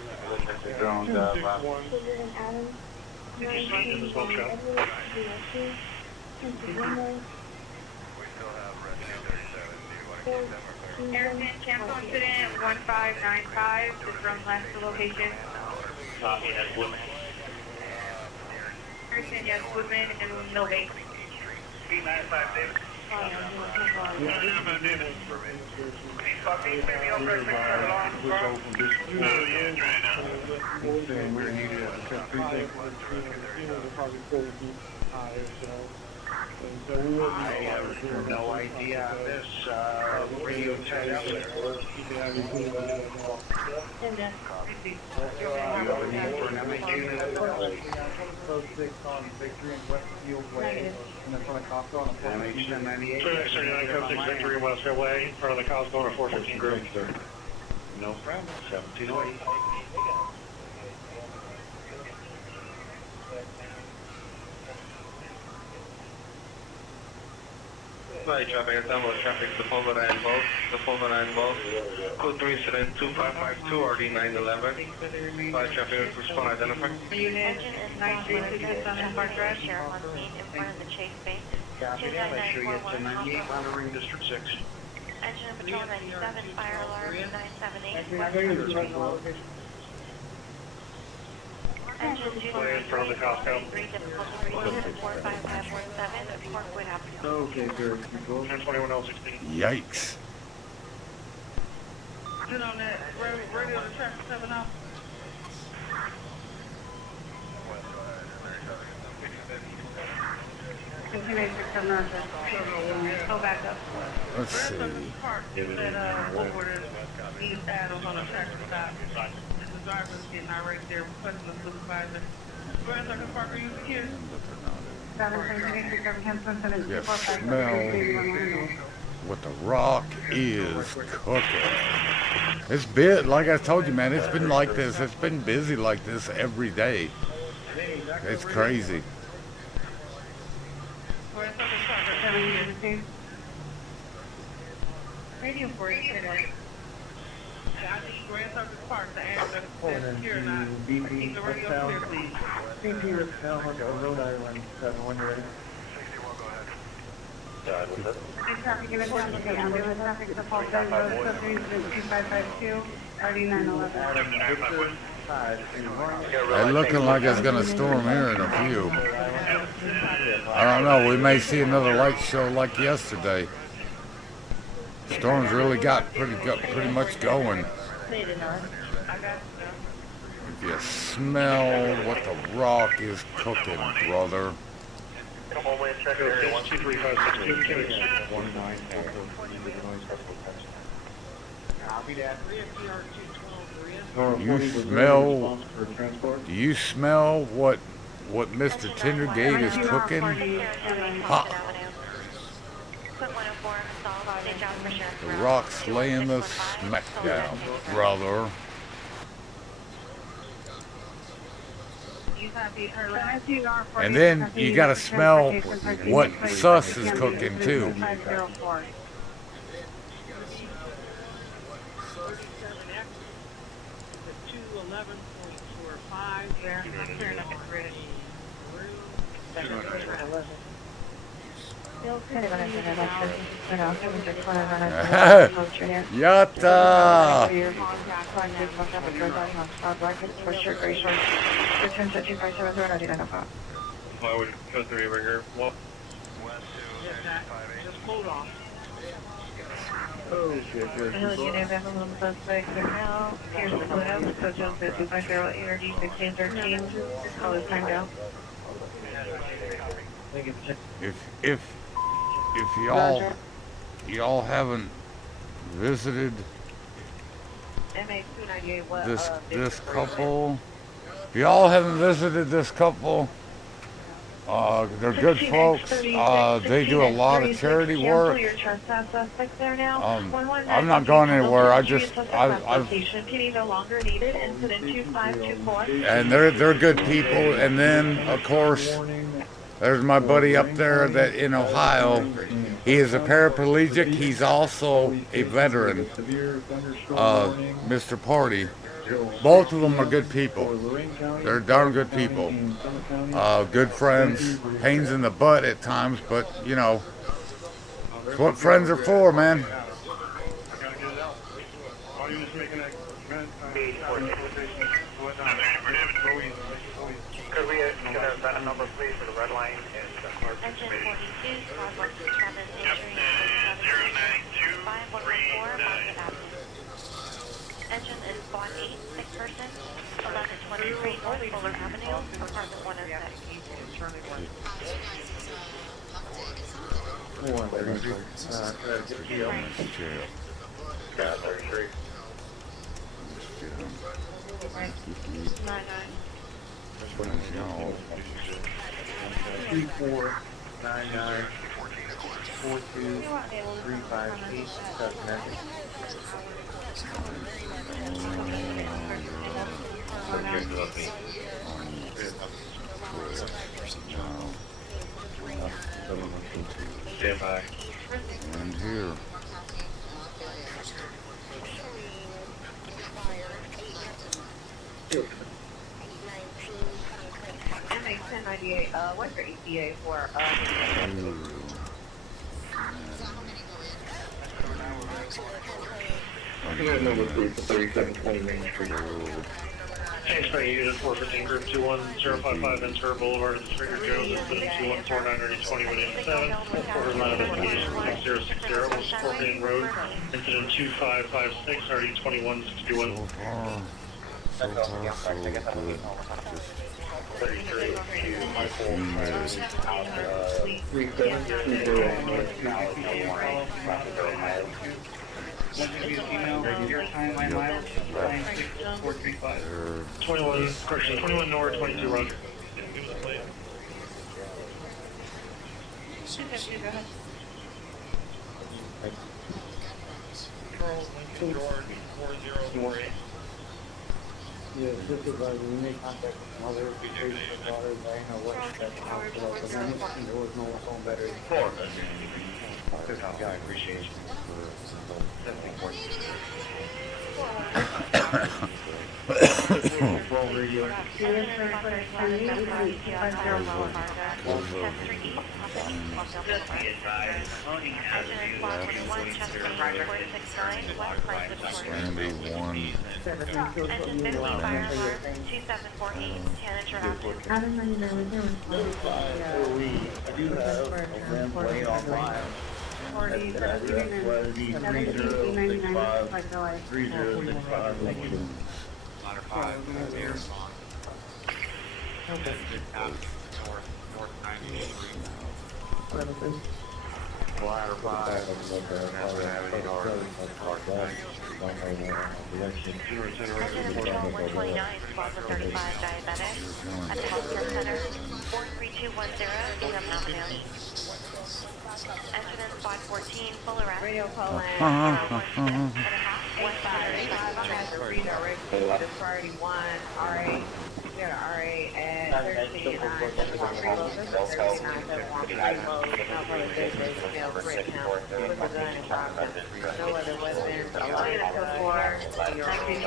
Harrison, cancel incident 1595. This runs last to location. Harrison, yes, Woodman and Millbank. 395 David. We're needed at the precinct. I have no idea on this radio tag. Code 6 on Victory and Westfield Way, and then from the Costco on a 498. 39 Code 6 Victory Westfield Way, front of the Costco on a 415 group. No problem. 1708. Right, traffic at download traffic, the phone that I involved, code 3 incident 2552 RD 911. Right, traffic, respond, identify. Unit 9366 on Embark Drive. Sheriff on scene in front of the Chase Bank. Copy that, make sure you get to 98 monitoring District 6. Engine Patrol 97, fire alarm 978. Engine 203, from the Costco. 45547, Parkwood Avenue. Okay, good. 1021L16. Yikes. Get on that radio to traffic 7 out. Go back up. Let's see. These add-ons on the tractor stop. And the driver's getting irate there, requesting the supervisor. Grand Circle Park, are you here? You smell what the rock is cooking. It's been, like I told you, man, it's been like this. It's been busy like this every day. It's crazy. Radio for you today. I need Grand Circle Park to answer if you're not. Keep the radio clear, please. BP Raquel, Rhode Island, 71 ready. Traffic given down to the ambulance traffic to Fall Road, subdivision 2552, RD911. It's looking like it's going to storm here in a few. I don't know. We may see another light show like yesterday. Storm's really got pretty much going. If you smell what the rock is cooking, brother. Come on, wait, check area 12356. Do you smell what Mr. Tendergate is cooking? Ha! The rock's laying the smack down, brother. And then you gotta smell what sus is cooking too. Yatta! Highway code 3 ringer. Well, Just hold on. Oh, shit, Here's the photo, so jump at 250 ARD 1613, all this time down. If y'all haven't visited this couple, if y'all haven't visited this couple, they're good folks. They do a lot of charity work. I'm not going anywhere. And they're good people. And then, of course, there's my buddy up there that in Ohio. He is a paraplegic. He's also a veteran. Mr. Party. Both of them are good people. They're darn good people. Good friends. Pains in the butt at times, but you know, it's what friends are for, man. Could we get a better number, please, for the red line and the car? Engine 42, squad 167, entering 5114, Market Avenue. Engine is squad 8, 6 persons, 1123 North Fuller Avenue, apartment 106. Got 33. 3499 42358 cosmetic. Stand by. And here. MA1098, what's your ETA for, I got number 3 for 3720 Main Street. Expect unit 415 group 21055 Ventura Boulevard in Trigger Jones, incident 2149 2087, order line investigation 6060, Scorpion Road, incident 2556, RD 2161. So far, so good. 33 to my full. Your time, my miles, 96435. 21 North, 22 Roger. Yes, this is we made contact with some other patients' daughters, I know what that's hospital, but then there was no phone battery. I appreciate you for definitely important. Radio call in. Priority 1, RA. We got an RA at 13 and 9. No other weapons. Alliance code 4. Driving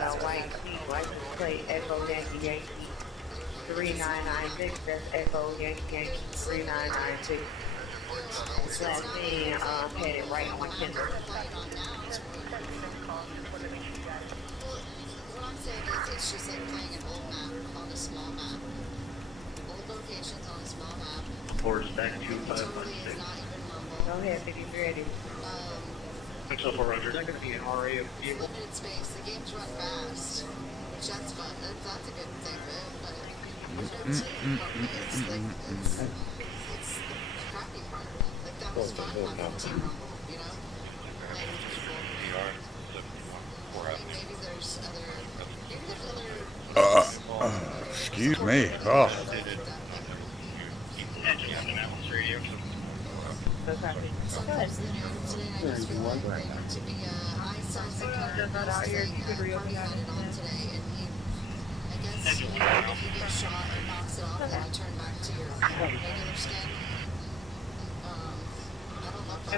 a white license plate Echo Yankee Yankee 3996. That's Echo Yankee Yankee 3996. Last thing, headed right on Kendall. It's just like playing an old map on a small map. Old locations on a small map. Forward stack 2516. Go ahead, if you're ready. Thanks so far, Roger. Limited space. The games run fast, which that's fun. That's a good thing, but it's like it's the crappy part. Like that was fun having the team rumble, you know. And maybe there's other. Excuse me. Oh.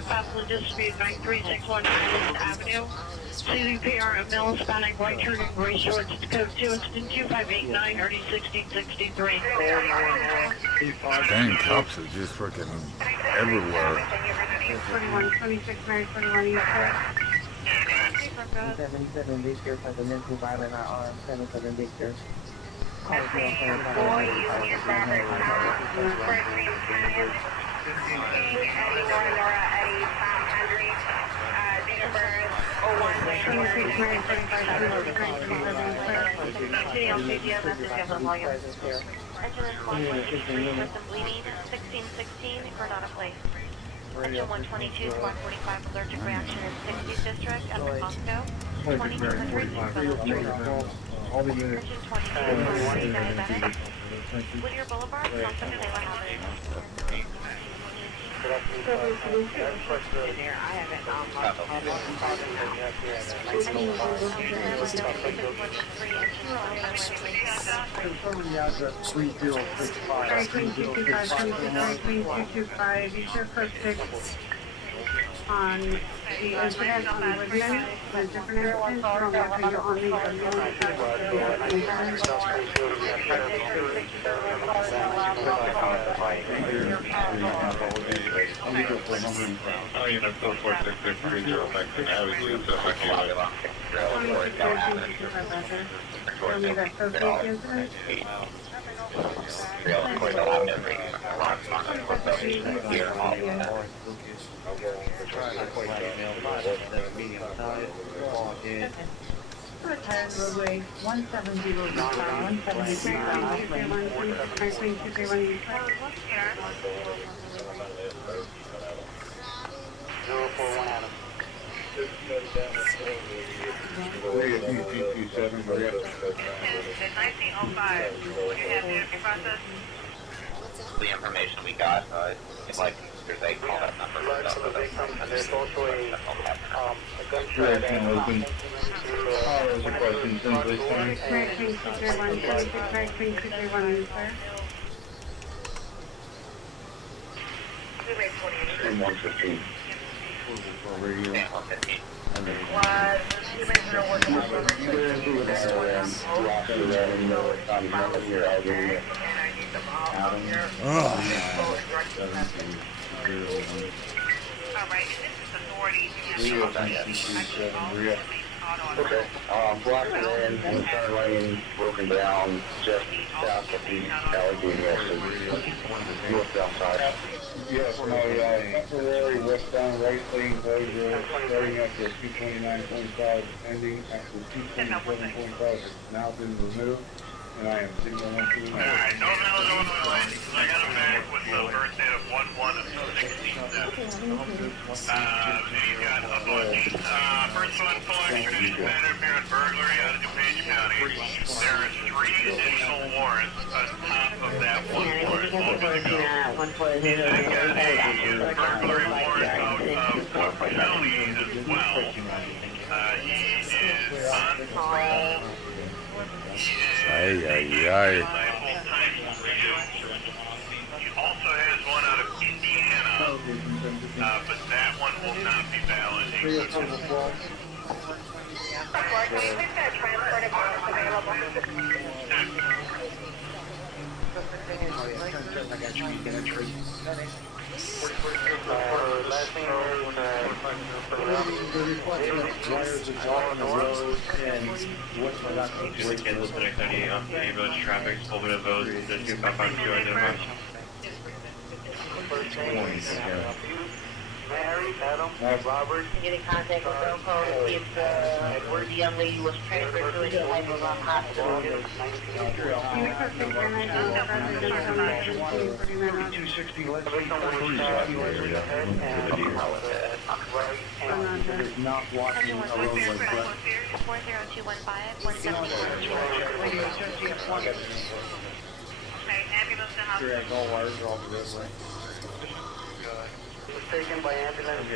Possible dispute 9361 Avenue. CDPR at Mill, Hispanic, white shirt and gray shorts, code 2, incident 2589, RD 1663. Dang, cops are just freaking everywhere. 2126 Mary 21 East Coast. 77 Victor for the mental violent armed 77 Victor. Section 122, Block 45, allergic reaction in 60th District at the Costco. 2200, all the units. Whittier Boulevard, Costco, Taylor Avenue. Confirm the address 3065. 225, you should put 6 on the incident on Woodman, the different incidents from after you're on the Oh, you know, 44663 back to Navigate, so I can like Tell me that code incident. Roadway 170 The information we got, it's like there's a call that number. There's also a gunshot. Okay, block lane, turn lane, broken down, just south of the Allegheny exit, northbound side. Yes, my temporary westbound right lane closure starting after 229.5 ending after 227.5 has now been removed, and I am signal 129. Alright, Northern Illinois, I got him back with the birth date of 1/1/67. He's got a bunch. First one, pulling tradition matter appearance burglary out of DuPage County. There are 3 additional warrants on top of that one warrant. He's then got a burglary warrant out of Cook County as well. He is on parole. Ay. He also has one out of Indiana, but that one will not be valid. Last thing Just get those next idea on the ambulance traffic, open up those, the 2552 identified. Mary, Adam, Robert. Get in contact with Velcro to see if the young lady was transferred to a hospital. Not walking a road like that. 40215 Taken by ambulance.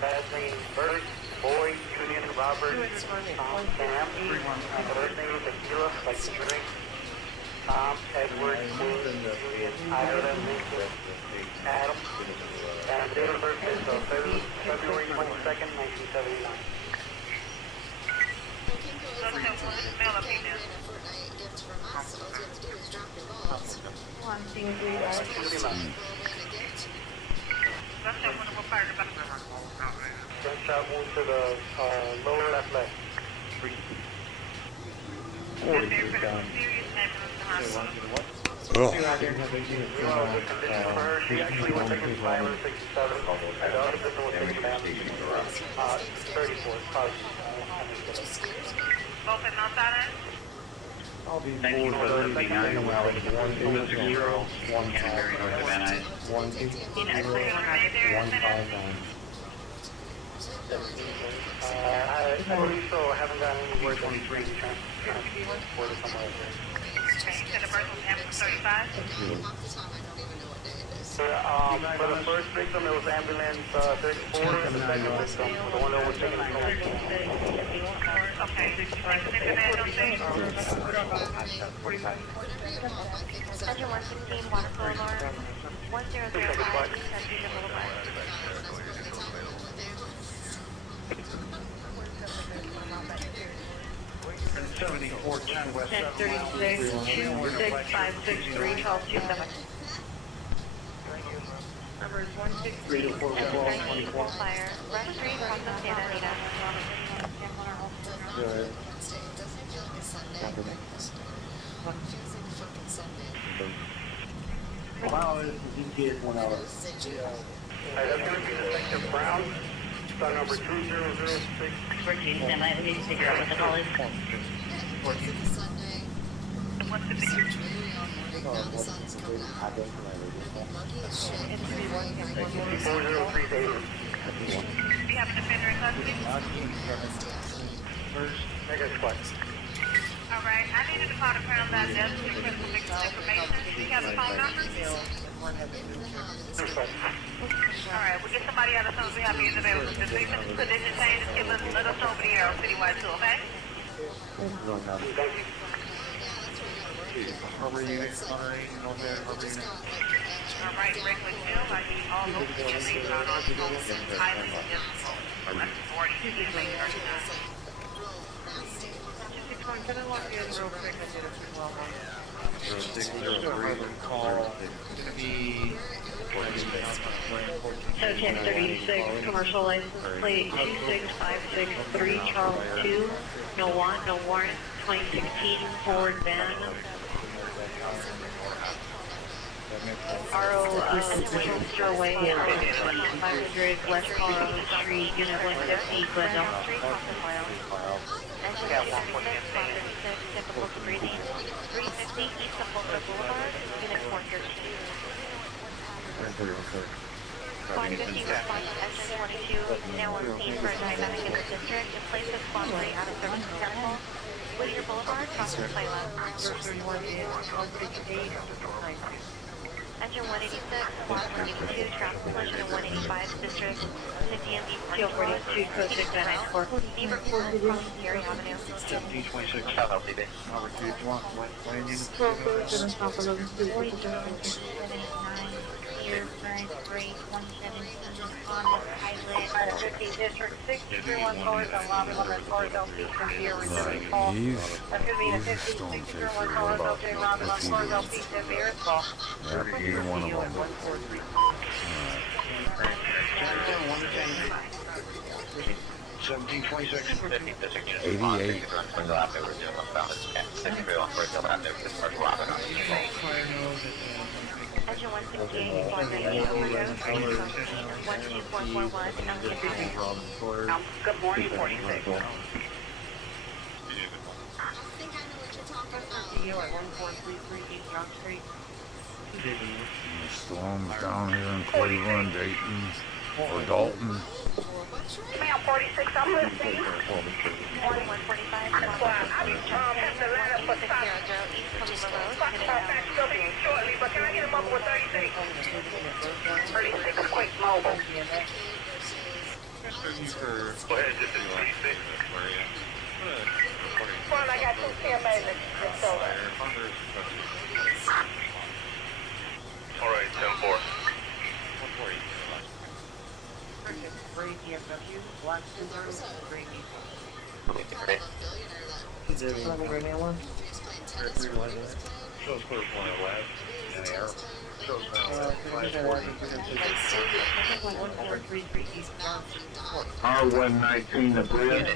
Last name Bert, Boy, Julian, Robert, Sam. First name is Tequila, like the drink. Tom, Edward, Julian, Ireland, Adam. And date of birth is February 22nd, 1979. Gunshot wound to the lower left leg. Oh. She actually was taken to 567. And the other person was taken down 34. I'll be 439, 160, 159. I believe so. I haven't gotten any word on 23 transported somewhere else. For the first victim, it was ambulance 34. And the second victim, the one that was taken home. Sergeant 116, water flow alarm. 1005, Boulevard. 1036, 26563, Charles 27. Number is 163. 1034 fire. Rush 3 from the Santa Anita. Wow, this is 1 hour. That's going to be Detective Brown, star number 2006. Ricky, stand by. I need to figure out what the call is. What's the picture? We have a defender in custody. All right, I needed to call the Crown by death to request some information. Do you have a phone number? All right, we'll get somebody out as soon as we have you available. If the condition changes, let us know over the air on Citywide too, okay? Harbor unit fine, Northern Harbor unit. All right, regular Chil, I need all those units out on schools and islands and difficult. That's 40 units, 39. Can I walk in real quick and get a few more ones? 0603 call. It's going to be. So 1036, commercial license plate 26563, Charles 2, no want, no warrant, 2016 Ford van. RO Westminster Way, 500 West Colorado Street, Unit 150, Glendale. Typical breathing. 350 East of Boca Boulevard, Unit 413. 550 response to SN22, now on scene for a diabetic in the district. The place is sponsoring out of service mechanical. Whittier Boulevard, Crossing Playland. Engine 186, Squad 182, traffic collision in 185 district. 50 MD Field 42, code 6 and I score. Beaver Pool, crossing Gary Avenue. 1726. Harbor 2, landing. 50 District 631 cars on Lobby 100 cars LP from here returning call. That's going to be the 50 631 cars LP Lobby 100 cars LP from here call. Yep, either one of them. 1726. 88. Engine 168, 12441, Good morning, 46. You at 1433 East John Street. Storms down here in Cleveland, Dayton, or Dalton. Ma'am, 46, I'm listening. 145, That's why I have the line up for stop. Still be shortly, but can I get him up with 36? 36, quick mobile. Go ahead, just 26. Well, I got 2 CMAs that's over. All right, 10-4. Green DFW, Black Subaru, Green Shows clear flying left in the air. Shows now. R119 the bridge.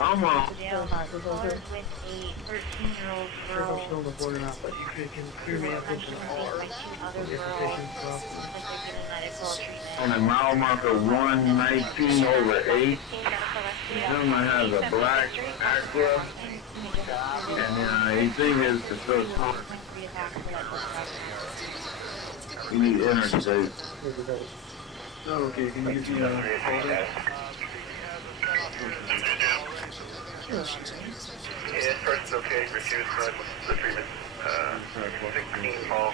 I'm on. On a mile marker 119 over 8. Then I have a black Acura. And he thinks it's the first one. You need to enter today. Okay, can you give me a folder? Yeah, first is okay. Refuse the treatment. 16 Paul.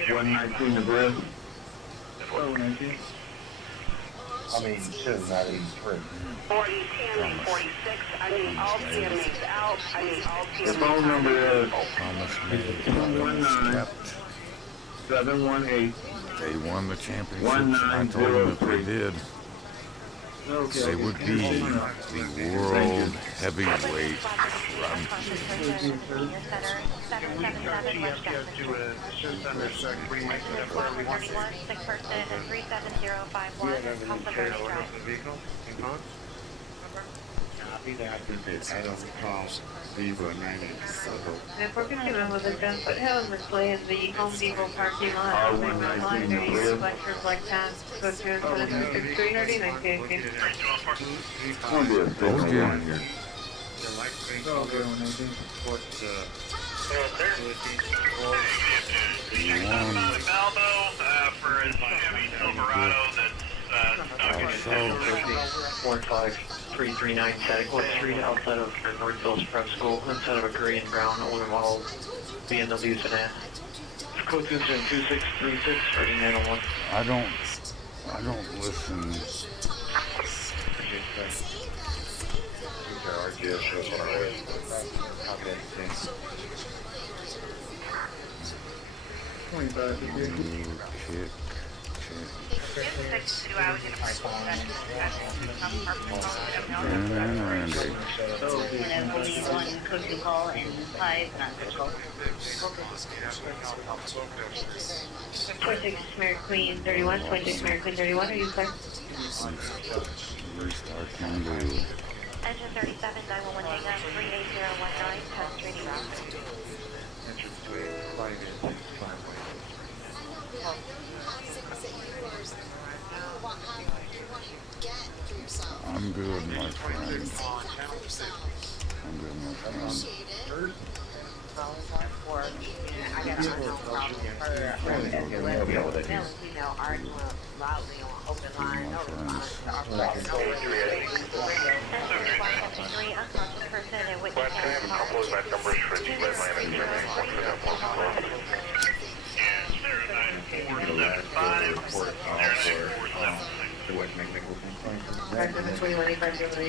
R119 the bridge. 119. I mean, 293. 40, 10, 46. I need all CMAs out. I need all The CMAs phone number is Thomas May. 219 718 They won the championships, and I told them if they did, they would be the world heavyweight If we're going to with a gun, but have them display in the Home Depot parking lot. Online, there you lectures like that. Go through and put it in 339. Told you. For a Chevy Silverado that's stuck in 339 Saddlecourt Street outside of Northville's prep school, instead of a gray and brown older model BMW sedan. Code 2636 starting 901. I don't listen. Mary Queen 31, 26 Mary Queen 31, are you clear? Engine 37, 911 hang up, 38019, test ready route. I'm good, my friend. I'm good, my friend.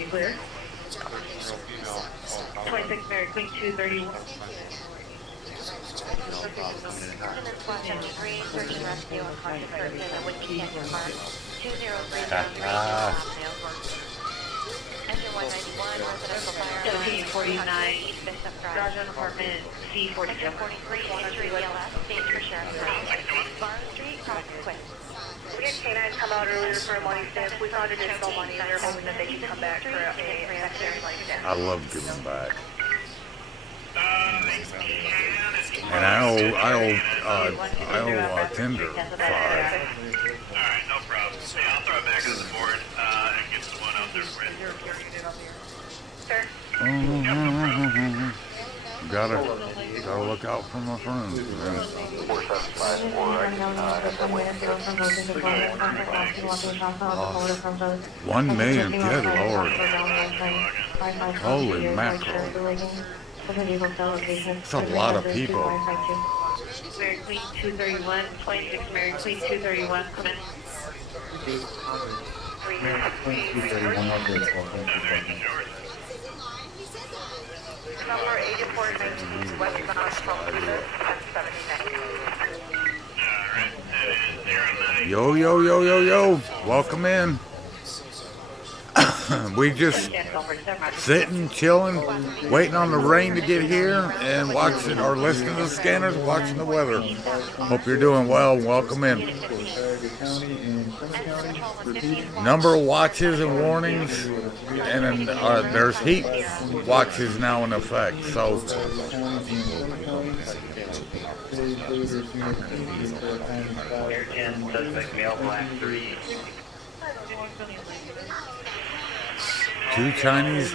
Clear. 26 Mary Queen 231. Garage on apartment C40. 43, entry ELS, stage for Sheriff's House. Bar Street, cross quick. We had canines come out earlier for a money stamp. We found additional money. They're hoping that they can come back for a secondary like that. I love giving back. And I owe Tinder 5. Alright, no problem. Hey, I'll throw it back on the board and get the one out there for you. Gotta look out for my friends, man. 1 million, good lord. Holy mackerel. That's a lot of people. Mary Queen 231, 26 Mary Queen 231, come in. Mary Queen 231, I'll do it for Number 8419, westbound from 1079. Yo. Welcome in. We just sitting, chilling, waiting on the rain to get here, and watching or listening to the scanners, watching the weather. Hope you're doing well. Welcome in. Number of watches and warnings, and there's heat watches now in effect. So. Air 10, suspect male, black 3. 2 Chinese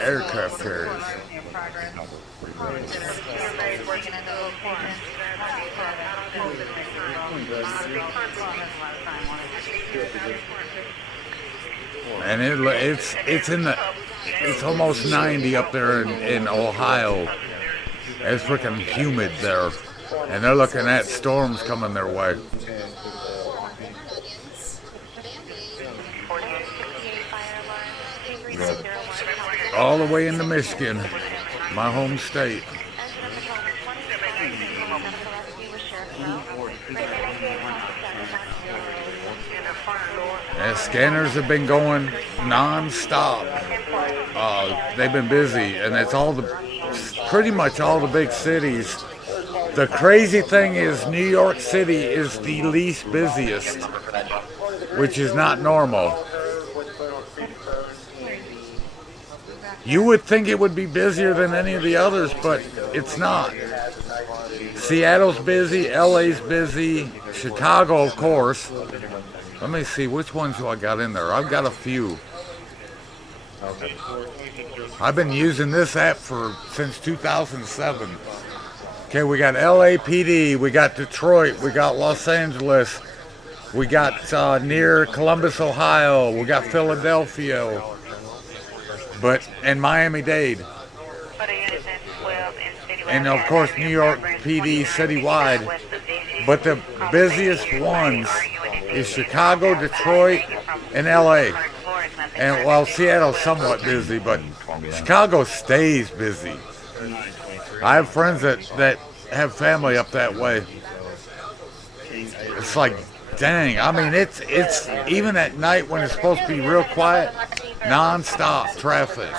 aircraft carriers. And it's almost 90 up there in Ohio. It's freaking humid there, and they're looking at storms coming their way. All the way into Michigan, my home state. And scanners have been going non-stop. They've been busy, and it's pretty much all the big cities. The crazy thing is New York City is the least busiest, which is not normal. You would think it would be busier than any of the others, but it's not. Seattle's busy, LA's busy, Chicago, of course. Let me see, which ones do I got in there? I've got a few. I've been using this app since 2007. Okay, we got LAPD, we got Detroit, we got Los Angeles, we got near Columbus, Ohio, we got Philadelphia, and Miami-Dade. And of course New York PD citywide. But the busiest ones is Chicago, Detroit, and LA. And while Seattle's somewhat busy, but Chicago stays busy. I have friends that have family up that way. It's like, dang. I mean, it's even at night when it's supposed to be real quiet, non-stop traffic.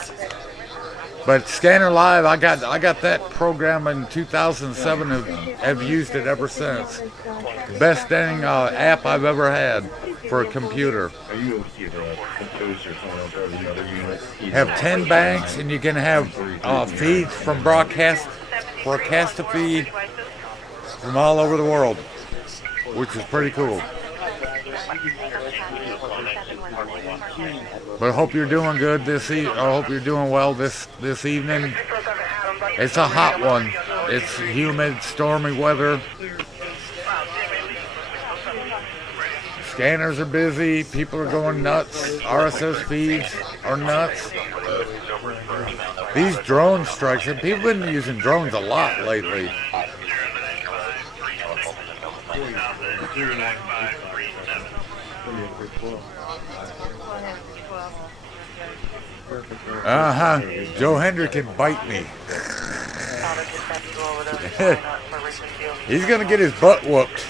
But Scanner Live, I got that program in 2007 and have used it ever since. Best dang app I've ever had for a computer. Have 10 banks, and you can have feeds from broadcast to feed from all over the world, which is pretty cool. But I hope you're doing good I hope you're doing well this evening. It's a hot one. It's humid, stormy weather. Scanners are busy. People are going nuts. RSS feeds are nuts. These drone strikes, and people have been using drones a lot lately. Joe Hendry can bite me. He's gonna get his butt whooped.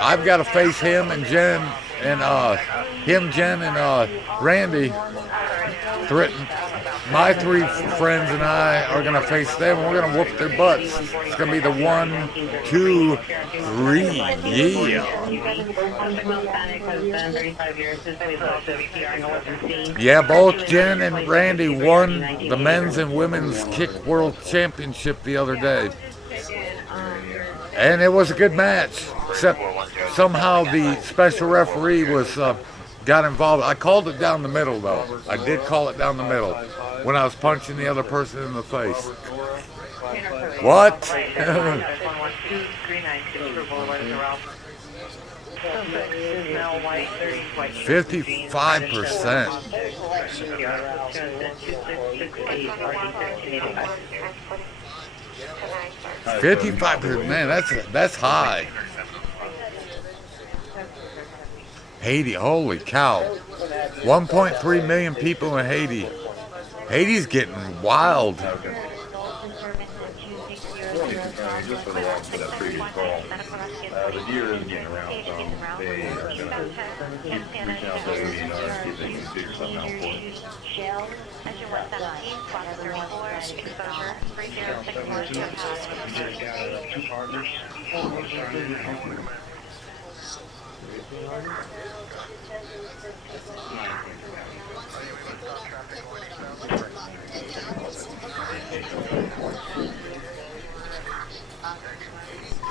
I've got to face him and Jen and Jen and Randy. My three friends and I are gonna face them. We're gonna whoop their butts. It's gonna be the 1, 2, 3. Yeah. Yeah, both Jen and Randy won the men's and women's kick world championship the other day. And it was a good match, except somehow the special referee got involved. I called it down the middle, though. I did call it down the middle when I was punching the other person in the face. What? 55%. 55%, man, that's high. Haiti, holy cow. 1.3 million people in Haiti. Haiti's getting wild. Just for that previous call, the deer isn't getting around some. They are going to reach out to me and see if they can figure something out for it. Chil, Engine 117, Fox 34, exposure 3061. Two partners.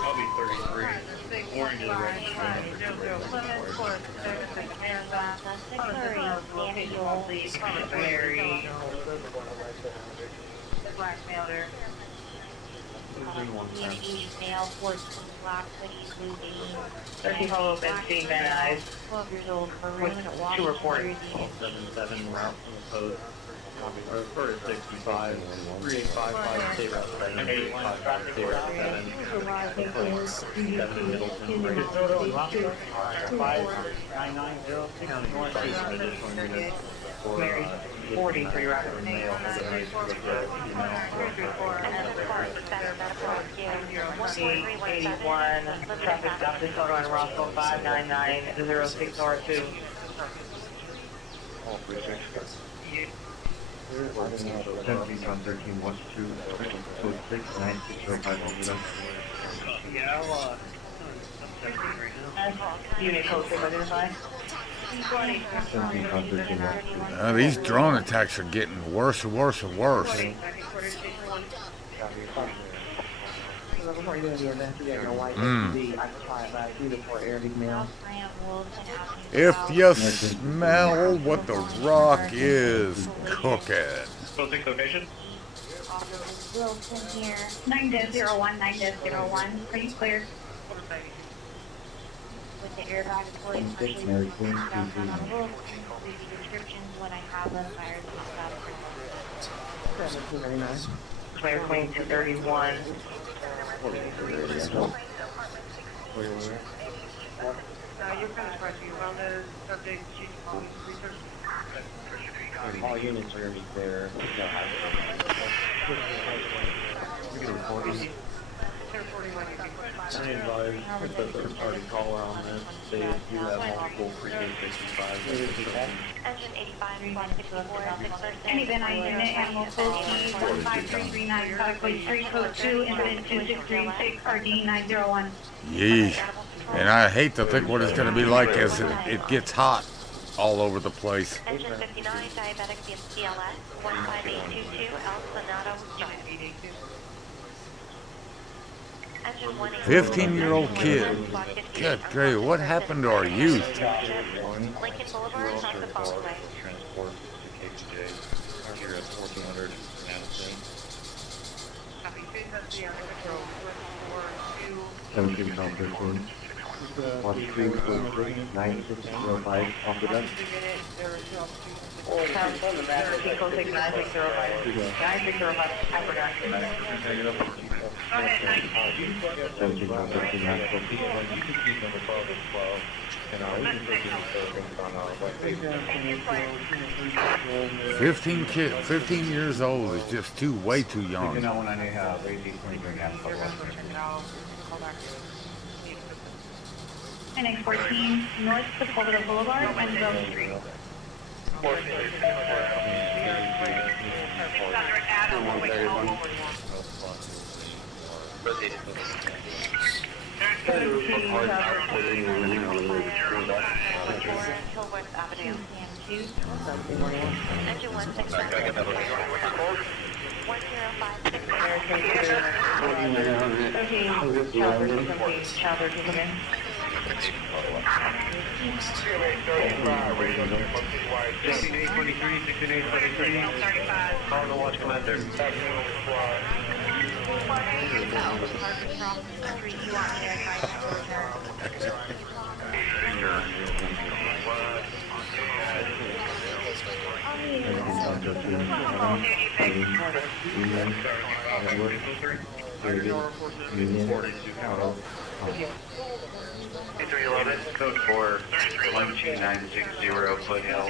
I'll be 33. Warning to the Hope and Steve Van Nuys. 12 years old, With two reports. 77 route from the post. Or for 65, 3855 state route 7, 3855 state route 7, 7 in Middleton, right? 5990, county north, additional units for 43 route. male, for the night, for the female. 81, traffic stop in Soto and Roscoe 599 064 2. All 36. 1713 West 2, code 69605 Alberta. Yeah, I'll, unit code to identify. These drone attacks are getting worse and worse and worse. If you smell what the Rock is cooking. Still 6 location? Wilson here. 9-01, 9-01. Are you clear? With the airbag deployed, partially downtown on the road. Leave the descriptions when I have them fired to the 1799. Claire Queen 231. You're kind of scratching around the subject. Research. All units are going to be there. I advise put the third party caller on this. They do have multiple previous 65. Engine 85, 164, Anything I unit, animal safety, 15339, Southway Street, code 2, incident 2636, RD 901. Yee. And I hate to think what it's going to be like as it gets hot all over the place. Engine 59, diabetic BLS, 15822, El Sonado Drive. 15-year-old kid. Good grief, what happened to our youth? Lincoln Boulevard, across the Followway. Transport to KPJ. Here at 1400 Madison. 17 pound 15. Watch 3, 9605 off the deck. Pound 7, Madison, code 6, 9605. 9605, hyperduction. 17 pound 15 Madison. 15 years old is just way too young. NX 14, north to Boulevard Boulevard, Wendell Street. 1 Avenue. Engine 165. 105. Call the watch commander. Code 4, 12960, Foothill.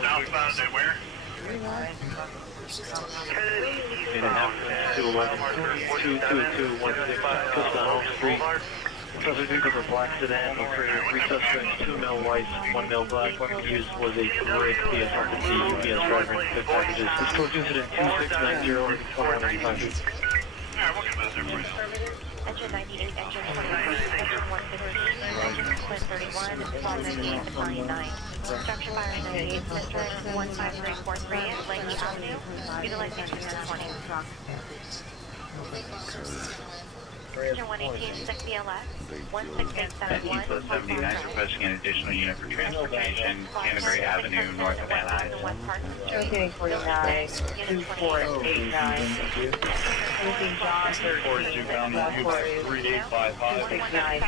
Southbound at where? 211 Street. Subject victim of black sedan, operator 3 suspects, 2 male whites, 1 male black. Used was a great PS RPC, UPS driver, and 5 packages. This code incident 2690, 195. Alright, we'll get those there for you. Engine 98, engine 29, engine 115, engine split 31, flight 98 to 49. Structure fire 98, district 15343, Lakey Avenue, utilizing 220. Engine 118, 6 BLS, 16871, 79 requesting an additional unit for transportation, Canterbury Avenue, north of Van Nuys. Okay, 49, 2489. Looking John 13, 3855. 669.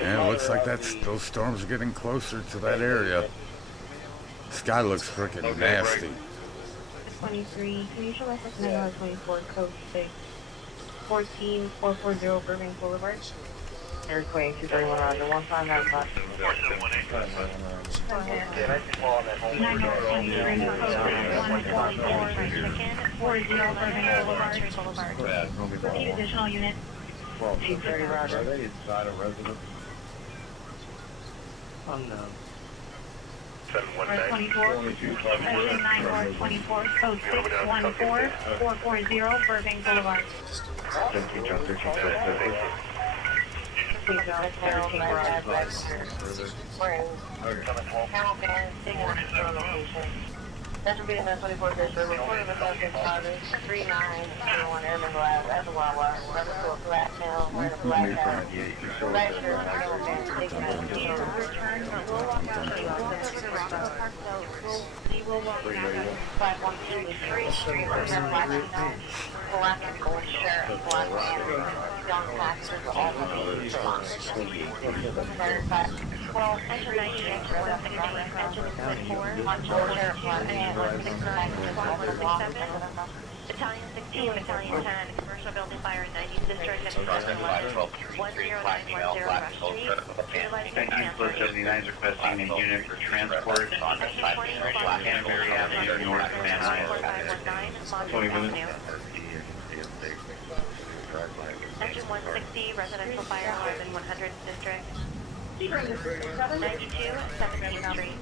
Yeah, it looks like those storms are getting closer to that area. guy looks freaking nasty. 23, can you show us what's 924 code 6 14440 Burbank Boulevard? Air 2231 Roger, 159 left. 40 additional units. 230 Roger. Unknown. 24, section 9424, code 614440 Burbank Boulevard. Please don't tell me where I'm at. We're in Hamilton, taking us to the location. That should be in 924 district. We're quarter of a thousand cars, 3901 Airman Glass, that's a Wawa. We're to a black now, we're in a black house. Right here, taking us to the Return, we'll walk out to the we'll walk down 512 Street, we're in black and gold shirt, black young taxes, all of these. Well, enter 90, enter 168, enter 4, on sheriff, and 169, 167, Battalion 16, Battalion 10, Commercial Building Fire in 90th District, and 100910 West Street. Thank you, Floor 79 is requesting a unit for transport on Canterbury Avenue, north of Van Nuys. 20 minutes. Engine 160, residential fire alarm in 100th District. 92, 17th Street.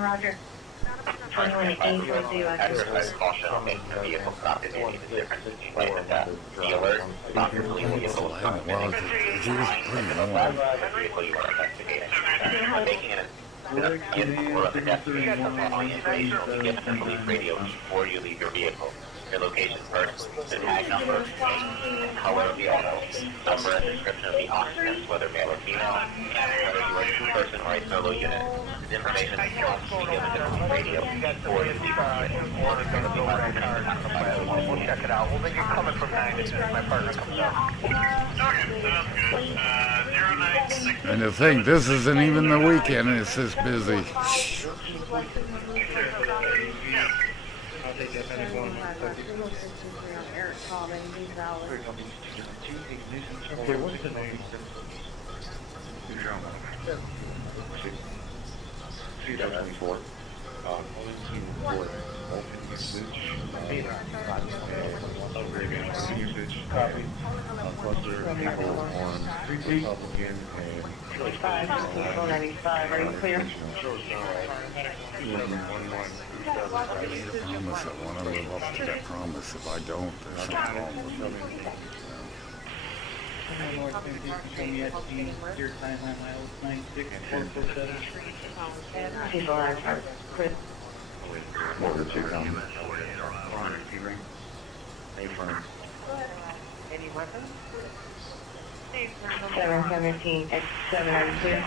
Roger. 21-8, Exercise caution on making the vehicle stop is the difference between life and death. The alert, possibly vehicle stop emitting the vehicle you are investigating. Making it a or other destination on the information will be given to police radio before you leave your vehicle. Your location first, the tag number, color of the auto, number and description of the occupants, whether male or female, and whether you are a two-person or a solo unit. This information must be given to police radio before you leave your vehicle. We'll check it out. We'll think you're coming from 9 as soon as my partner comes up. And to think, this isn't even the weekend, and it's this busy. Okay, what's the name? 2024. Usage, copy. Cluster people on Republican and 495, are you clear? Promise I want to live up to that promise. If I don't, there's something wrong with me. Your time on miles 96447. People are Chris. Mortar 2 coming. Any weapons? 717, X7, are you clear?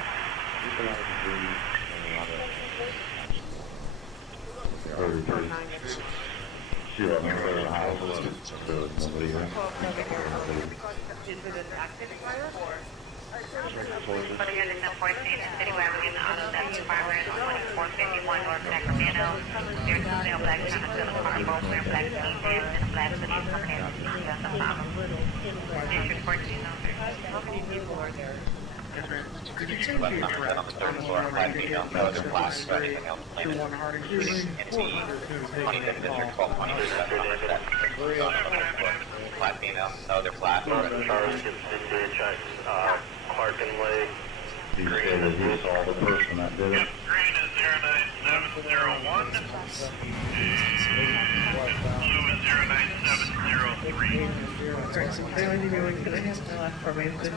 Is it an active fire or? For the unit 14, City Wagon, Auto Theft Department, 2451 North Sacramento. There's a male black trying to fill a car, both wearing black t-shirts and a black hoodie coming in to see that's a problem. District 14 officer. How many people are there? Could you change your address? On the third floor, 5 female, no other class, so anything else claimant. And it's 25th District, 1220, Flat female, no other class. Charles gets Clark and Lake. He said he saw the person that did it. Green is 09701. Blue is 09703. Can I have the last formation?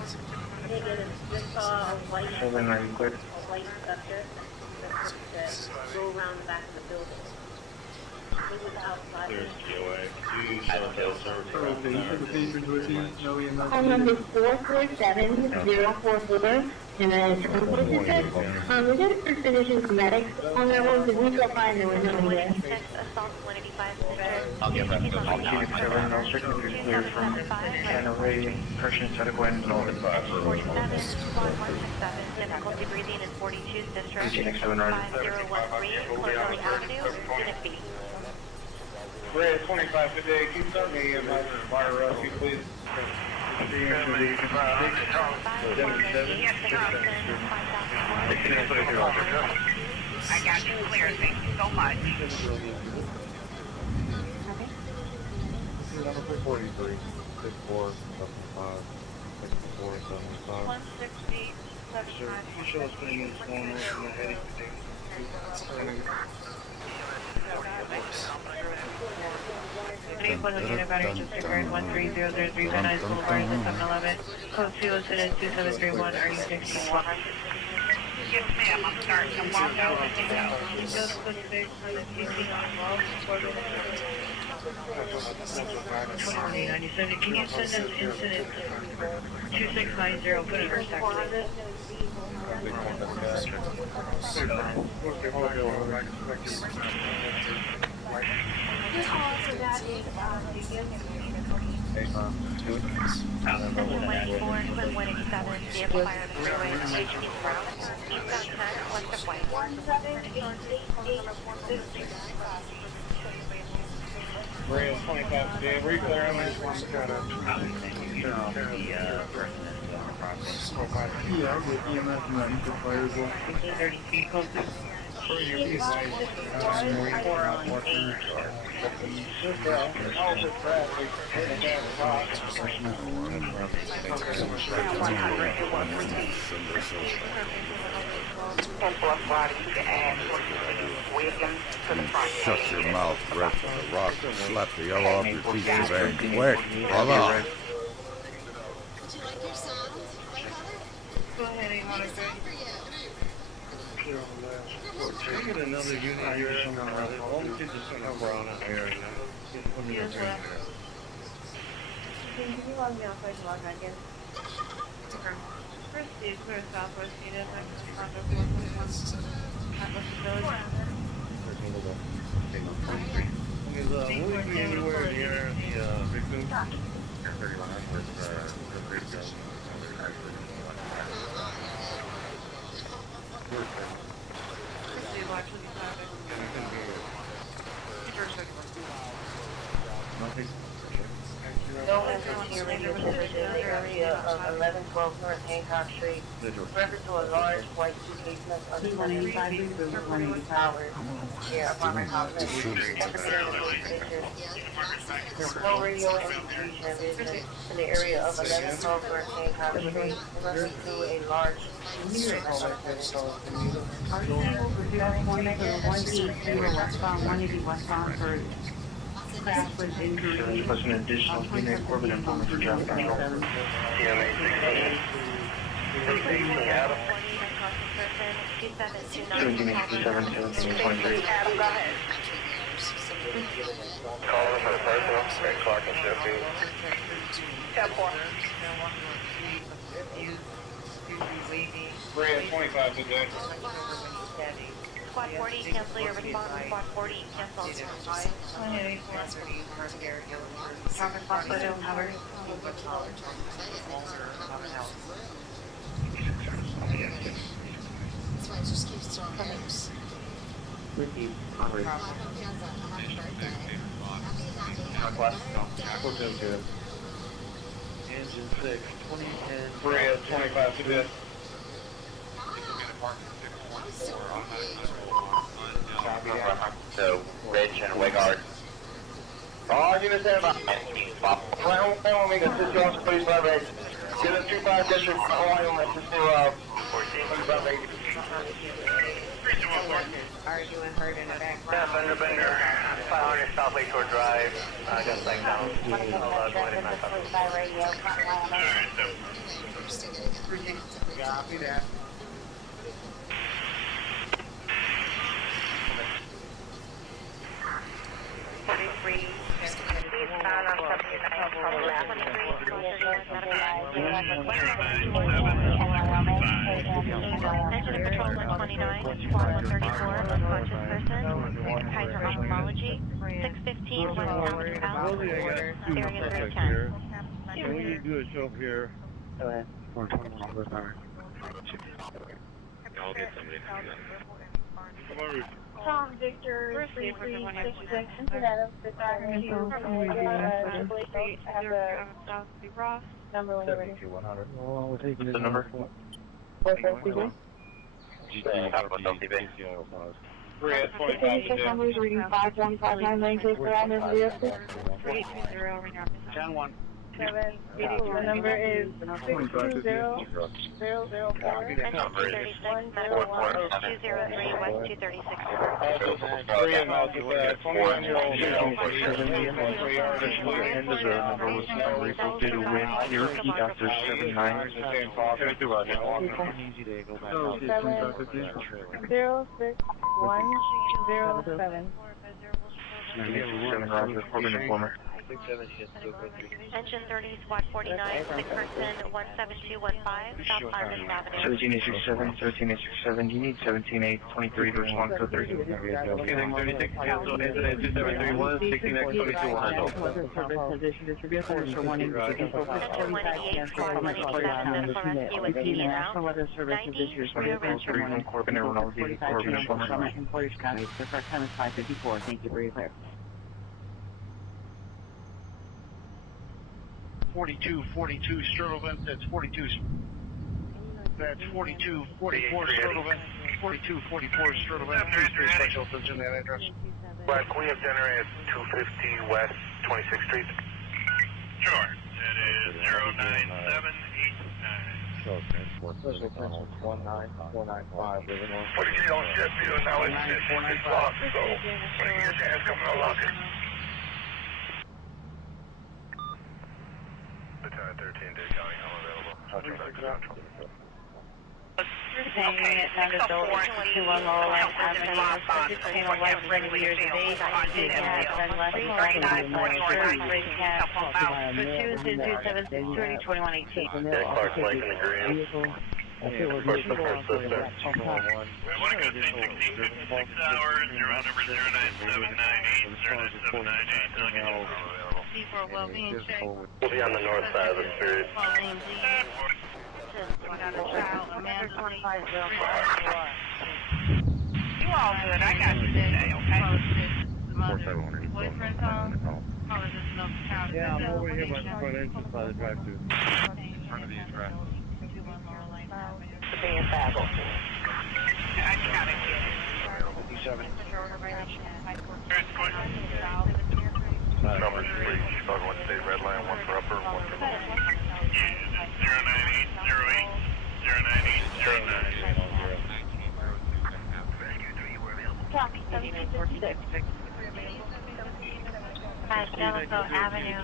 Children, are you clear? White subject that go around the back of the building. It was outside. There's DOA. Call number 447-044, and then it's 746. We got for physicians medics on that one, because we still find there was no one there. I'll get that. I'll keep it 7, I'll check if you're clear from Santa Fe, correction, Sataquin, and all that. difficulty breathing in 42 district, 7 right. 5013, Cornelli Avenue, Unit B. Red 25 today, keep starting me in my rush, please. I got you clear, thank you so much. Number 43, 64, 75, 64, 75. 160, 75. Michelle is putting in small notes in the heading today. Unit battery just occurred 13003 Van Nuys Boulevard at 711. Code 2 is in 2731, are you 61? Yes, ma'am, I'm starting to walk out. Just put 6 on the TC on well before the 2097. Can you send us incident 2690, put it first active. Rail 25 today, were you clear on this one? Yeah, I get EMS and that for fires. 30 feet close to Shut your mouth, Brett. The rock will slap the yellow off your teeth very quick. Hold on. Go ahead, I get another unit here. All the kids are sitting over on it here. Can you log me off so I can log back in? First is where Southwest Unit, Will you be anywhere near the victim? No entrance here, radio service in the area of 1112 North Hancock Street. Reference to a large white suitcase under the 180 towers near apartment complex. No radio indication of business in the area of 1112 North Hancock Street. Reference to a large Plus an additional unit orbit informant for traffic control. TMA 16. 1723. Calling for the personal, Greg Clark and Sheffield. 10-4. Red 25 today. Squad 40, cancel your response. Squad 40, cancel. Traffic photo cover. That's why it just keeps throwing numbers. Ricky, Engine 6, 2010. Red 25 today. So, Rich and Wigard. All units stand by. Right on film, we can sit you on the police vibration. Get us 25 district, Ohio, let's just do, 14. Arguing hurt in the back. Yeah, Bender, 500 South Lakeshore Drive, just like down. I'll go ahead and knock up. Copy that. Attention Patrol 129, Squad 134, unconscious person, Kaiser Ophthalmology, 615 West South, area 310. Can we do a show here? Go ahead. 421 I'll get somebody to Tom Victor 3366 Cincinnati, number when you're ready. 100. Well, we're taking the number? 433. Numbers reading 515996 around this vehicle. 10-1. 782. Number is 620-004. Number 36, medical 203 West 236. Three of us, 21-year-old end of the number was not reasonable due to wind. Can you repeat after 79? Go ahead. 06107. 7 Roger, Corbin Informer. Engine 30, Squad 49, sick person 17215, South Iris Avenue. 17867, 17867, you need 17823 to respond to 30. Okay, 36, cancel, incident 2731, 16X 2200. Position distribution for warning. Engine 188, Squad 187, for rescue with immediate route. 90, Corbin, Corbin Informer. Employers County, the first time is 554. Thank you for your clear. 4242 Sturtevant, that's 42. That's 4244 Sturtevant, 4244 Sturtevant. Please special attention to that address. Right, can we have generator at 250 West 26th Street? Sure. It is 09789. Special attention, 19495. 43 on Sheffield, now it's locked, so when you get your hands coming, I'll lock it. Lieutenant 13, Dade County, I'm available. Unit number 21 Lower Line Avenue, 16 West 30 years of age, IC has been less than 39, 44, race cab, for 227 2118. Clark Lake in the green. First support sister. We want to go to 1656 hours, your number 09798, 09798. For well-being check. We'll be on the north side of the street. You all good. I got you today, okay? Boyfriend's home? Oh, is this enough time? Yeah, I'm over here by the front entrance by the drive-thru. In front of the address. I got it. 57. Number 3, Chicago 1 State Red Line, 1 for upper, 1 for lower. 09808, 09809. Copy, 7946. Delco Avenue.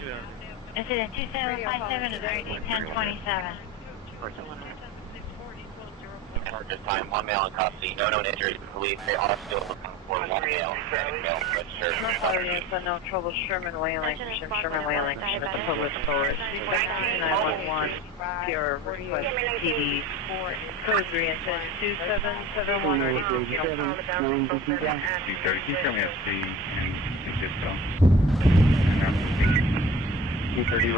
Incident 2757 is already 1027. At this time, one male in custody, no known injuries to police. They are still looking for one male, registered. No trouble, Sherman Way, Lancashire, Sherman Way, Lancashire, public source, 911, PR request, PD, code 3, and 2771. 230, come here, see, and just go. 230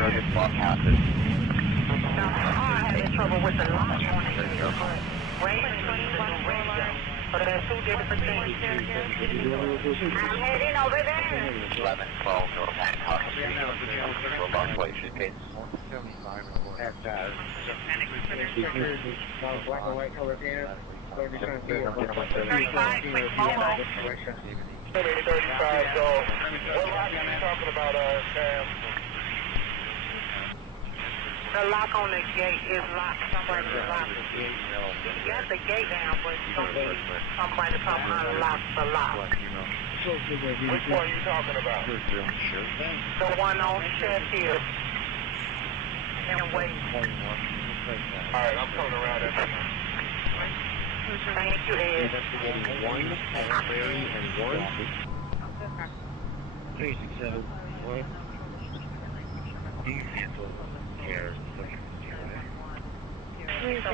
Roger, blockhouses. I'm having trouble with the lock. But there's two different things. I'm heading over there. 1112 North Hancock Street. Robust Way suitcase. Black and white color here. 35, so what lock are you talking about, Sam? the lock on the gate is locked. Somebody locked the gate. You got the gate down, but you don't need somebody to come unlock the lock. Which one are you talking about? The one on Sheffield. And wait. Alright, I'm coming around that. Thank you, Ed. 367. What? Do you handle care? Yes,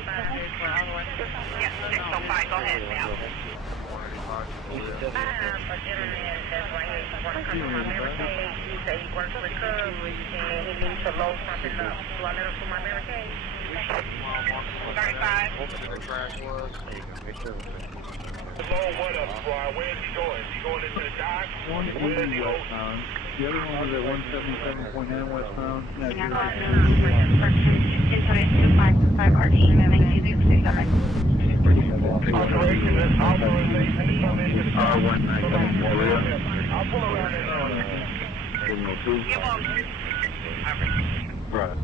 605, go ahead now. I have an internet that's right here. He works on my memory cage. He said he works with Cubs and he needs to load something up. Do I let him through my memory cage? 35. What up, Brian? Where is he going? Is he going into the dock? One eighty westbound. The other one was at 177.9 westbound. No, Authorization is authorization to come into the dock. I'll pull around and Right.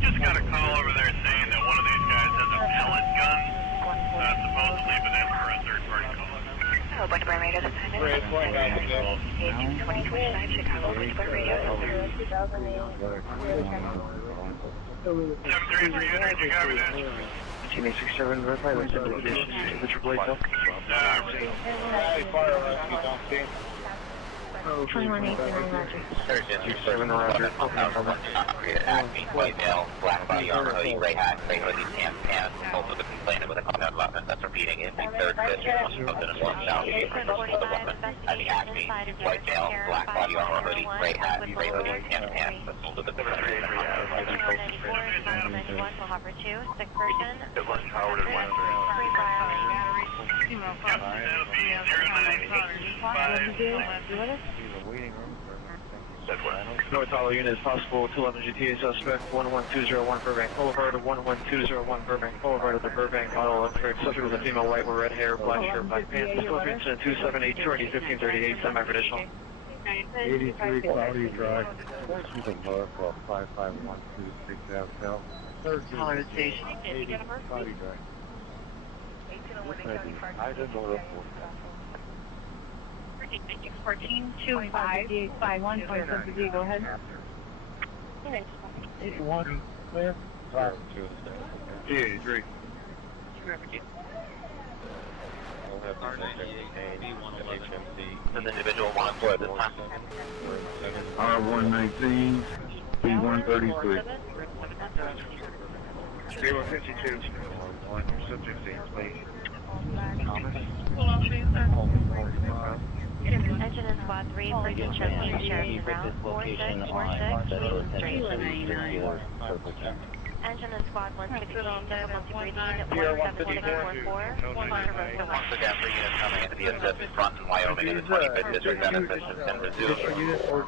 Just got a call over there saying that one of these guys has a pellet gun, supposedly, but that's for a third-party call. Hello, Point Bar Radio, this time is 2029 Chicago, Point Bar Radio, 733 Henry, you got me there? 1867, verify what's the location to the AAA cell. Hey, fire rescue, don't see. 2189 Roger. 27 Roger. Acme, white male, black body armor hoodie, gray hat, gray hoodie, tan pants. Also the complainant with a compound weapon that's repeating in the third district. Must have been informed now to be with a weapon. At the Acme, white male, black body armor hoodie, gray hat, gray hoodie, tan pants. That's also the complainant. 91 to Hopper 2, sick person. Howard and North all units possible to 11 GTA suspect 11201 Burbank Boulevard, 11201 Burbank Boulevard at the Burbank Auto Electric. Subject with a female white with red hair, black shirt, black pants. Disclosure incident 278 1538, semi-traditional. 83 Cloudy Drive. She's a north of 55126 Avenue. Hollywood Station. 80 Cloudy Drive. I didn't know that. 142551.7, go ahead. 81, clear. 83. An individual one for this time. R119, B133. 0152. One subject please. Engine in squad 3, Bridget Chesney, Sheridan Brown, 4646. Engine in squad 116, difficulty breathing, 17644, 100 road to Once again, 3 units coming into the assessment front in Wyoming in the 25th District benefits and resume.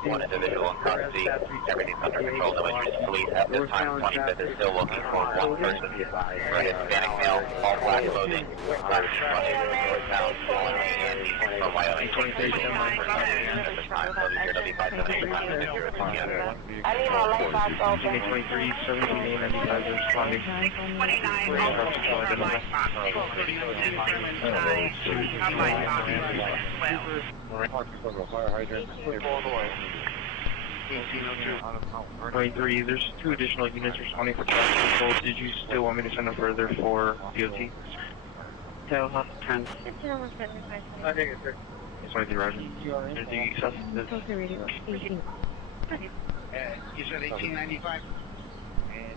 One individual in custody. Everything's under control. No injuries. Police at this time, 25th is still looking for one person. For a Hispanic male, all black clothing, black running, northbound, stolen and from Wyoming. 23 at this time, closing here, W578, I need my light box open. 23, 17, responding. 29, Fire hydrant. 23, there's 2 additional units responding for traffic control. Did you still want me to send them further for DOT? So, 10. I think it's 23, Roger. Anything excessive? You said 1895?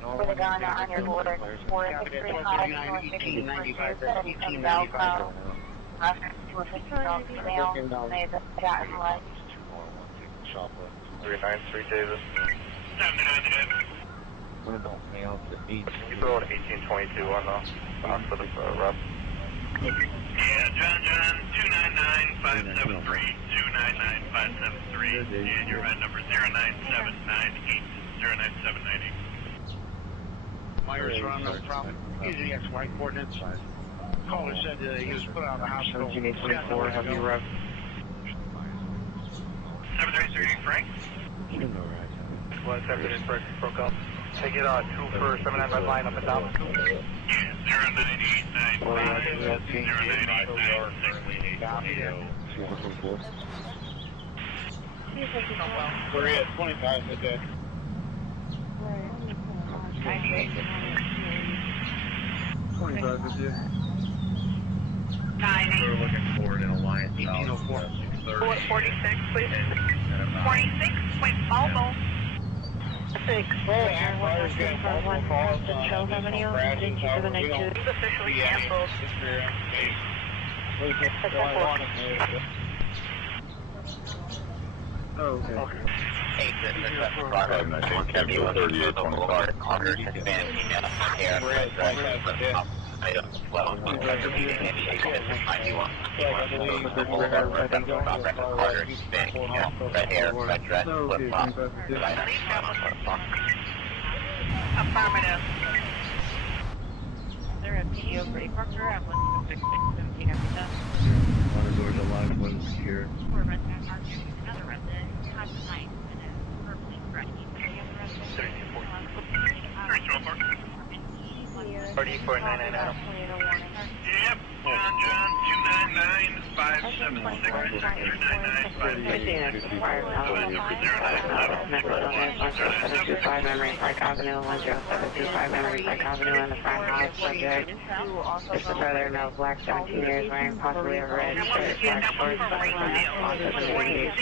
Put it on your border. 4635, 1895, that's 1895. Reference to a 50,000 male, may have gotten light. 393 Davis. One adult male to 8. You throw an 1822 on the hospital rep. Yeah, John, 299-573, 299-573, and your red number 09798, 09798. Myers around no problem. Using XY coordinates. Caller said he was put out of the hospital. 1724, have you rep? 733 Frank? One second, it's broke up. Take it on 2 for 795 line up and down. Yeah, 09895, 09896. We're at 25 midday. 25 with you. 98. We're looking for an alliance. 1804. 46, please. 46, wait, Aldo. 6. Fires getting multiple calls on Chil additional Avenue, crashes. However, we 292. don't see any experience. Oh, okay. Hey, this is Roger. 171 Boulevard, Congress, Hispanic female, hair, red dress, item, flow, repeating initiation, 91, Carter, Hispanic female, red hair, red dress, flip-flop, Affirmative. They're at PO Brady Parker at 16617 every time. One of those alive was here. For a resident arguing with another resident, time of night, and then verbally threatening the other resident. 3499 Adam. Yep, John, 725 Memory Park Avenue, 10725 Memory Park Avenue, in the front house. Subject is the brother, male, black, 17 years, wearing possibly a red shirt, black shorts, black pants, autism, ADHD,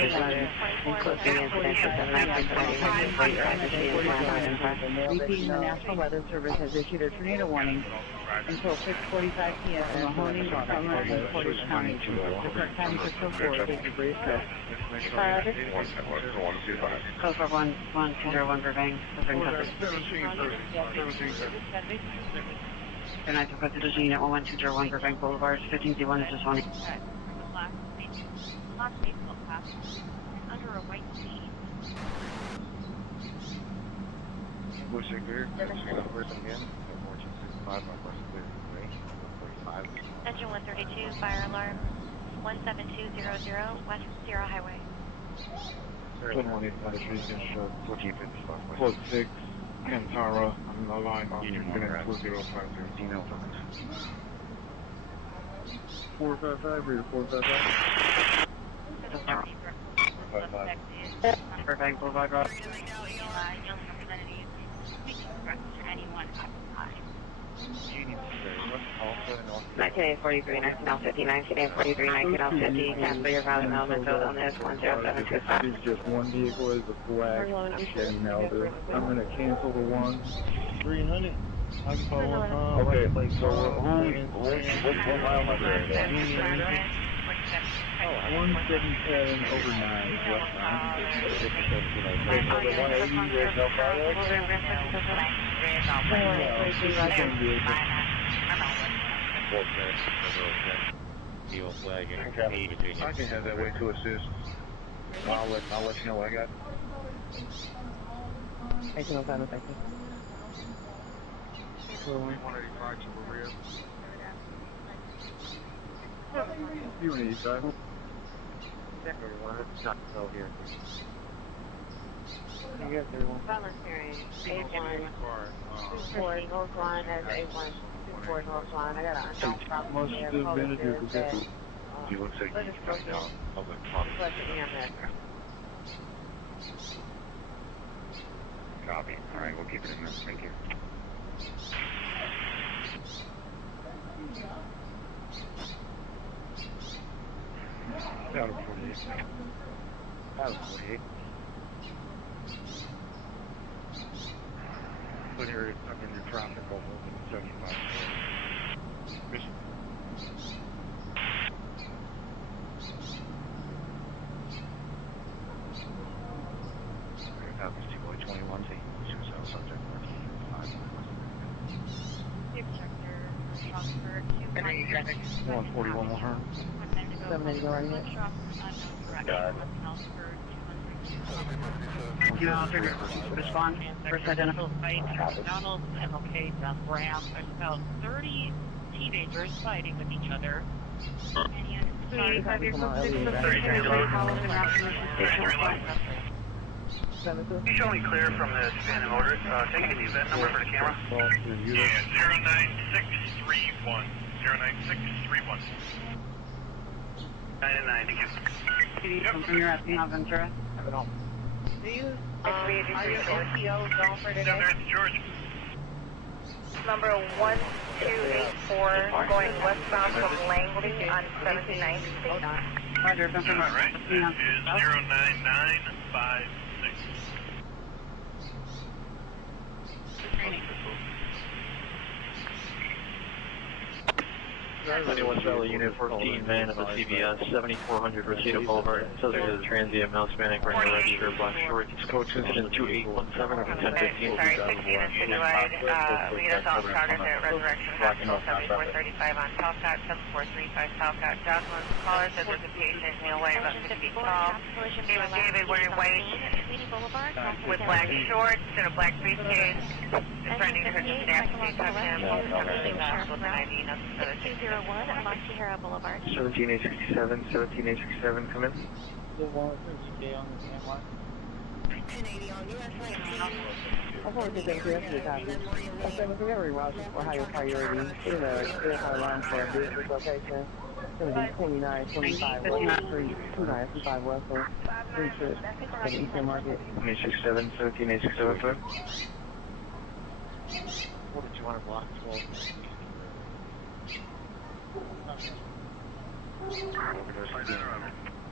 his mother, including incidences of 1979, late pregnancy, and family. Repeating, the National Weather Service has issued a tornado warning until 6:45 p.m. in Mahoney, Summer, and Portage County. The current time for so forth is debris stress. Code for 101 Burbank, suffering coverage. Good night, to Division Unit 11201 Burbank Boulevard, 1501 is just one. Last baseball class, under a white sea. Bush Clear, person again, 1465, Northwest Clear, 45. Engine 132, fire alarm, 17200, West Sierra Highway. 11853, 1455, Close 6, Kantara, on the line, Unit 4050. 455 or 455? Burbank Boulevard Road. Anyone occupied. 1943, 1950, 1943, 1950, cancel your valid element vote on this 10725. It's just one vehicle is a black Chevy Malibu. I'm going to cancel the one. 300. I can follow on. Okay, so what mile number is that? 177 over 9 westbound. Okay, so the 180 is no problem? I can have that way to assist. I'll let you know what I got. Thank you, no problem, thank you. 185 to Maria. You need that. Not so here. You got 31. Voluntary, A1, 24 North Line as A1, 24 North Line. I got an unknown problem Must here. have been a duplicate. You look like you got down public Copy. Alright, we'll keep it in there. Thank you. Out of 48. Out of 48. Put your under traffic over 75. Mission. That was 2.21, taking suicide subject. 141 will harm. 780 right You alternate respond. First identify. McDonald's, MLK, South Ramp. There's about 30 teenagers fighting with each other. Please have your footsteps You show me clear from the standing order. Take the event number for the camera. Yeah, 09631. 09631. 99, thank you. Can you confirm you're asking of Ventura? Do you, are you NPO going for today? Down there at the George. Number 1284 going westbound from Langley on 79th Street. Roger, confirm. All right, that is 09956. 71 Valley Unit 14, man of the CBS, 7400 Reseda Boulevard. Says there's a transient male Hispanic wearing a red shirt, black shorts. Coach incident 2817 over 1015. Sorry, 16 and City Wide, we get assault started at Resurrection Hospital, 7435 on Talcott, 7435 Talcott. Jocelyn caller said there's a patient, Neil White, about 6 feet tall. He was David wearing white with black shorts and a black briefcase. Is threatening to hurt the staff if they touch him. Coverage hospital with an ID, nothing further. 201 along Sierra Boulevard. 17867, 17867, come in. I want to get the copy. I said, if we ever watch for higher priority, you know, verify line for a business location. It's going to be 2925 West Street, 2925 West Street Trip at Eastern Market. 167, 17867, sir. What did you want to block? 12.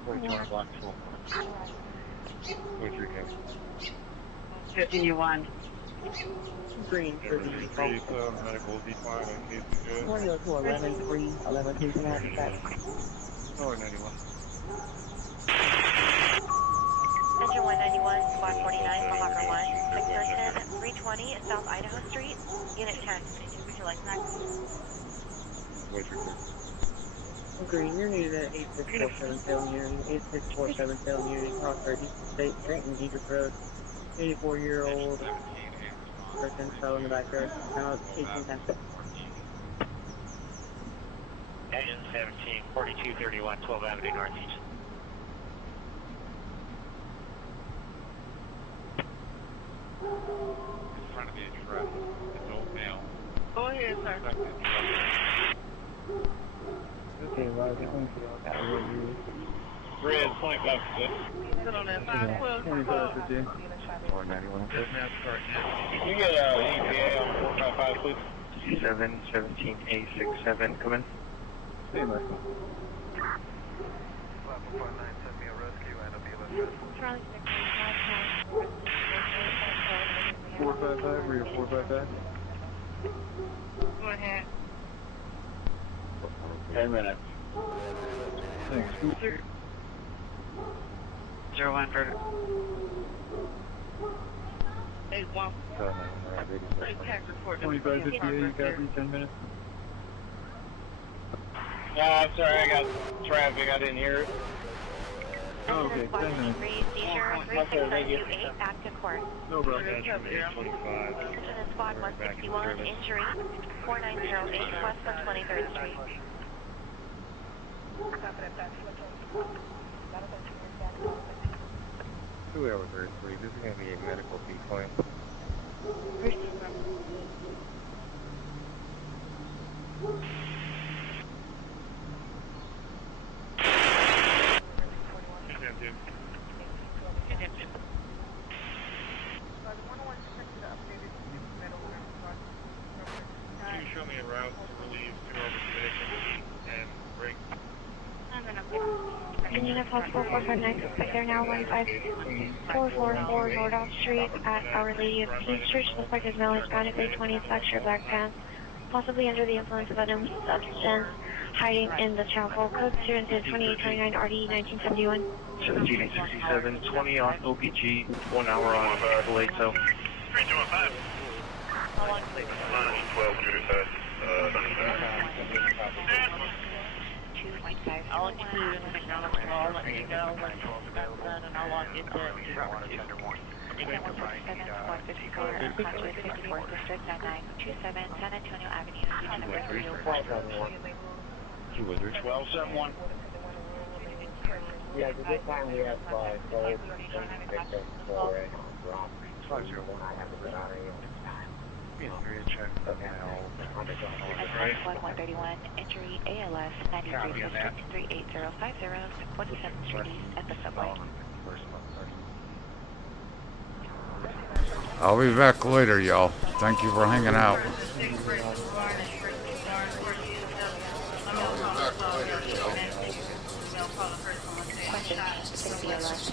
What did you want to block? 12. Where's your case? 51. Green for the medical decline in case you good. We're going to 11-3, 11 2 and a half back. Oh, 91. Engine 191, Squad 49, Mahawker 1, 6 person, 320 South Idaho Street, Unit 10. Would you like that? Where's your case? Green, you're needed at 8647 Unity, 8647 Unity, Crossroad, Eastern State, Trenton, Deidre Road. 84-year-old person fell in the backyard. Now it's 1810. Engine 17, 4231, 12 Avenue Northeast. In front of me, a truck. It's old male. Go ahead, sir. Okay, well, I don't feel like I will use. Red, 25 Sit on that 512. 491. You get EPA on 455, please. 7, 17, 867, come in. Stay with me. Charlie 455, rear 455. Go ahead. 10 minutes. Thanks. 01 for 81. 2558, you got me 10 minutes. No, I'm sorry, I got traffic, I didn't hear it. Oh, okay, 10 minutes. Seizure 36928, back to court. No problem. 25. Incident Squad 161, injury 4908 West 123rd Street. Two hours or three. This is going to be a medical decline. Can you show me a route to relieve two overstation and break? Union Hospital 459, suspect there now 15444 Nordoff Street at Our Lady of Peace Church. Suspect is male Hispanic, grade 20, black shirt, black pants, possibly under the influence of unknown substance, hiding in the chapel. Code student is 2829 RD 1971. 17867, 20 on OPG, 1 hour on Vallejo. 3215. How long please? 12 Judy Fest. I'll include in the McDonald's call, I'll let you know when that's done, and I'll log into Robert too. Engine 147, Squad 54, Conway 54th District, 9927 San Antonio Avenue, unit number 304. 1271. Yeah, because this time we have five calls. Squad 131, injury ALS 93 District 38050, 27th Street East at the subway. I'll be back later, y'all. Thank you for hanging out. Question